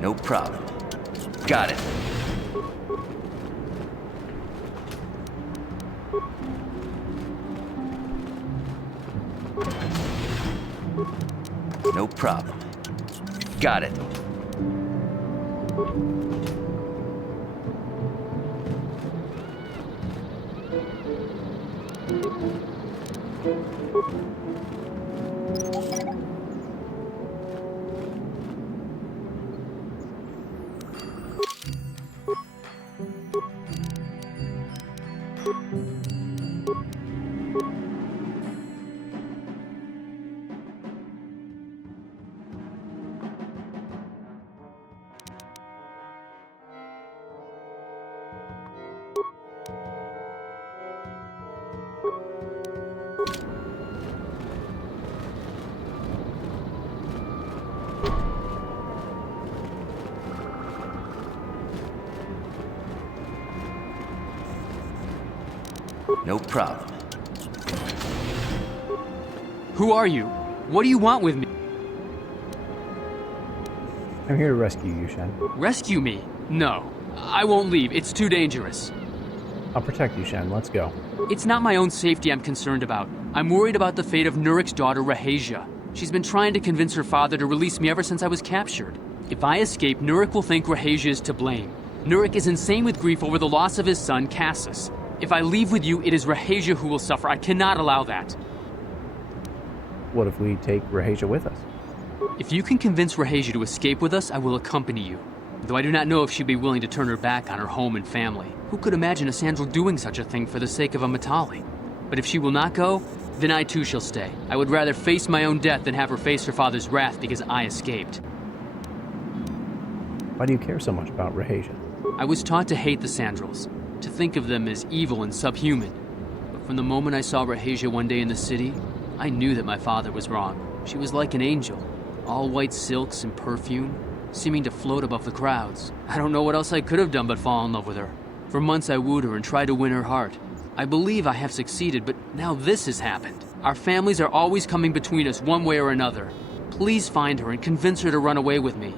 No problem. Got it. No problem. Got it. No problem. Who are you? What do you want with me? I'm here to rescue you, Shen. Rescue me? No. I won't leave. It's too dangerous. I'll protect you, Shen. Let's go. It's not my own safety I'm concerned about. I'm worried about the fate of Nurik's daughter, Rahasia. She's been trying to convince her father to release me ever since I was captured. If I escape, Nurik will think Rahasia is to blame. Nurik is insane with grief over the loss of his son, Cassus. If I leave with you, it is Rahasia who will suffer. I cannot allow that. What if we take Rahasia with us? If you can convince Rahasia to escape with us, I will accompany you. Though I do not know if she'd be willing to turn her back on her home and family. Who could imagine a Sandral doing such a thing for the sake of a Matale? But if she will not go, then I too shall stay. I would rather face my own death than have her face her father's wrath because I escaped. Why do you care so much about Rahasia? I was taught to hate the Sandrals, to think of them as evil and subhuman. But from the moment I saw Rahasia one day in the city, I knew that my father was wrong. She was like an angel, all white silks and perfume, seeming to float above the crowds. I don't know what else I could have done but fall in love with her. For months I wooed her and tried to win her heart. I believe I have succeeded, but now this has happened. Our families are always coming between us one way or another. Please find her and convince her to run away with me.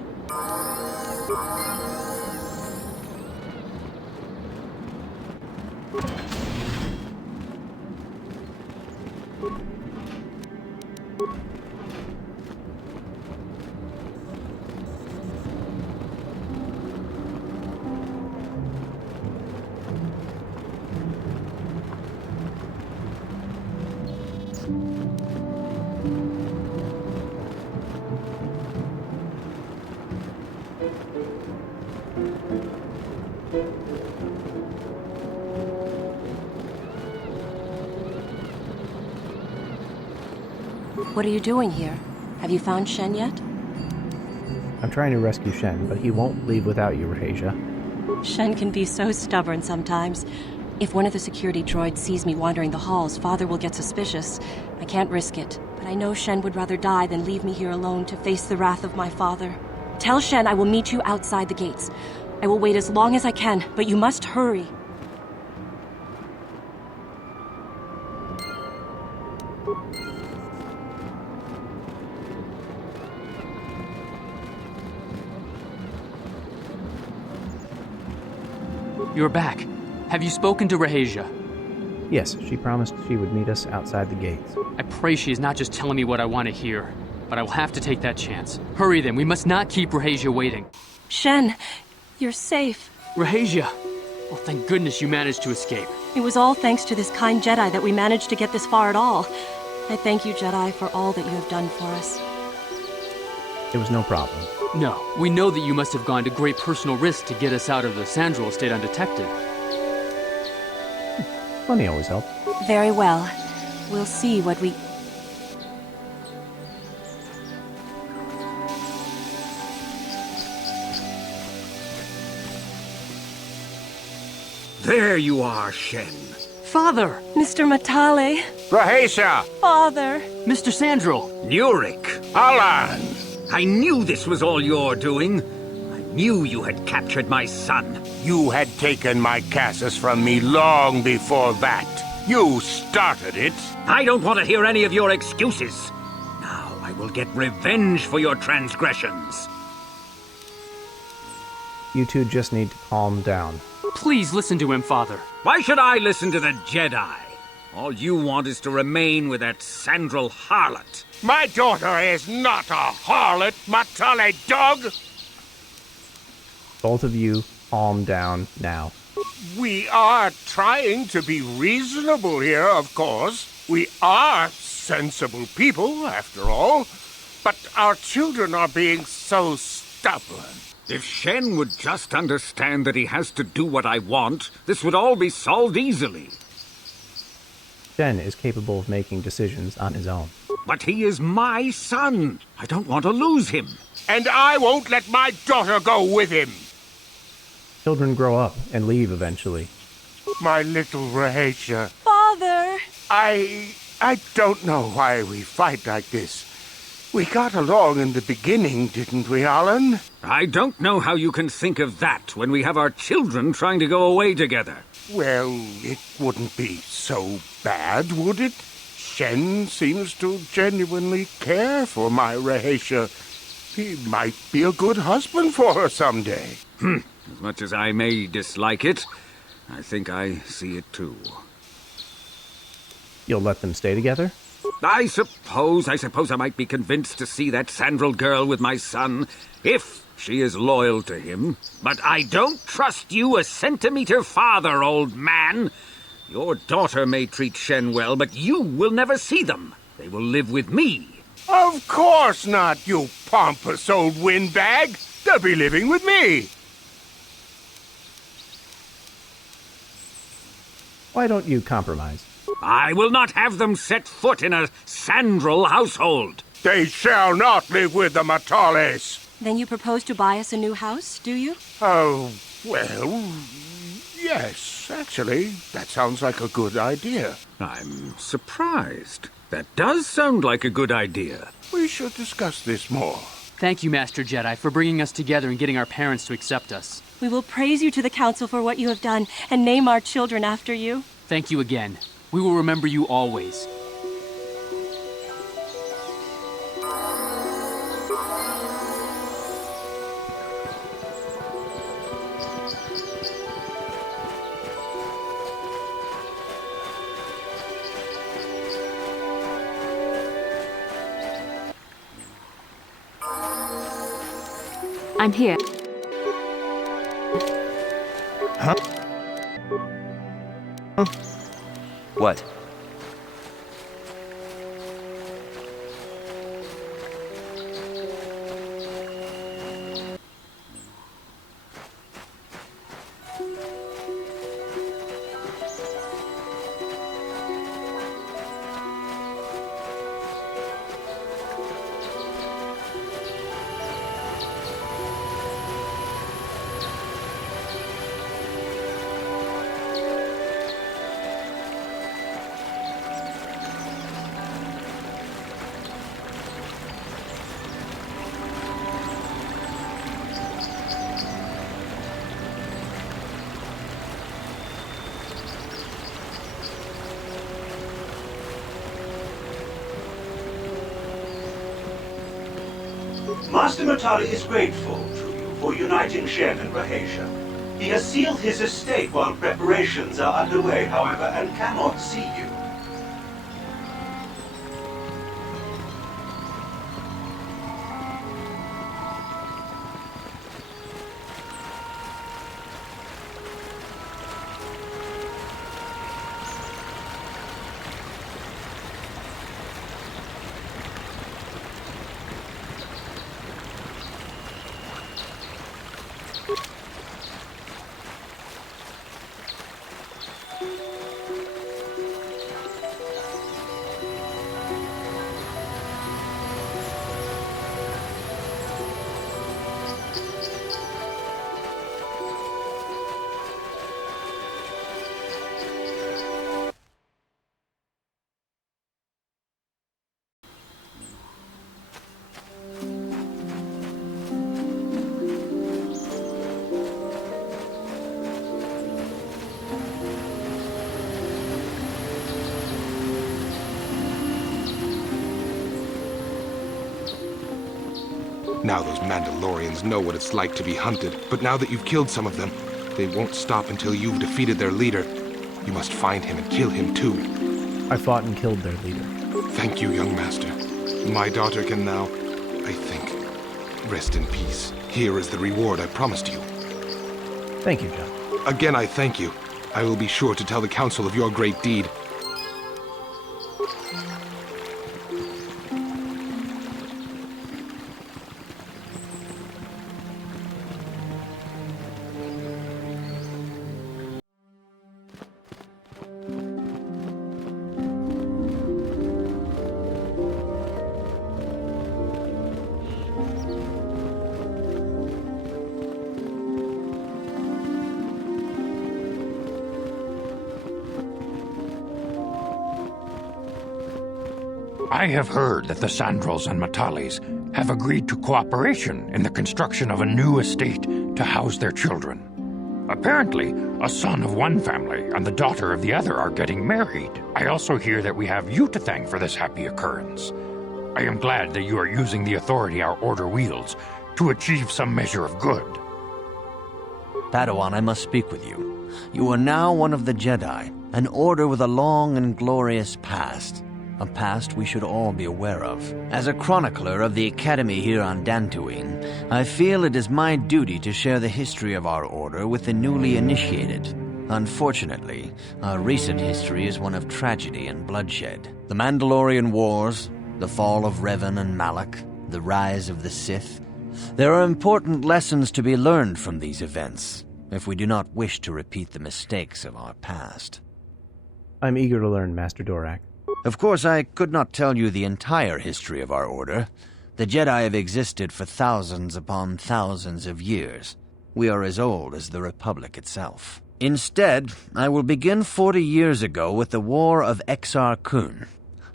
What are you doing here? Have you found Shen yet? I'm trying to rescue Shen, but he won't leave without you, Rahasia. Shen can be so stubborn sometimes. If one of the security droids sees me wandering the halls, Father will get suspicious. I can't risk it, but I know Shen would rather die than leave me here alone to face the wrath of my father. Tell Shen I will meet you outside the gates. I will wait as long as I can, but you must hurry. You're back. Have you spoken to Rahasia? Yes, she promised she would meet us outside the gates. I pray she is not just telling me what I want to hear. but I will have to take that chance. Hurry then, we must not keep Rahasia waiting. Shen, you're safe. Rahasia! Well, thank goodness you managed to escape. It was all thanks to this kind Jedi that we managed to get this far at all. I thank you, Jedi, for all that you have done for us. It was no problem. No, we know that you must have gone to great personal risk to get us out of the Sandral estate undetected. Money always helps. Very well. We'll see what we... There you are, Shen. Father! Mr. Matale. Rahasia! Father! Mr. Sandral! Nurik! Alan! I knew this was all your doing. I knew you had captured my son. You had taken my Cassus from me long before that. You started it. I don't want to hear any of your excuses. Now I will get revenge for your transgressions. You two just need to calm down. Please listen to him, Father. Why should I listen to the Jedi? All you want is to remain with that Sandral harlot. My daughter is not a harlot, Matale dog! Both of you, calm down now. We are trying to be reasonable here, of course. We are sensible people, after all. But our children are being so stubborn. If Shen would just understand that he has to do what I want, this would all be solved easily. Shen is capable of making decisions on his own. But he is my son. I don't want to lose him. And I won't let my daughter go with him. Children grow up and leave eventually. My little Rahasia. Father! I don't know why we fight like this. We got along in the beginning, didn't we, Alan? I don't know how you can think of that when we have our children trying to go away together. Well, it wouldn't be so bad, would it? Shen seems to genuinely care for my Rahasia. He might be a good husband for her someday. As much as I may dislike it, I think I see it too. You'll let them stay together? I suppose I might be convinced to see that Sandral girl with my son, if she is loyal to him. But I don't trust you a centimeter farther, old man. Your daughter may treat Shen well, but you will never see them. They will live with me. Of course not, you pompous old windbag. They'll be living with me. Why don't you compromise? I will not have them set foot in a Sandral household. They shall not live with the Matales. Then you propose to buy us a new house, do you? Oh, well, yes, actually. That sounds like a good idea. I'm surprised. That does sound like a good idea. We should discuss this more. Thank you, Master Jedi, for bringing us together and getting our parents to accept us. We will praise you to the Council for what you have done and name our children after you. Thank you again. We will remember you always. I'm here. Huh? What? Master Matale is grateful to you for uniting Shen and Rahasia. He has sealed his estate while preparations are underway, however, and cannot see you. Now those Mandalorians know what it's like to be hunted, but now that you've killed some of them, they won't stop until you've defeated their leader. You must find him and kill him too. I fought and killed their leader. Thank you, young master. My daughter can now, I think, rest in peace. Here is the reward I promised you. Thank you, John. Again, I thank you. I will be sure to tell the council of your great deed. I have heard that the Sandrals and Matales have agreed to cooperation in the construction of a new estate to house their children. Apparently, a son of one family and the daughter of the other are getting married. I also hear that we have you to thank for this happy occurrence. I am glad that you are using the authority our order wields to achieve some measure of good. Padawan, I must speak with you. You are now one of the Jedi, an order with a long and glorious past. A past we should all be aware of. As a chronicler of the Academy here on Dantooine, I feel it is my duty to share the history of our order with the newly initiated. Unfortunately, our recent history is one of tragedy and bloodshed. The Mandalorian Wars, the fall of Revan and Malak, the rise of the Sith. There are important lessons to be learned from these events, if we do not wish to repeat the mistakes of our past. I'm eager to learn, Master Dorak. Of course, I could not tell you the entire history of our order. The Jedi have existed for thousands upon thousands of years. We are as old as the Republic itself. Instead, I will begin 40 years ago with the War of Exar Kun.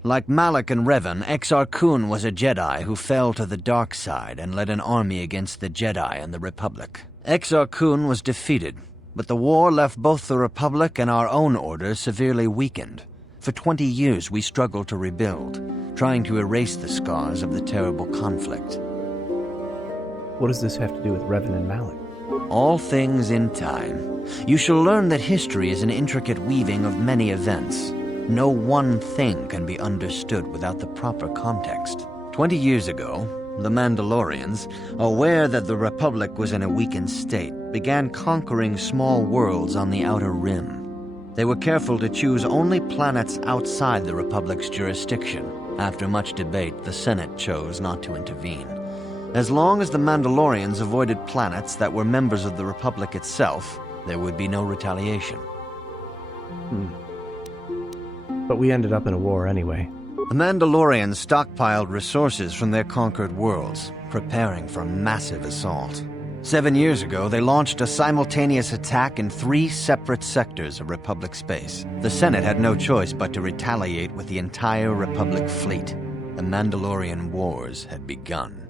Like Malak and Revan, Exar Kun was a Jedi who fell to the dark side and led an army against the Jedi and the Republic. Exar Kun was defeated, but the war left both the Republic and our own order severely weakened. For 20 years we struggled to rebuild, trying to erase the scars of the terrible conflict. What does this have to do with Revan and Malak? All things in time. You shall learn that history is an intricate weaving of many events. No one thing can be understood without the proper context. 20 years ago, the Mandalorians, aware that the Republic was in a weakened state, began conquering small worlds on the Outer Rim. They were careful to choose only planets outside the Republic's jurisdiction. After much debate, the Senate chose not to intervene. As long as the Mandalorians avoided planets that were members of the Republic itself, there would be no retaliation. But we ended up in a war anyway. The Mandalorians stockpiled resources from their conquered worlds, preparing for a massive assault. 7 years ago, they launched a simultaneous attack in 3 separate sectors of Republic space. The Senate had no choice but to retaliate with the entire Republic fleet. The Mandalorian Wars had begun.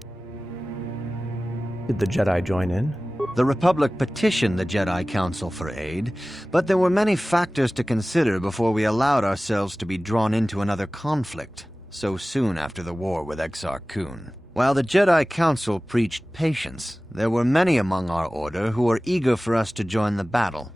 Did the Jedi join in? The Republic petitioned the Jedi Council for aid, but there were many factors to consider before we allowed ourselves to be drawn into another conflict, so soon after the war with Exar Kun. While the Jedi Council preached patience, there were many among our order who were eager for us to join the battle.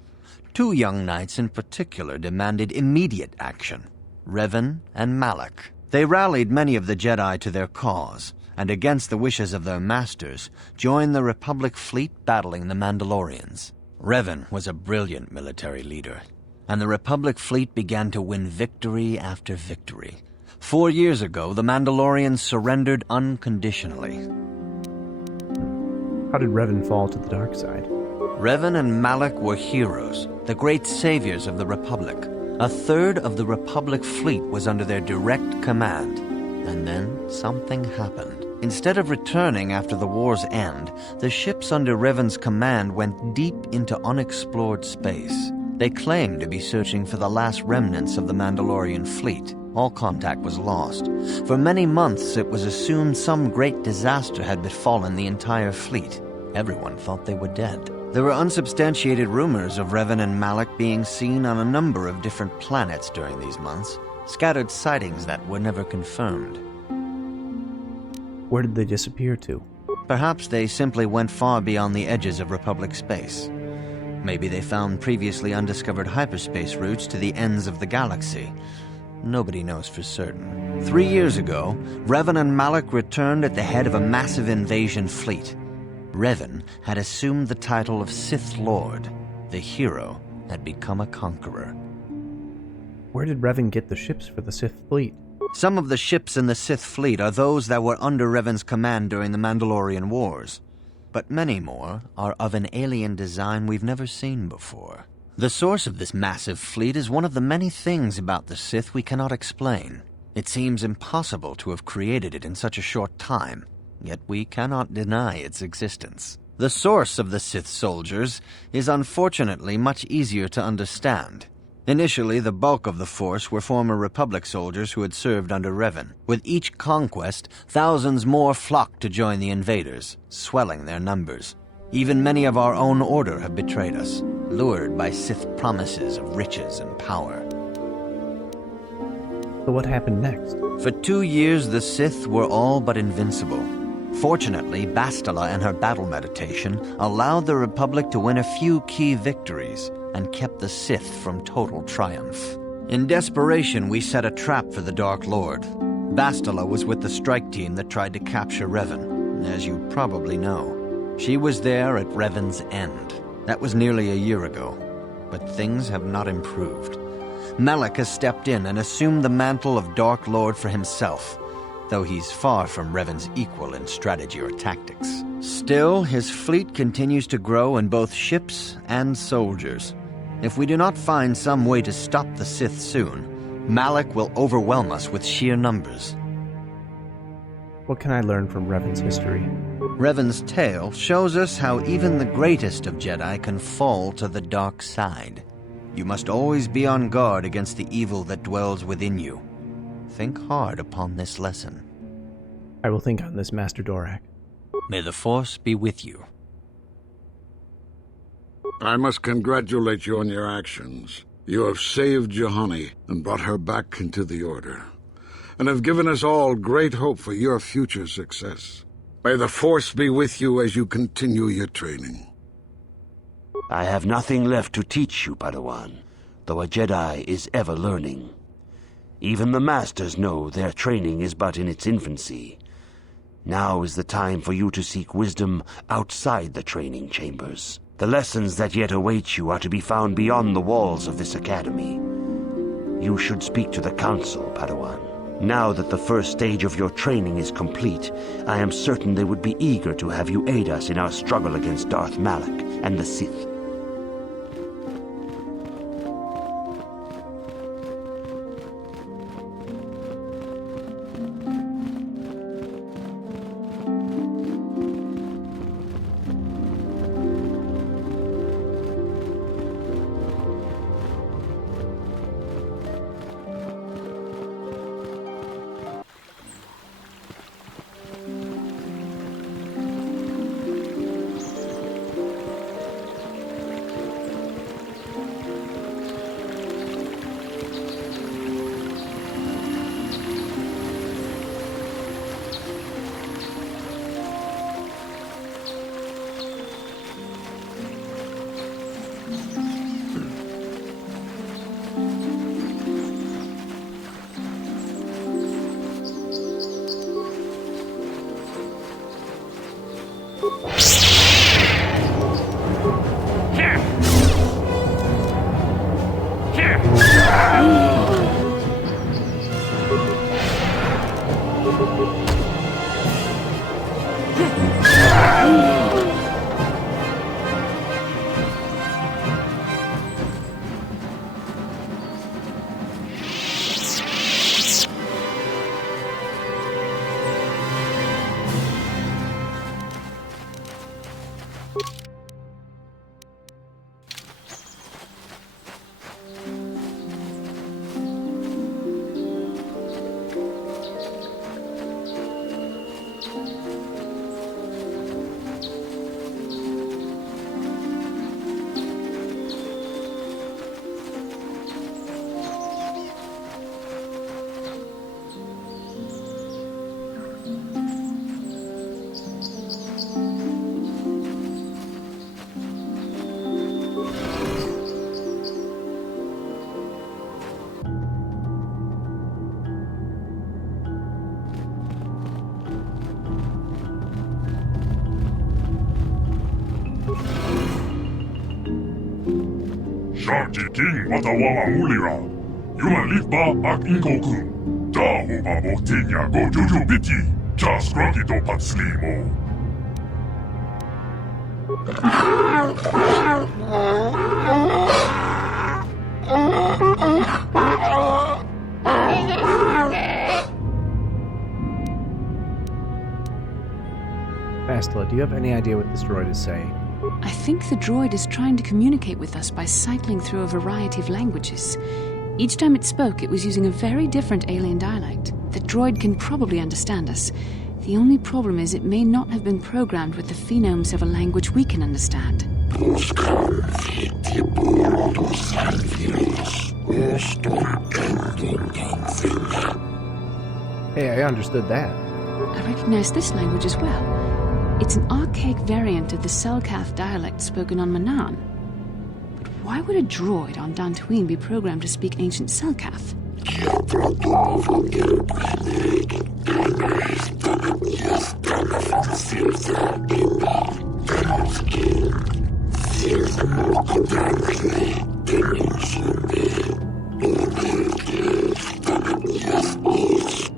2 young knights in particular demanded immediate action, Revan and Malak. They rallied many of the Jedi to their cause, and against the wishes of their masters, joined the Republic fleet battling the Mandalorians. Revan was a brilliant military leader, and the Republic fleet began to win victory after victory. 4 years ago, the Mandalorians surrendered unconditionally. How did Revan fall to the dark side? Revan and Malak were heroes, the great saviors of the Republic. A third of the Republic fleet was under their direct command. And then something happened. Instead of returning after the war's end, the ships under Revan's command went deep into unexplored space. They claimed to be searching for the last remnants of the Mandalorian fleet. All contact was lost. For many months, it was assumed some great disaster had befallen the entire fleet. Everyone thought they were dead. There were unsubstantiated rumors of Revan and Malak being seen on a number of different planets during these months, scattered sightings that were never confirmed. Where did they disappear to? Perhaps they simply went far beyond the edges of Republic space. Maybe they found previously undiscovered hyperspace routes to the ends of the galaxy. Nobody knows for certain. 3 years ago, Revan and Malak returned at the head of a massive invasion fleet. Revan had assumed the title of Sith Lord. The hero had become a conqueror. Where did Revan get the ships for the Sith fleet? Some of the ships in the Sith fleet are those that were under Revan's command during the Mandalorian Wars. But many more are of an alien design we've never seen before. The source of this massive fleet is one of the many things about the Sith we cannot explain. It seems impossible to have created it in such a short time, yet we cannot deny its existence. The source of the Sith soldiers is unfortunately much easier to understand. Initially, the bulk of the force were former Republic soldiers who had served under Revan. With each conquest, thousands more flocked to join the invaders, swelling their numbers. Even many of our own order have betrayed us, lured by Sith promises of riches and power. So what happened next? For 2 years, the Sith were all but invincible. Fortunately, Bastila and her battle meditation allowed the Republic to win a few key victories and kept the Sith from total triumph. In desperation, we set a trap for the Dark Lord. Bastila was with the strike team that tried to capture Revan, as you probably know. She was there at Revan's end. That was nearly a year ago, but things have not improved. Malak has stepped in and assumed the mantle of Dark Lord for himself, though he's far from Revan's equal in strategy or tactics. Still, his fleet continues to grow in both ships and soldiers. If we do not find some way to stop the Sith soon, Malak will overwhelm us with sheer numbers. What can I learn from Revan's history? Revan's tale shows us how even the greatest of Jedi can fall to the dark side. You must always be on guard against the evil that dwells within you. Think hard upon this lesson. I will think on this, Master Dorak. May the Force be with you. I must congratulate you on your actions. You have saved Juhani and brought her back into the Order, and have given us all great hope for your future success. May the Force be with you as you continue your training. I have nothing left to teach you, Padawan, though a Jedi is ever learning. Even the Masters know their training is but in its infancy. Now is the time for you to seek wisdom outside the training chambers. The lessons that yet await you are to be found beyond the walls of this academy. You should speak to the Council, Padawan. Now that the first stage of your training is complete, I am certain they would be eager to have you aid us in our struggle against Darth Malak and the Sith. Sharti king watawawa ulira. Yuma litba ak inkoku. Da huba botinya go juju biti. Cha scrunky to patslimo. Bastila, do you have any idea what this droid is saying? I think the droid is trying to communicate with us by cycling through a variety of languages. Each time it spoke, it was using a very different alien dialect. The droid can probably understand us. The only problem is it may not have been programmed with the phonemes of a language we can understand. Hey, I understood that. I recognize this language as well. It's an archaic variant of the Selkath dialect spoken on Manan. But why would a droid on Dantooine be programmed to speak ancient Selkath?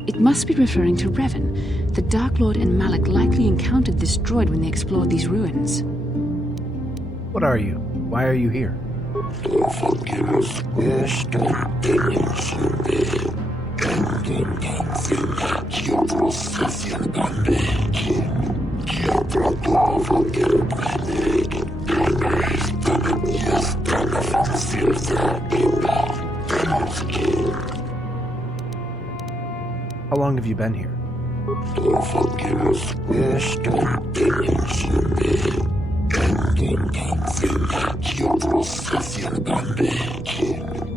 It must be referring to Revan. The Dark Lord and Malak likely encountered this droid when they explored these ruins. What are you? Why are you here? How long have you been here?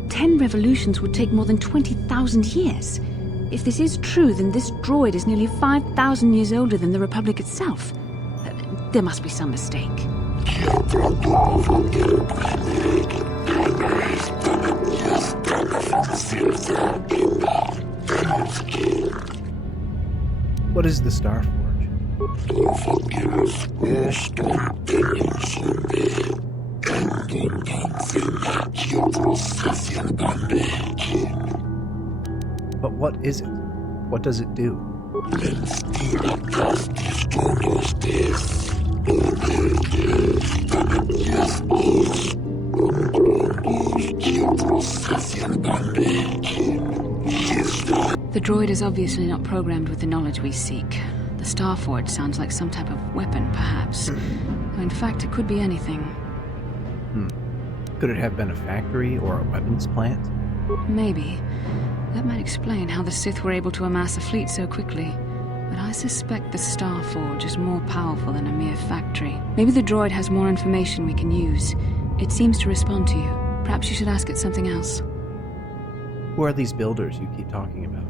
10 revolutions would take more than 20,000 years. If this is true, then this droid is nearly 5,000 years older than the Republic itself. There must be some mistake. What is the Starforge? 'But what is it? What does it do? The droid is obviously not programmed with the knowledge we seek. The Starforge sounds like some type of weapon, perhaps. In fact, it could be anything. Could it have been a factory or a weapons plant? Maybe. That might explain how the Sith were able to amass a fleet so quickly. But I suspect the Starforge is more powerful than a mere factory. Maybe the droid has more information we can use. It seems to respond to you. Perhaps you should ask it something else. Who are these builders you keep talking about?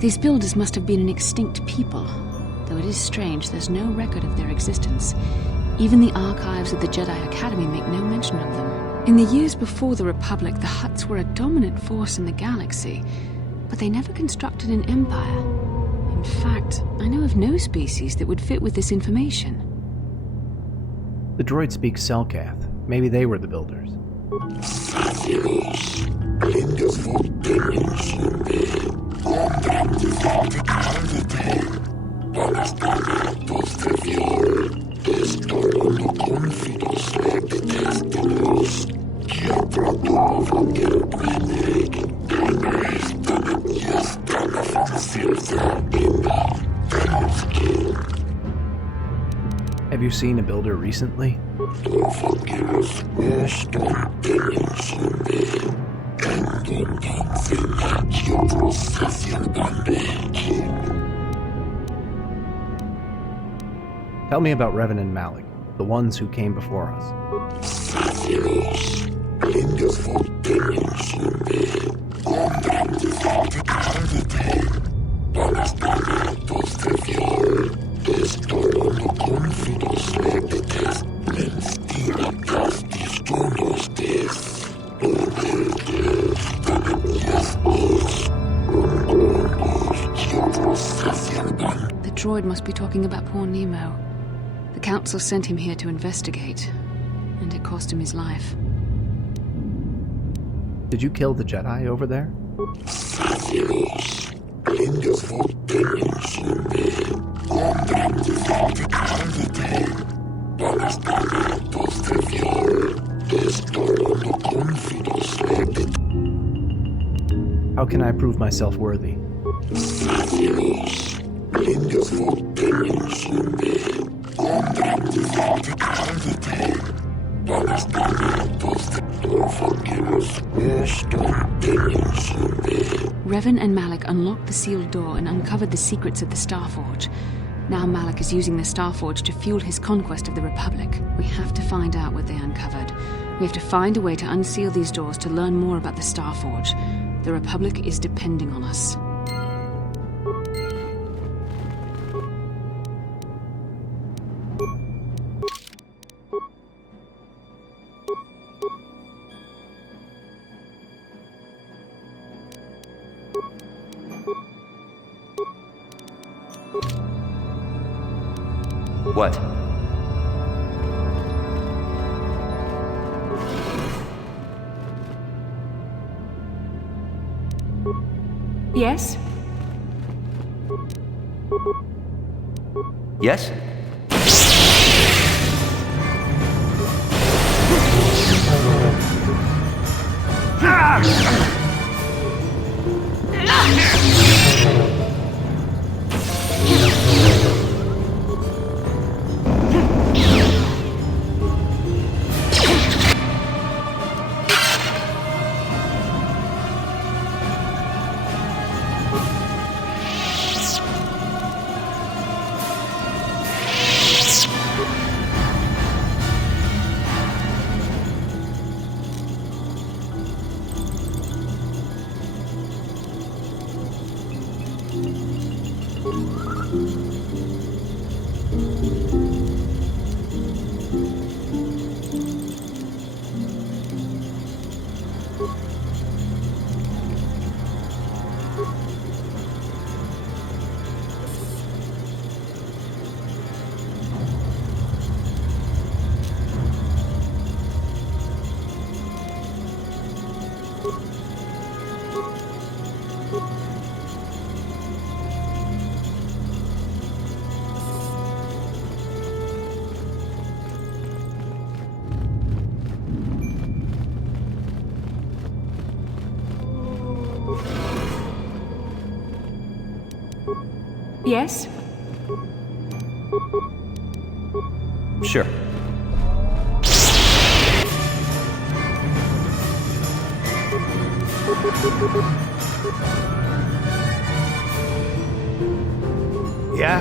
These builders must have been an extinct people. Though it is strange, there's no record of their existence. Even the archives of the Jedi Academy make no mention of them. In the years before the Republic, the Hutts were a dominant force in the galaxy, but they never constructed an empire. In fact, I know of no species that would fit with this information. The droid speaks Selkath. Maybe they were the builders. you seen a builder recently? Tell me about Revan and Malik, the ones who came before us. The droid must be talking about poor Nemo. The Council sent him here to investigate, and it cost him his life. Did you kill the Jedi over there? How can I prove myself worthy? Revan and Malik unlocked the sealed door and uncovered the secrets of the Starforge. Now Malik is using the Starforge to fuel his conquest of the Republic. We have to find out what they uncovered. We have to find a way to unseal these doors to learn more about the Starforge. The Republic is depending on us. What? Yes? Yes? Yes? Sure. Yeah?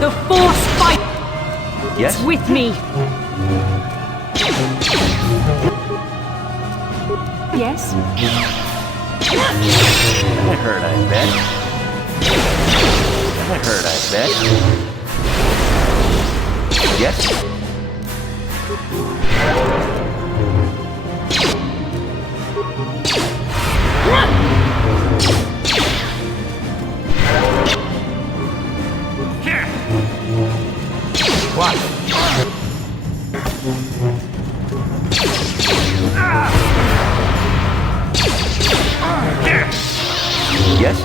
The Force fight! Yes? It's with me! Yes? That hurt, I bet. That hurt, I bet. Yes? What? Yes?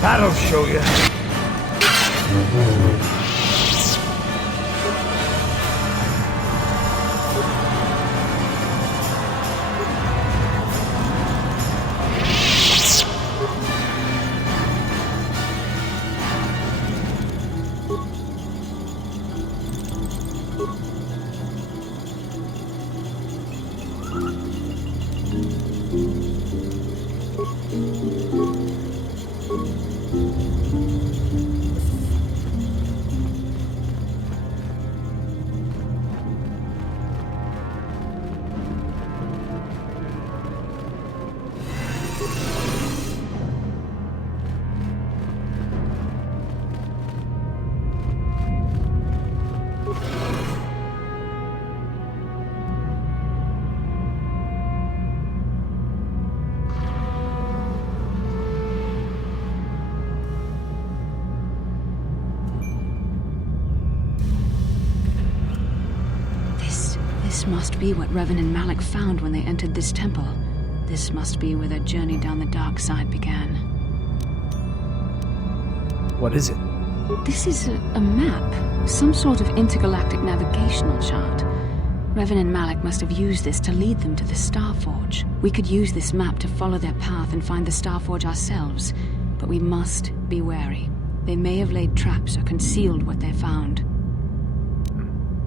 That'll show you. This must be what Revan and Malak found when they entered this temple. This must be where their journey down the dark side began. What is it? This is a map. Some sort of intergalactic navigational chart. Revan and Malak must have used this to lead them to the Starforge. We could use this map to follow their path and find the Starforge ourselves. But we must be wary. They may have laid traps or concealed what they found.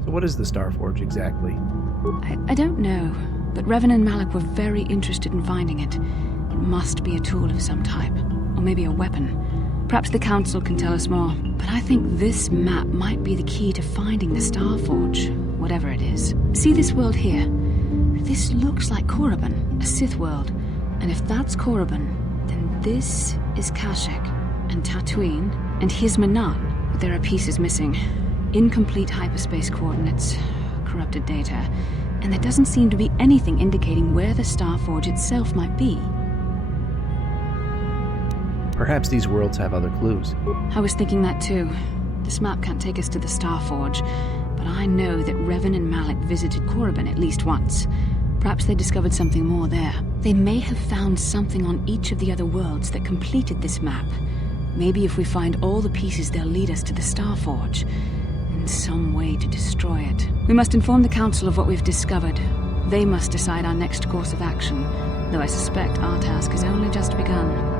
So what is the Starforge exactly? I don't know, but Revan and Malak were very interested in finding it. It must be a tool of some type, or maybe a weapon. Perhaps the Council can tell us more, but I think this map might be the key to finding the Starforge, whatever it is. See this world here? This looks like Korriban, a Sith world. And if that's Korriban, then this is Kashyyyk, and Dantooine, and here's Manan, but there are pieces missing. Incomplete hyperspace coordinates, corrupted data, and there doesn't seem to be anything indicating where the Starforge itself might be. Perhaps these worlds have other clues. I was thinking that too. This map can't take us to the Starforge, but I know that Revan and Malak visited Korriban at least once. Perhaps they discovered something more there. They may have found something on each of the other worlds that completed this map. Maybe if we find all the pieces, they'll lead us to the Starforge. Some way to destroy it. We must inform the Council of what we've discovered. They must decide our next course of action, though I suspect our task has only just begun.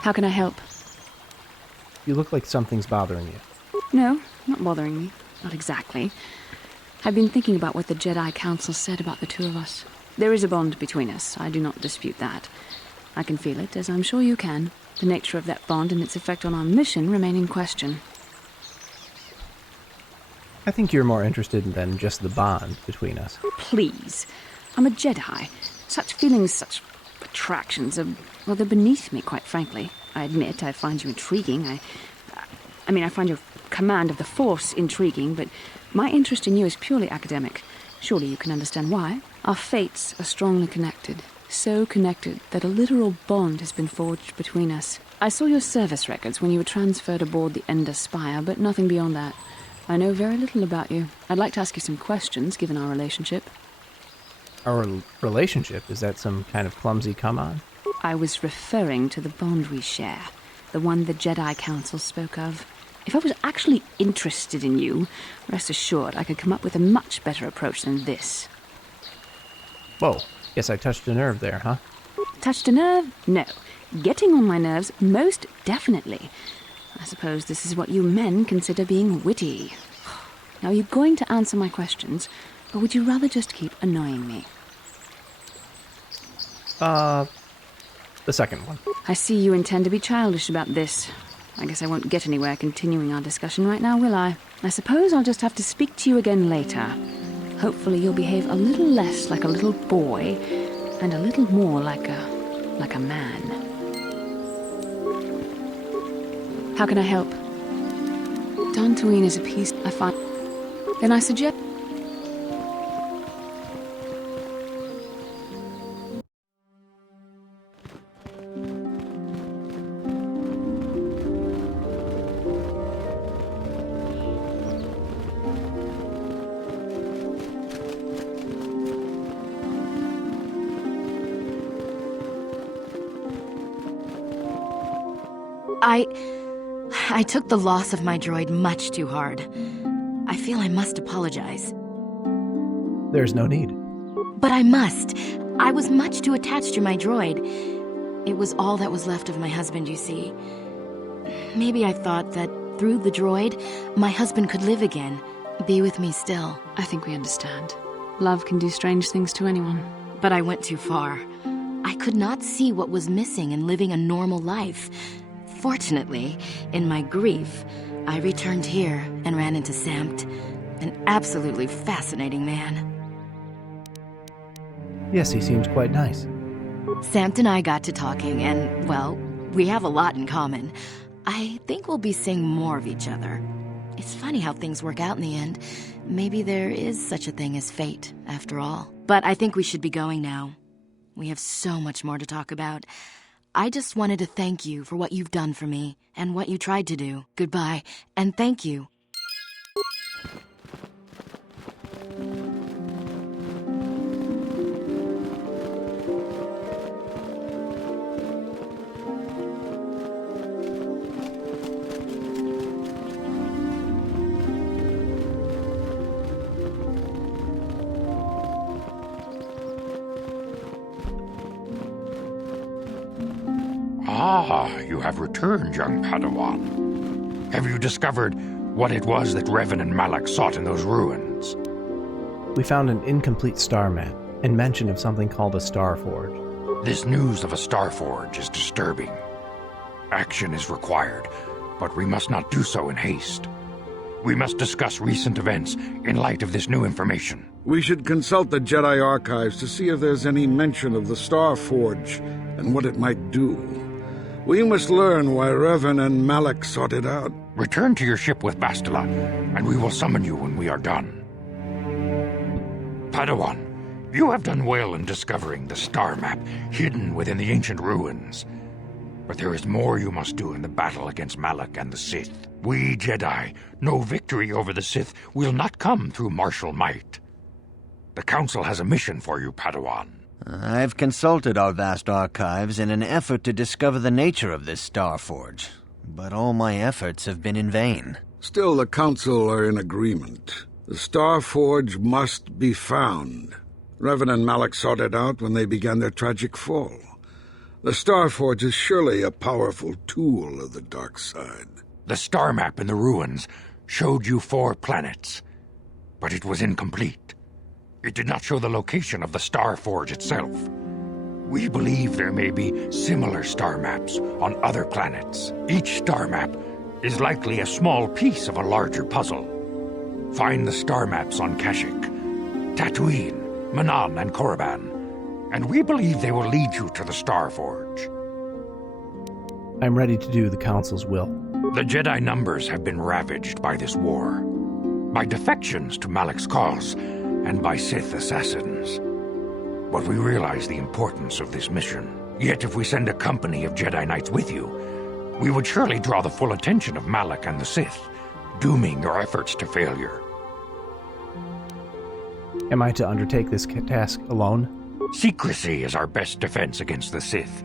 How can I help? You look like something's bothering you. No, not bothering me. Not exactly. I've been thinking about what the Jedi Council said about the two of us. There is a bond between us. I do not dispute that. I can feel it, as I'm sure you can. The nature of that bond and its effect on our mission remain in question. I think you're more interested than just the bond between us. Please. I'm a Jedi. Such feelings, such attractions are, well, they're beneath me, quite frankly. I admit I find you intriguing. I find your command of the Force intriguing, but My interest in you is purely academic. Surely you can understand why. Our fates are strongly connected. So connected that a literal bond has been forged between us. I saw your service records when you were transferred aboard the Ender Spire, but nothing beyond that. I know very little about you. I'd like to ask you some questions, given our relationship. Our relationship? Is that some kind of clumsy come-on? I was referring to the bond we share. The one the Jedi Council spoke of. If I was actually interested in you, rest assured I could come up with a much better approach than this. Whoa. Guess I touched a nerve there, huh? Touched a nerve? No. Getting on my nerves, most definitely. I suppose this is what you men consider being witty. Now, are you going to answer my questions, or would you rather just keep annoying me? The second one. I see you intend to be childish about this. I guess I won't get anywhere continuing our discussion right now, will I? I suppose I'll just have to speak to you again later. Hopefully you'll behave a little less like a little boy and a little more like a man. How can I help? Dantooine is a piece I find. Then I suggest... I took the loss of my droid much too hard. I feel I must apologize. There's no need. But I must. I was much too attached to my droid. It was all that was left of my husband, you see. Maybe I thought that through the droid, my husband could live again, be with me still. I think we understand. Love can do strange things to anyone. But I went too far. I could not see what was missing in living a normal life. Fortunately, in my grief, I returned here and ran into Samt, an absolutely fascinating man. Yes, he seems quite nice. Samt and I got to talking, and, well, we have a lot in common. I think we'll be seeing more of each other. It's funny how things work out in the end. Maybe there is such a thing as fate, after all. But I think we should be going now. We have so much more to talk about. I just wanted to thank you for what you've done for me, and what you tried to do. Goodbye, and thank you. Ah, you have returned, young Padawan. Have you discovered what it was that Revan and Malak sought in those ruins? We found an incomplete star map and mention of something called a Star Forge. This news of a Star Forge is disturbing. Action is required, but we must not do so in haste. We must discuss recent events in light of this new information. We should consult the Jedi archives to see if there's any mention of the Star Forge and what it might do. We must learn why Revan and Malak sought it out. Return to your ship with Bastila, and we will summon you when we are done. Padawan, you have done well in discovering the star map hidden within the ancient ruins. But there is more you must do in the battle against Malak and the Sith. We Jedi know victory over the Sith will not come through martial might. The Council has a mission for you, Padawan. I've consulted our vast archives in an effort to discover the nature of this Star Forge, but all my efforts have been in vain. Still, the Council are in agreement. The Star Forge must be found. Revan and Malak sought it out when they began their tragic fall. The Star Forge is surely a powerful tool of the dark side. The star map in the ruins showed you 4 planets, but it was incomplete. It did not show the location of the Star Forge itself. We believe there may be similar star maps on other planets. Each star map is likely a small piece of a larger puzzle. Find the star maps on Kashyyyk, Tatooine, Manan, and Korriban, and we believe they will lead you to the Star Forge. I'm ready to do the Council's will. The Jedi numbers have been ravaged by this war. by defections to Malak's cause, and by Sith assassins. But we realize the importance of this mission. Yet if we send a company of Jedi Knights with you, we would surely draw the full attention of Malak and the Sith, dooming your efforts to failure. Am I to undertake this task alone? Secrecy is our best defense against the Sith.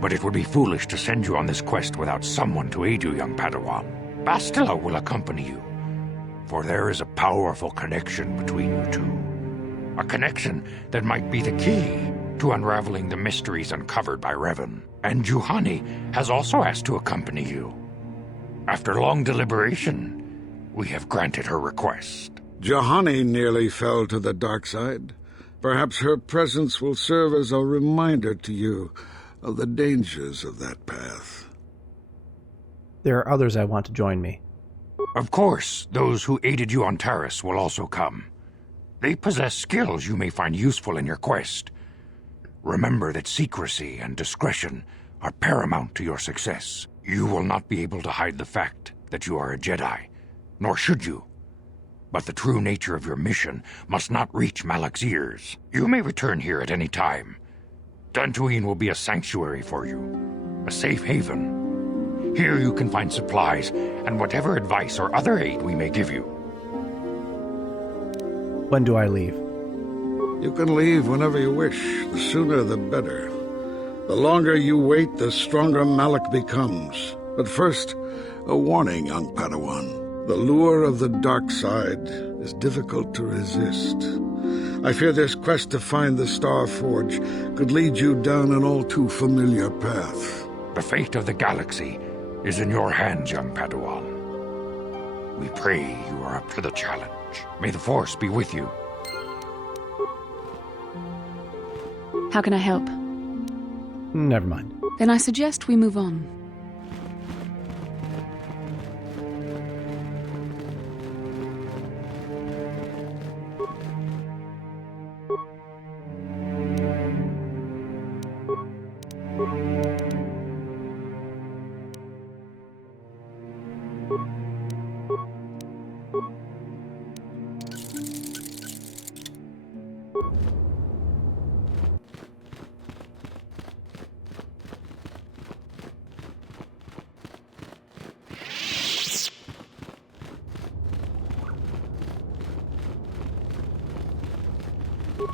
But it would be foolish to send you on this quest without someone to aid you, young Padawan. Bastila will accompany you, for there is a powerful connection between you two. A connection that might be the key to unraveling the mysteries uncovered by Revan. And Juhani has also asked to accompany you. After long deliberation, we have granted her request. Juhani nearly fell to the dark side. Perhaps her presence will serve as a reminder to you of the dangers of that path. There are others I want to join me. Of course, those who aided you on Taris will also come. They possess skills you may find useful in your quest. Remember that secrecy and discretion are paramount to your success. You will not be able to hide the fact that you are a Jedi, nor should you. But the true nature of your mission must not reach Malak's ears. You may return here at any time. Dantooine will be a sanctuary for you, a safe haven. Here you can find supplies and whatever advice or other aid we may give you. When do I leave? You can leave whenever you wish. The sooner the better. The longer you wait, the stronger Malak becomes. But first, a warning, young Padawan. The lure of the dark side is difficult to resist. I fear this quest to find the Star Forge could lead you down an all too familiar path. The fate of the galaxy is in your hands, young Padawan. We pray you are up to the challenge. May the Force be with you. How can I help? Never mind. Then I suggest we move on.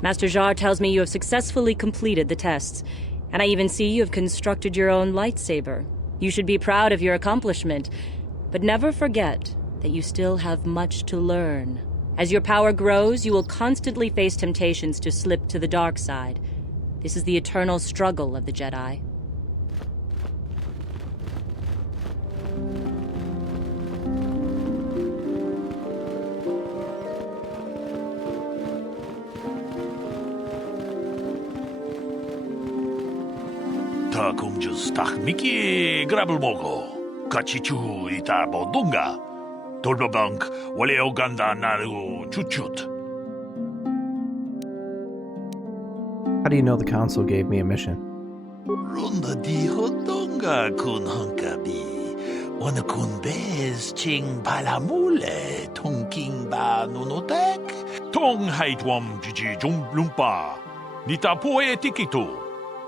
Master Jar tells me you have successfully completed the tests, and I even see you have constructed your own lightsaber. You should be proud of your accomplishment, but never forget that you still have much to learn. As your power grows, you will constantly face temptations to slip to the dark side. This is the eternal struggle of the Jedi. Ta kumjus tak miki grabel mogo. Kachichu ita bodunga. Tolbabank wale oganda naru chuchut. How do you know the Council gave me a mission? Runda di hodonga kun hunkabi. Wana kun bez ching palamule. Tong king ba nunotek. Tong haitwam jiji jumblumpa. Nita poe tikito.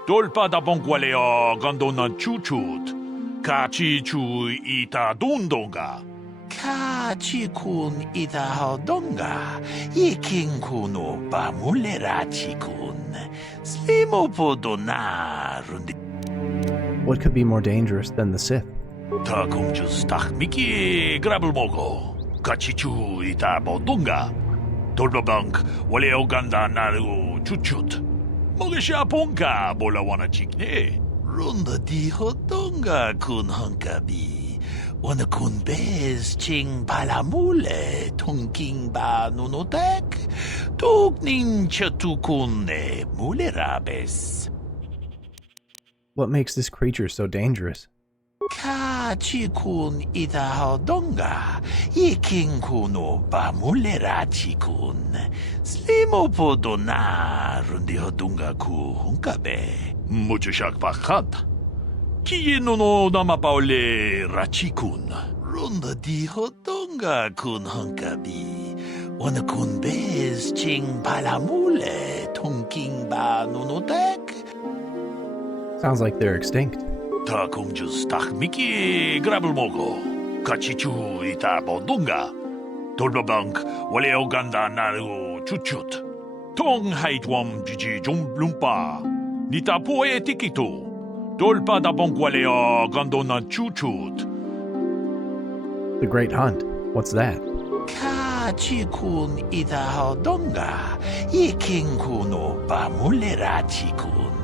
Dolpa da bongwaleo gandona chuchut. Kachi chu ita dundonga. Kachi kun ita hodonga. Iking kuno ba mulerachi kun. Slimo podona rundi. What could be more dangerous than the Sith? Takum jus tak miki grabel mogo. Kachi chu ita bodunga. Dolbabank waleo ganda naru chuchut. Mogesha ponka bola wana chikne. Runda di hodonga kun hunkabi. Wana kun bez ching palamule. Tongking ba nunotek. Tugning chatukune mulerabes. What makes this creature so dangerous? Kachi kun ita hodonga. Iking kuno ba mulerachi kun. Slimo podona rundi hodunga ku hunkabe. Mucho shak pakat. Kiye no no dama paule rachikun. Runda di Whodunga kun hunkabi. Wana kun bez ching palamule tongking ba nunotek. Sounds like they're extinct. Ta kumjus tak miki grabelmogo. Kachichu ita bodunga. Tolbabank wale oganda naru chuchut. Tong haitwam jiji jumblumpa. Nita poe tikito. Dolpa da bonkwalea gandona chuchut. The Great Hunt. What's that? Ka chikun ida Whodunga. Iking kuno ba mulera chikun.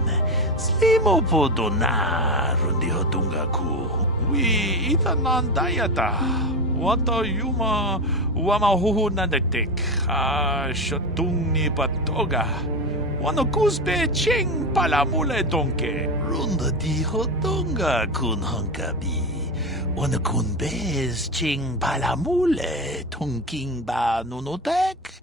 Slimo podona rundi Whodunga ku. We ita nandayata. Wata yuma wama Whodunit. Shatung ni patoga. Wano kusbe ching palamule donke. Runda di Whodunga kun hunkabi. Wano kun bez ching palamule tongking ba nunotek.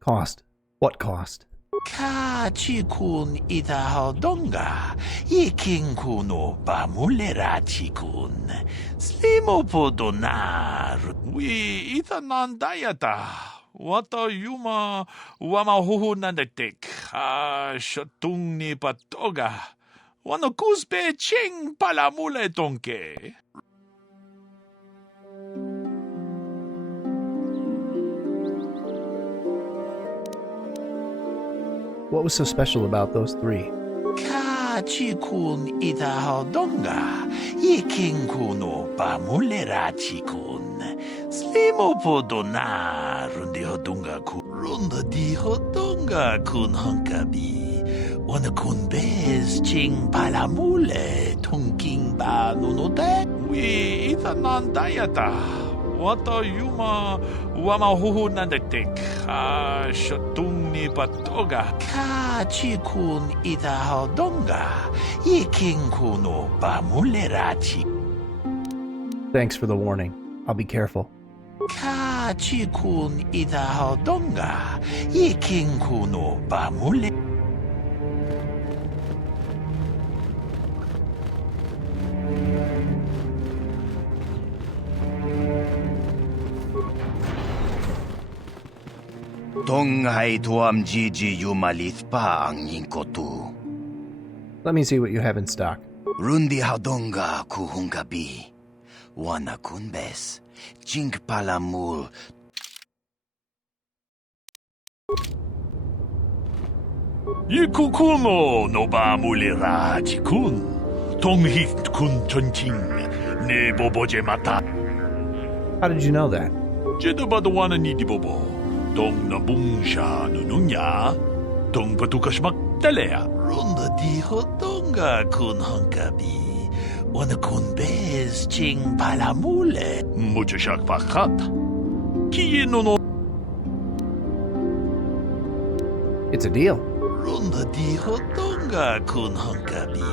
Cost. What cost? Ka chikun ita Whodunga. Iking kuno ba mulera chikun. Slimo podona. We ita nandayata. Wata yuma wama Whodunit. Shatung ni patoga. Wano kusbe ching palamule donke. What was so special about those three? Ka chikun ita Whodunga. Iking kuno ba mulera chikun. Slimo podona rundi Whodunga ku. Runda di Whodunga kun hunkabi. Wana kun bez ching palamule tongking ba nunotek. We ita nandayata. Wata yuma wama Whodunit. Shatung ni patoga. Ka chikun ita Whodunga. Iking kuno ba mulera chikun. Thanks for the warning. I'll be careful. Ka chikun ita Whodunga. Iking kuno ba mulera. Tonghai tuam jiji yumalith pa ang yingkotu. Let me see what you have in stock. Rundi Whodunga kuhungabi. Wana kunbes. Chink palamul. Yikukuno no ba mulera chikun. Tonghit kun chonching. Ne boboje mata. How did you know that? Jedabadawana ni di bobo. Tong nabungsha nununya. Tong patukas magdalea. Runda di Whodunga kun hunkabi. Wana kun bez ching palamule. Mucho shak pakat. Kiye no. It's a deal. Runda di Whodunga kun hunkabi.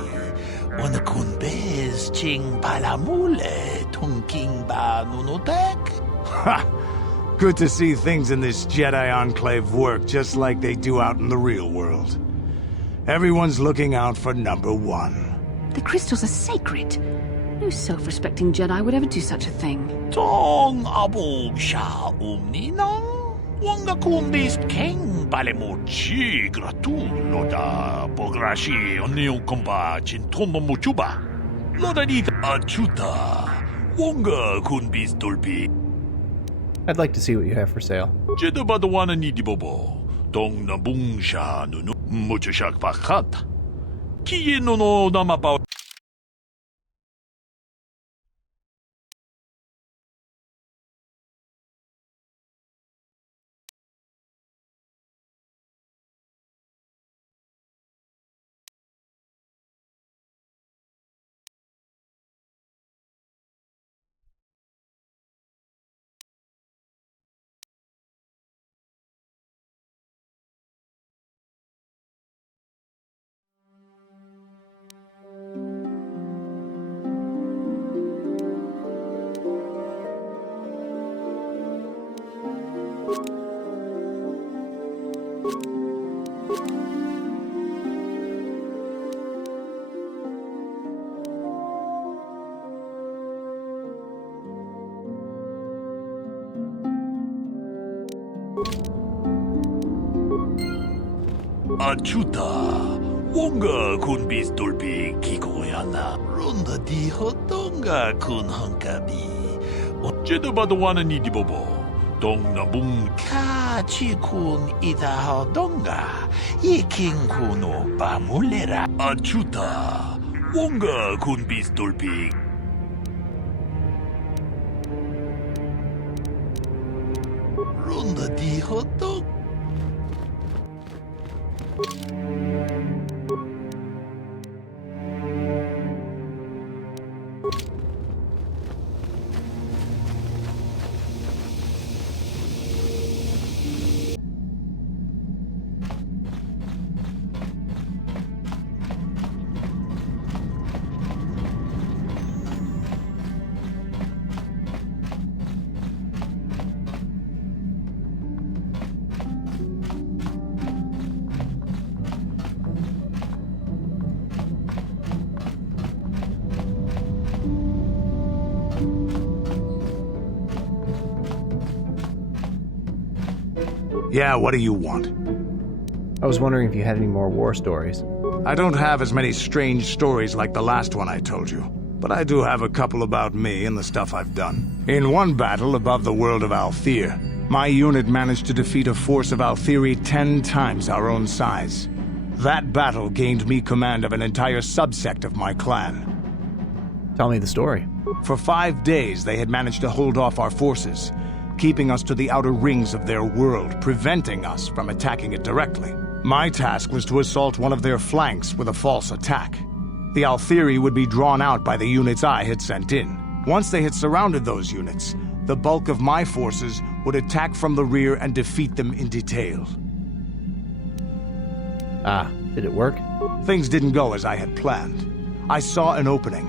Wana kun bez ching palamule tongking ba nunotek. Ha! Good to see things in this Jedi Enclave work just like they do out in the real world. Everyone's looking out for number one. The crystals are sacred. No self-respecting Jedi would ever do such a thing. Tong abog sha umninang. Wanga kumbis king balemochi gratulo da pograshi onyo komba chintomo muchuba. Loda di achuta. Wanga kumbis dolpi. I'd like to see what you have for sale. Jedabadawana ni di bobo. Tong nabungsha nunu. Mucho shak pakat. Kiye no namapaw. Achuta, wonga kun bis dolpi kikoyana. Runda di hotonga kun hankabi. Jeda badawana ni dibobo. Dong nabung kachi kun ida hodonga. Yiking kuno bamulera. Achuta, wonga kun bis dolpi. Runda di hotong. Yeah, what do you want? I was wondering if you had any more war stories. I don't have as many strange stories like the last one I told you, but I do have a couple about me and the stuff I've done. In one battle above the world of Althir, my unit managed to defeat a force of Althiri 10 times our own size. That battle gained me command of an entire subsect of my clan. Tell me the story. For 5 days, they had managed to hold off our forces, keeping us to the outer rings of their world, preventing us from attacking it directly. My task was to assault one of their flanks with a false attack. The Althiri would be drawn out by the units I had sent in. Once they had surrounded those units, the bulk of my forces would attack from the rear and defeat them in detail. Ah, did it work? Things didn't go as I had planned. I saw an opening,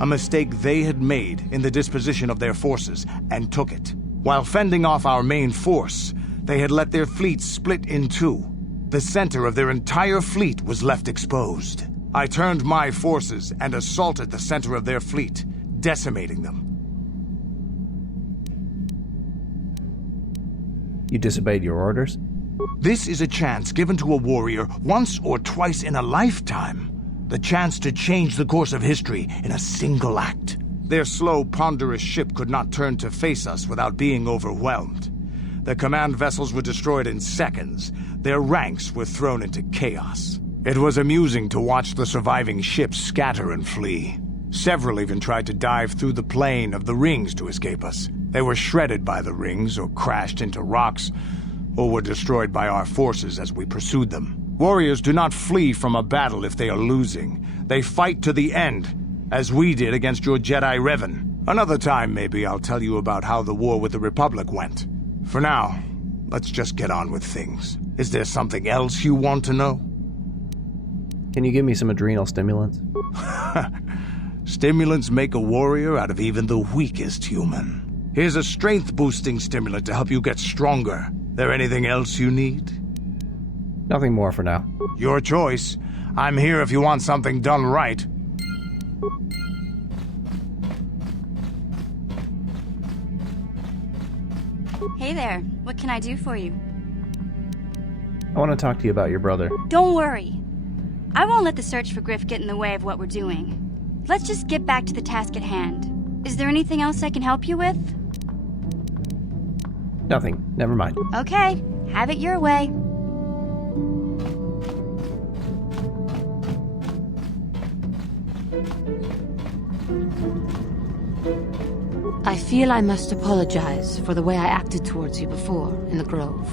a mistake they had made in the disposition of their forces, and took it. While fending off our main force, they had let their fleet split in two. The center of their entire fleet was left exposed. I turned my forces and assaulted the center of their fleet, decimating them. You disobeyed your orders? This is a chance given to a warrior once or twice in a lifetime. The chance to change the course of history in a single act. Their slow, ponderous ship could not turn to face us without being overwhelmed. Their command vessels were destroyed in seconds. Their ranks were thrown into chaos. It was amusing to watch the surviving ships scatter and flee. Several even tried to dive through the plane of the rings to escape us. They were shredded by the rings, or crashed into rocks, or were destroyed by our forces as we pursued them. Warriors do not flee from a battle if they are losing. They fight to the end, as we did against your Jedi Revan. Another time, maybe, I'll tell you about how the war with the Republic went. For now, let's just get on with things. Is there something else you want to know? Can you give me some adrenal stimulants? Stimulants make a warrior out of even the weakest human. Here's a strength-boosting stimulant to help you get stronger. There anything else you need? Nothing more for now. Your choice. I'm here if you want something done right. Hey there, what can I do for you? I want to talk to you about your brother. Don't worry. I won't let the search for Griff get in the way of what we're doing. Let's just get back to the task at hand. Is there anything else I can help you with? Nothing. Never mind. Okay, have it your way. I feel I must apologize for the way I acted towards you before in the Grove.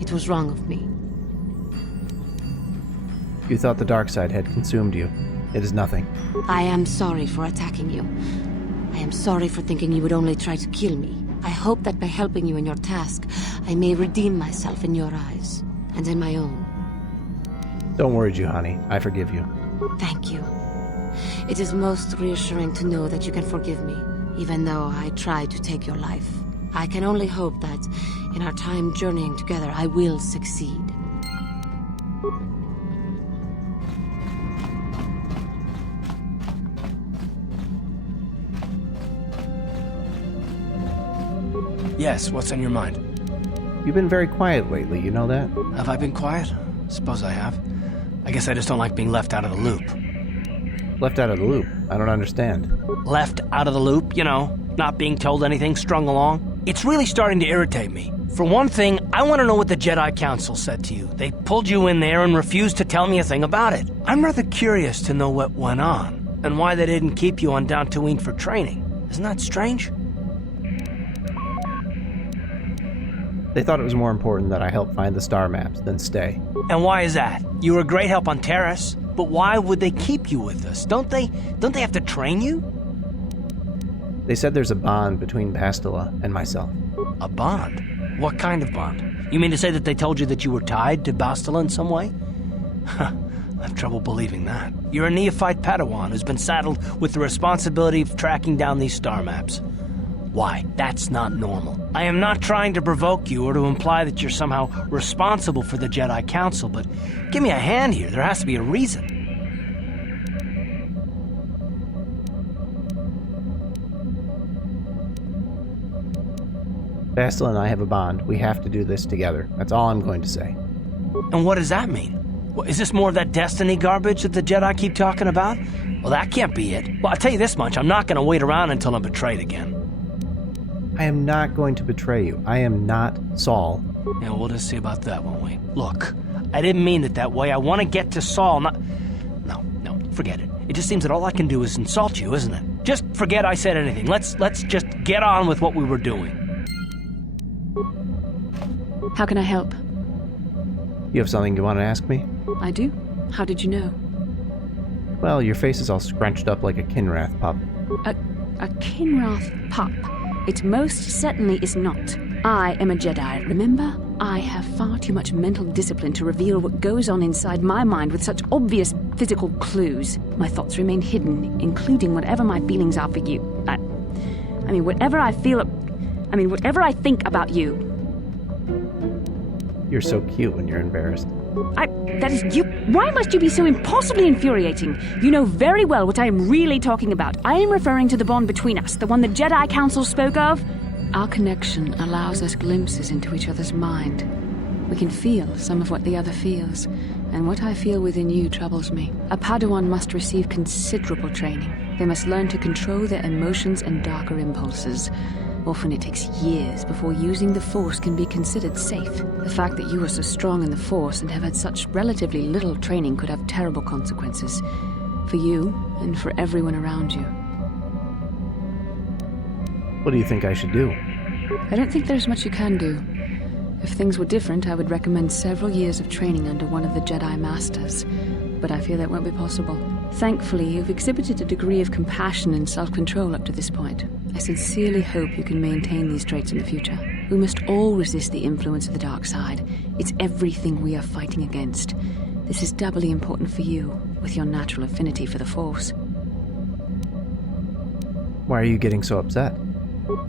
It was wrong of me. You thought the dark side had consumed you. It is nothing. I am sorry for attacking you. I am sorry for thinking you would only try to kill me. I hope that by helping you in your task, I may redeem myself in your eyes, and in my own. Don't worry, Juhani. I forgive you. Thank you. It is most reassuring to know that you can forgive me, even though I tried to take your life. I can only hope that, in our time journeying together, I will succeed. Yes, what's on your mind? You've been very quiet lately, you know that? Have I been quiet? Suppose I have. I guess I just don't like being left out of the loop. Left out of the loop? I don't understand. Left out of the loop, you know, not being told anything, strung along. It's really starting to irritate me. For one thing, I want to know what the Jedi Council said to you. They pulled you in there and refused to tell me a thing about it. I'm rather curious to know what went on, and why they didn't keep you on Dantooine for training. Isn't that strange? They thought it was more important that I help find the star maps than stay. And why is that? You were a great help on Taris, but why would they keep you with us? Don't they have to train you? They said there's a bond between Bastila and myself. A bond? What kind of bond? You mean to say that they told you that you were tied to Bastila in some way? I have trouble believing that. You're a neophyte Padawan who's been saddled with the responsibility of tracking down these star maps. Why? That's not normal. I am not trying to provoke you or to imply that you're somehow responsible for the Jedi Council, but give me a hand here. There has to be a reason. Bastila and I have a bond. We have to do this together. That's all I'm going to say. And what does that mean? Well, is this more of that destiny garbage that the Jedi keep talking about? Well, that can't be it. Well, I'll tell you this much. I'm not going to wait around until I'm betrayed again. I am not going to betray you. I am not Saul. Yeah, we'll just see about that, won't we? Look, I didn't mean it that way. I want to get to Saul, not... No, forget it. It just seems that all I can do is insult you, isn't it? Just forget I said anything. Let's just get on with what we were doing. How can I help? You have something you want to ask me? I do. How did you know? Well, your face is all scrunched up like a Kinrath pup. A Kinrath pup? It most certainly is not. I am a Jedi, remember? I have far too much mental discipline to reveal what goes on inside my mind with such obvious physical clues. My thoughts remain hidden, including whatever my feelings are for you. Whatever I think about you. You're so cute when you're embarrassed. That is you. Why must you be so impossibly infuriating? You know very well what I am really talking about. I am referring to the bond between us, the one the Jedi Council spoke of. Our connection allows us glimpses into each other's mind. We can feel some of what the other feels, and what I feel within you troubles me. A Padawan must receive considerable training. They must learn to control their emotions and darker impulses. Often it takes years before using the Force can be considered safe. The fact that you are so strong in the Force and have had such relatively little training could have terrible consequences. For you, and for everyone around you. What do you think I should do? I don't think there's much you can do. If things were different, I would recommend several years of training under one of the Jedi Masters. But I fear that won't be possible. Thankfully, you've exhibited a degree of compassion and self-control up to this point. I sincerely hope you can maintain these traits in the future. We must all resist the influence of the dark side. It's everything we are fighting against. This is doubly important for you, with your natural affinity for the Force. Why are you getting so upset?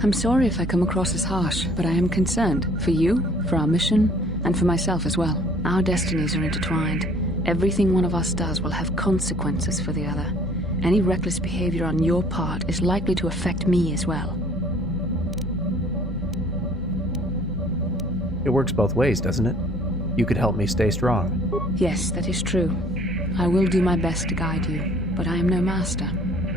I'm sorry if I come across as harsh, but I am concerned. For you, for our mission, and for myself as well. Our destinies are intertwined. Everything one of us does will have consequences for the other. Any reckless behavior on your part is likely to affect me as well. It works both ways, doesn't it? You could help me stay strong. Yes, that is true. I will do my best to guide you, but I am no master.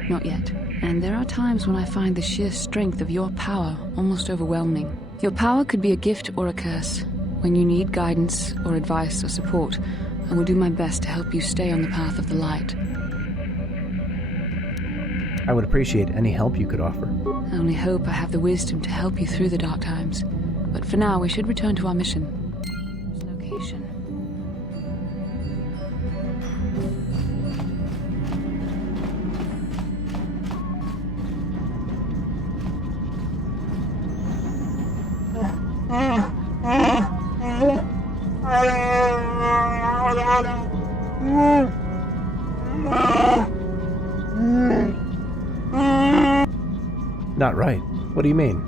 Not yet. And there are times when I find the sheer strength of your power almost overwhelming. Your power could be a gift or a curse. When you need guidance or advice or support, I will do my best to help you stay on the path of the light. I would appreciate any help you could offer. I only hope I have the wisdom to help you through the dark times. But for now, we should return to our mission. Location. Not right. What do you mean?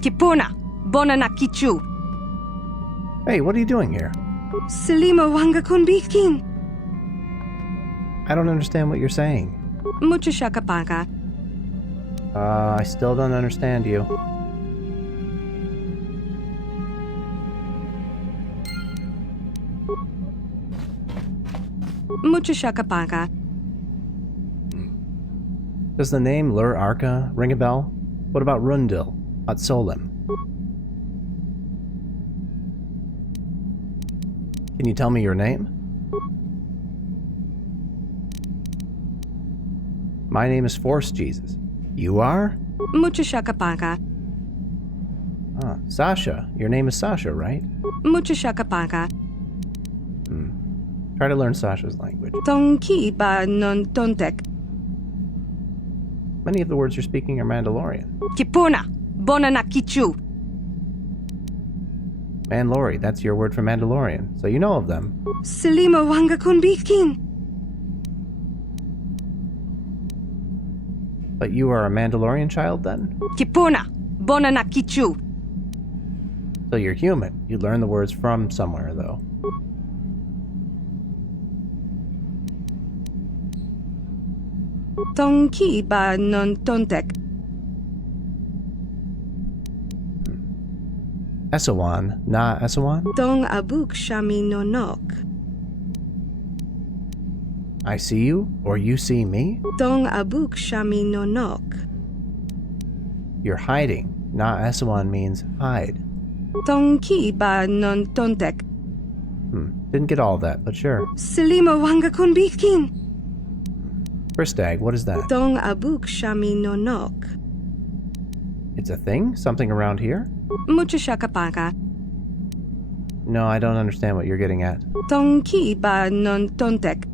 Kipuna, Bonanakichu. Hey, what are you doing here? Selima Wanga Kunbikin. I don't understand what you're saying. Muchashakapaka. I still don't understand you. Muchashakapaka. Does the name Lur Arca ring a bell? What about Rundil, Atsolim? Can you tell me your name? My name is Force Jesus. You are? Muchashakapaka. Ah, Sasha. Your name is Sasha, right? Muchashakapaka. Try to learn Sasha's language. Tonki ba non tontek. Many of the words you're speaking are Mandalorian. Kipuna, Bonanakichu. Mandalori, that's your word for Mandalorian, so you know of them. Selima Wanga Kunbikin. But you are a Mandalorian child, then? Kipuna, Bonanakichu. So you're human. You learn the words from somewhere, though. Tonki ba non tontek. Esawan, na Esawan? Tong abuk shami nonok. I see you, or you see me? Tong abuk shami nonok. You're hiding. Na Esawan means hide. Tonki ba non tontek. Didn't get all of that, but sure. Selima Wanga Kunbikin. Bristag, what is that? Tong abuk shami nonok. It's a thing? Something around here? Muchashakapaka. No, I don't understand what you're getting at. Tonki ba non tontek.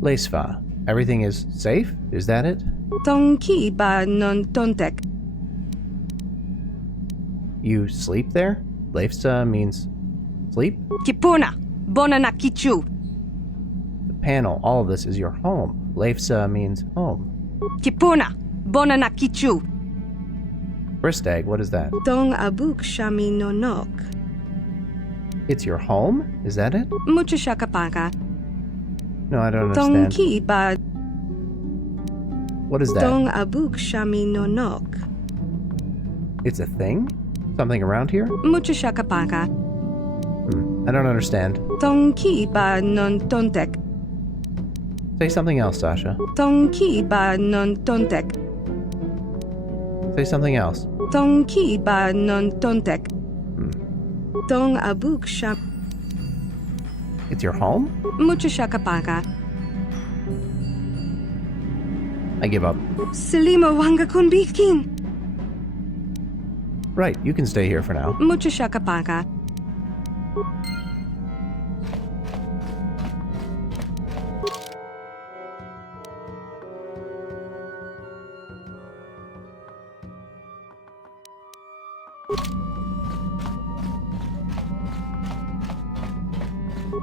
Leisfa, everything is safe? Is that it? Tonki ba non tontek. You sleep there? Leifsa means sleep? Kipuna, Bonanakichu. The panel, all of this is your home. Leifsa means home. Kipuna, Bonanakichu. Bristag, what is that? Tong abuk shami nonok. It's your home? Is that it? Muchashakapaka. No, I don't understand. Tonki ba. What is that? Tong abuk shami nonok. It's a thing? Something around here? Muchashakapaka. I don't understand. Tonki ba non tontek. Say something else, Sasha. Tonki ba non tontek. Say something else. Tonki ba non tontek. Tong abuk sham. It's your home? Muchashakapaka. I give up. Selima Wanga Kunbikin. Right, you can stay here for now. Muchashakapaka.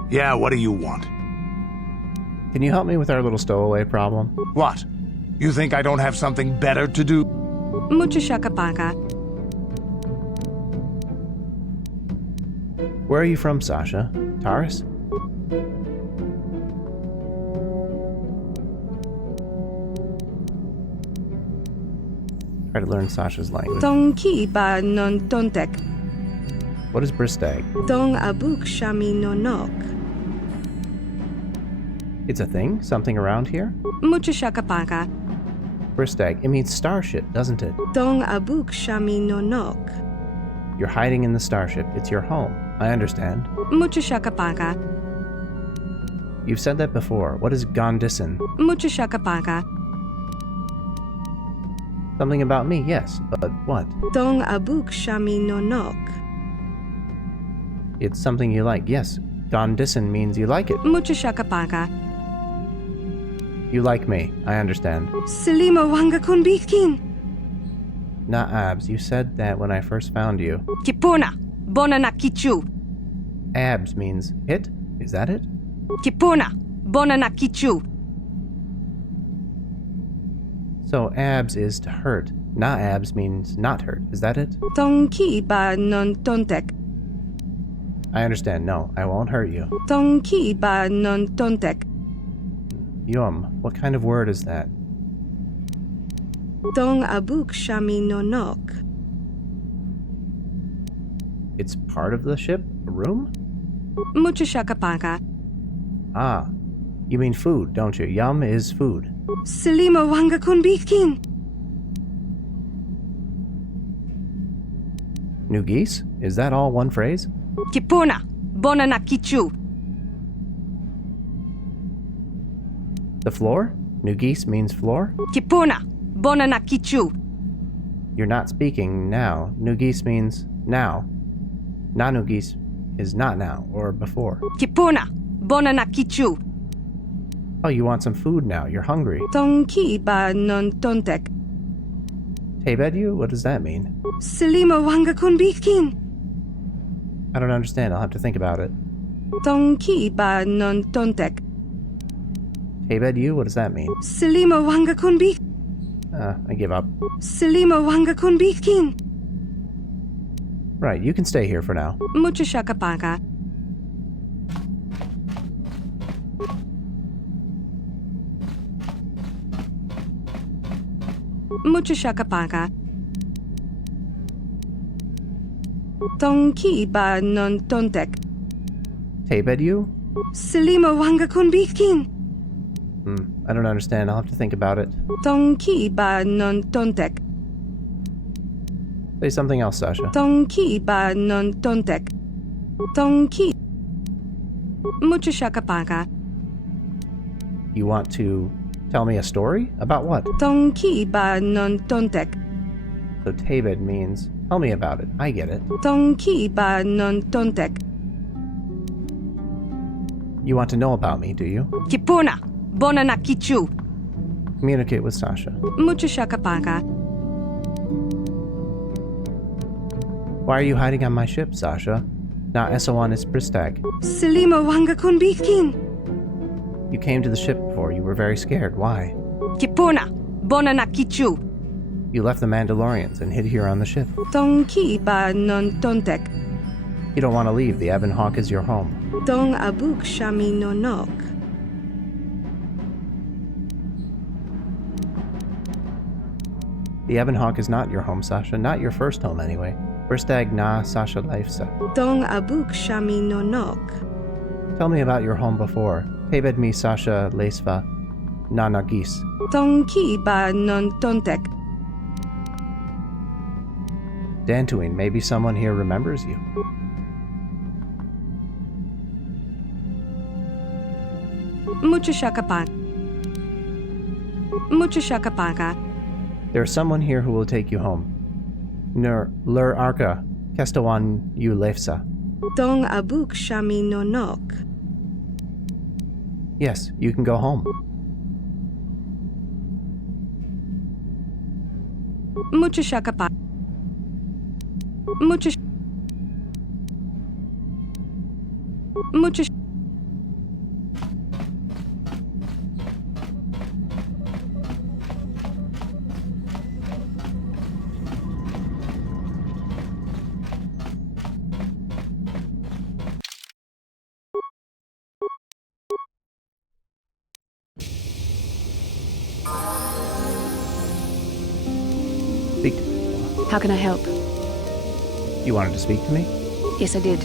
Yeah, what do you want? Can you help me with our little stowaway problem? What? You think I don't have something better to do? Muchashakapaka. Where are you from, Sasha? Taris? Try to learn Sasha's language. Tonki ba non tontek. What is Bristag? Tong abuk shami nonok. It's a thing? Something around here? Muchashakapaka. Bristag, it means starship, doesn't it? Tong abuk shami nonok. You're hiding in the starship. It's your home. I understand. Muchashakapaka. You've said that before. What is Gondisan? Muchashakapaka. Something about me, yes, but what? Tong abuk shami nonok. It's something you like, yes. Gondisan means you like it. Muchashakapaka. You like me, I understand. Selima Wanga Kunbikin. Abs, you said that when I first found you. Kipuna, Bonanakichu. Abs means hit? Is that it? Kipuna, Bonanakichu. So abs is to hurt. Na abs means not hurt. Is that it? Tonki ba non tontek. I understand. No, I won't hurt you. Tonki ba non tontek. Yum, what kind of word is that? Tong abuk shami nonok. It's part of the ship? A room? Mucho shakapaka. Ah, you mean food, don't you? Yum is food. Selimo wanga kun bikin. New geese? Is that all one phrase? Kipuna, bonana kichu. The floor? New geese means floor? Kipuna, bonana kichu. You're not speaking now. New geese means now. Na new geese is not now or before. Kipuna, bonana kichu. Oh, you want some food now. You're hungry. Tonki ba non tontek. Tebed you? What does that mean? Selimo wanga kun bikin. I don't understand. I'll have to think about it. Tonki ba non tontek. Tebed you? What does that mean? Selimo wanga kun bikin. I give up. Selimo wanga kun bikin. Right, you can stay here for now. Mucho shakapaka. Mucho shakapaka. Tonki ba non tontek. Tebed you? Selimo wanga kun bikin. I don't understand. I'll have to think about it. Tonki ba non tontek. Say something else, Sasha. Tonki ba non tontek. Tonki. Mucho shakapaka. You want to tell me a story? About what? Tonki ba non tontek. So Tebed means, tell me about it. I get it. Tonki ba non tontek. You want to know about me, do you? Kipuna, bonana kichu. Communicate with Sasha. Mucho shakapaka. Why are you hiding on my ship, Sasha? Na Esawan is Pristag. Selimo wanga kun bikin. You came to the ship before. You were very scared. Why? Kipuna, bonana kichu. You left the Mandalorians and hid here on the ship. Tonki ba non tontek. You don't want to leave. The Ebon Hawk is your home. Tong abuk shami nonok. The Ebon Hawk is not your home, Sasha. Not your first home, anyway. Pristag na Sasha Leifsa. Tong abuk shami nonok. Tell me about your home before. Tebed mi Sasha Leisva na Nagis. Tonki ba non tontek. Dantooine, maybe someone here remembers you. Mucho shakapaka. Mucho shakapaka. There's someone here who will take you home. Lur Arka, Kestawan you Leifsa. Tong abuk shami nonok. Yes, you can go home. Mucho shakapaka. Mucho. Mucho. Speak to me. How can I help? You wanted to speak to me? Yes, I did.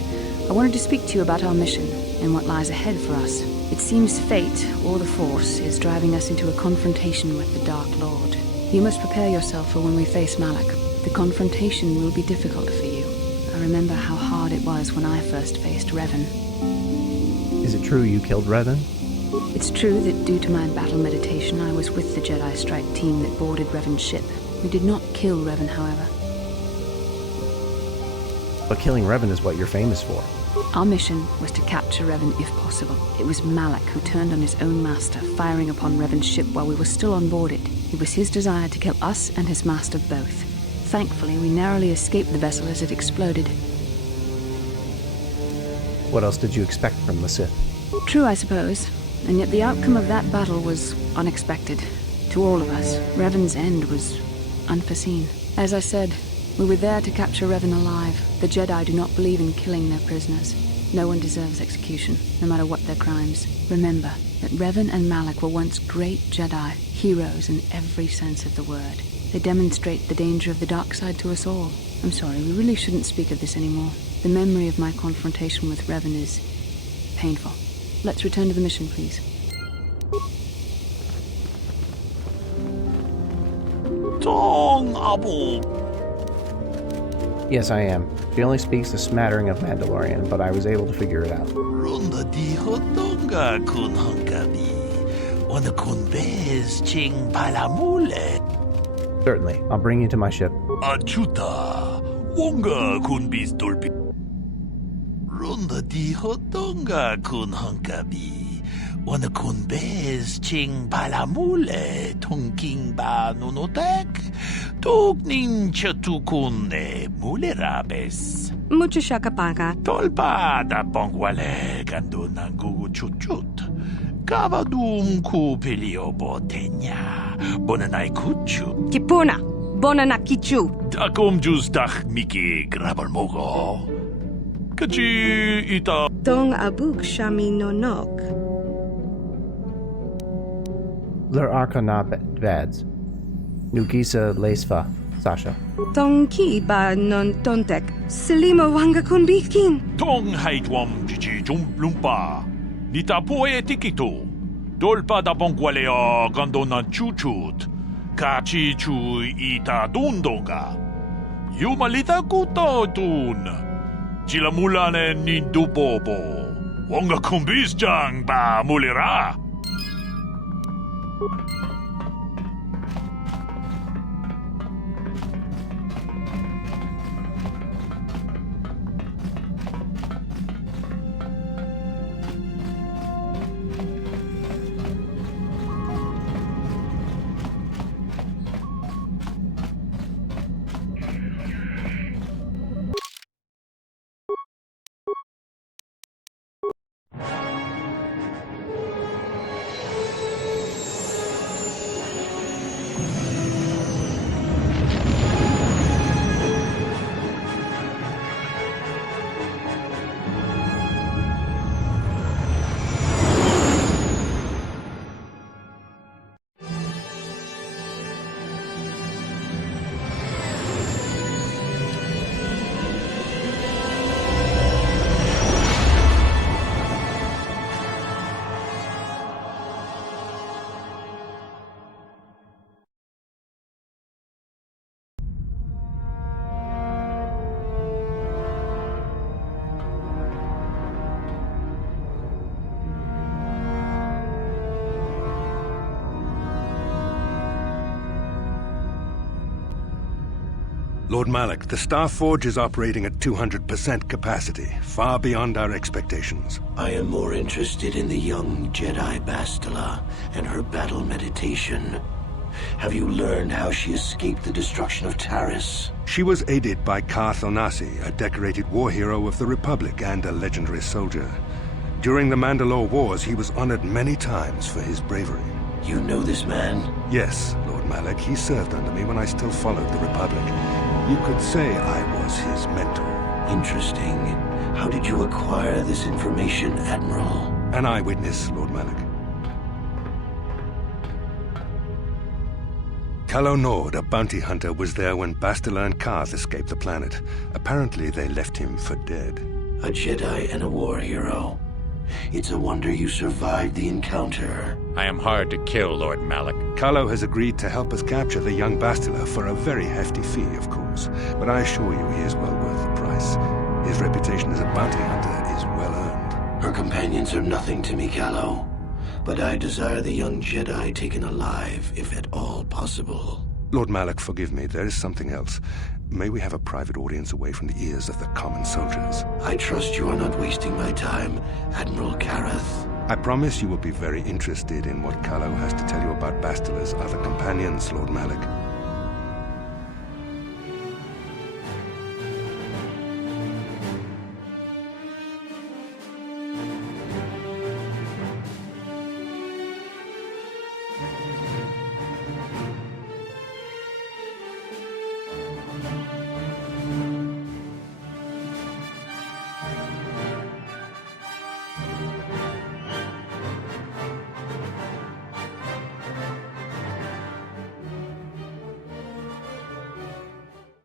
I wanted to speak to you about our mission and what lies ahead for us. It seems fate, or the Force, is driving us into a confrontation with the Dark Lord. You must prepare yourself for when we face Malak. The confrontation will be difficult for you. I remember how hard it was when I first faced Revan. Is it true you killed Revan? It's true that due to my battle meditation, I was with the Jedi strike team that boarded Revan's ship. We did not kill Revan, however. But killing Revan is what you're famous for. Our mission was to capture Revan if possible. It was Malak who turned on his own master, firing upon Revan's ship while we were still on board it. It was his desire to kill us and his master both. Thankfully, we narrowly escaped the vessel as it exploded. What else did you expect from the Sith? True, I suppose. And yet the outcome of that battle was unexpected. To all of us, Revan's end was unforeseen. As I said, we were there to capture Revan alive. The Jedi do not believe in killing their prisoners. No one deserves execution, no matter what their crimes. Remember that Revan and Malak were once great Jedi, heroes in every sense of the word. They demonstrate the danger of the dark side to us all. I'm sorry, we really shouldn't speak of this anymore. The memory of my confrontation with Revan is painful. Let's return to the mission, please. Tong Abu. Yes, I am. She only speaks a smattering of Mandalorian, but I was able to figure it out. Runda di hotonga kun hankabi. Wana kun bez ching palamule. Certainly. I'll bring you to my ship. Achuta. Wonga kun bis dolpi. Runda di hotonga kun hankabi. Wana kun bez ching palamule. Tongking ba nunotek. Tugnin chatukune mulerabes. Mucho shakapanga. Tolpa da bongwale gando nangugu chuchut. Kavadum ku pelio botenya. Bonanai kuchu. Kipuna. Bonana kichu. Takum justach miki grabalmogo. Kachi ita. Tong abuk shami nonok. Lur Arkana Vads. Nugisa Lesfa, Sasha. Tong ki ba non tontek. Selima wanga kun bikin. Tong haitwam jiji jumplumpa. Nita poe tikito. Dolpa da bongwalea gandona chuchut. Kachi chu ita dundonga. Yumalita kuto tun. Chilamulane nindupopo. Wonga kumbis jang ba mulira. Lord Malak, the Star Forge is operating at 200% capacity, far beyond our expectations. I am more interested in the young Jedi Bastila and her battle meditation. Have you learned how she escaped the destruction of Taris? She was aided by Karth Onasi, a decorated war hero of the Republic and a legendary soldier. During the Mandalore Wars, he was honored many times for his bravery. You know this man? Yes, Lord Malak. He served under me when I still followed the Republic. You could say I was his mentor. Interesting. How did you acquire this information, Admiral? An eyewitness, Lord Malak. Calo Nord, a bounty hunter, was there when Bastila and Karth escaped the planet. Apparently they left him for dead. A Jedi and a war hero. It's a wonder you survived the encounter. I am hard to kill, Lord Malak. Calo has agreed to help us capture the young Bastila for a very hefty fee, of course. But I assure you he is well worth the price. His reputation as a bounty hunter is well earned. Her companions are nothing to me, Calo. But I desire the young Jedi taken alive, if at all possible. Lord Malak, forgive me. There is something else. May we have a private audience away from the ears of the common soldiers? I trust you are not wasting my time, Admiral Karath. I promise you will be very interested in what Calo has to tell you about Bastila's other companions, Lord Malak.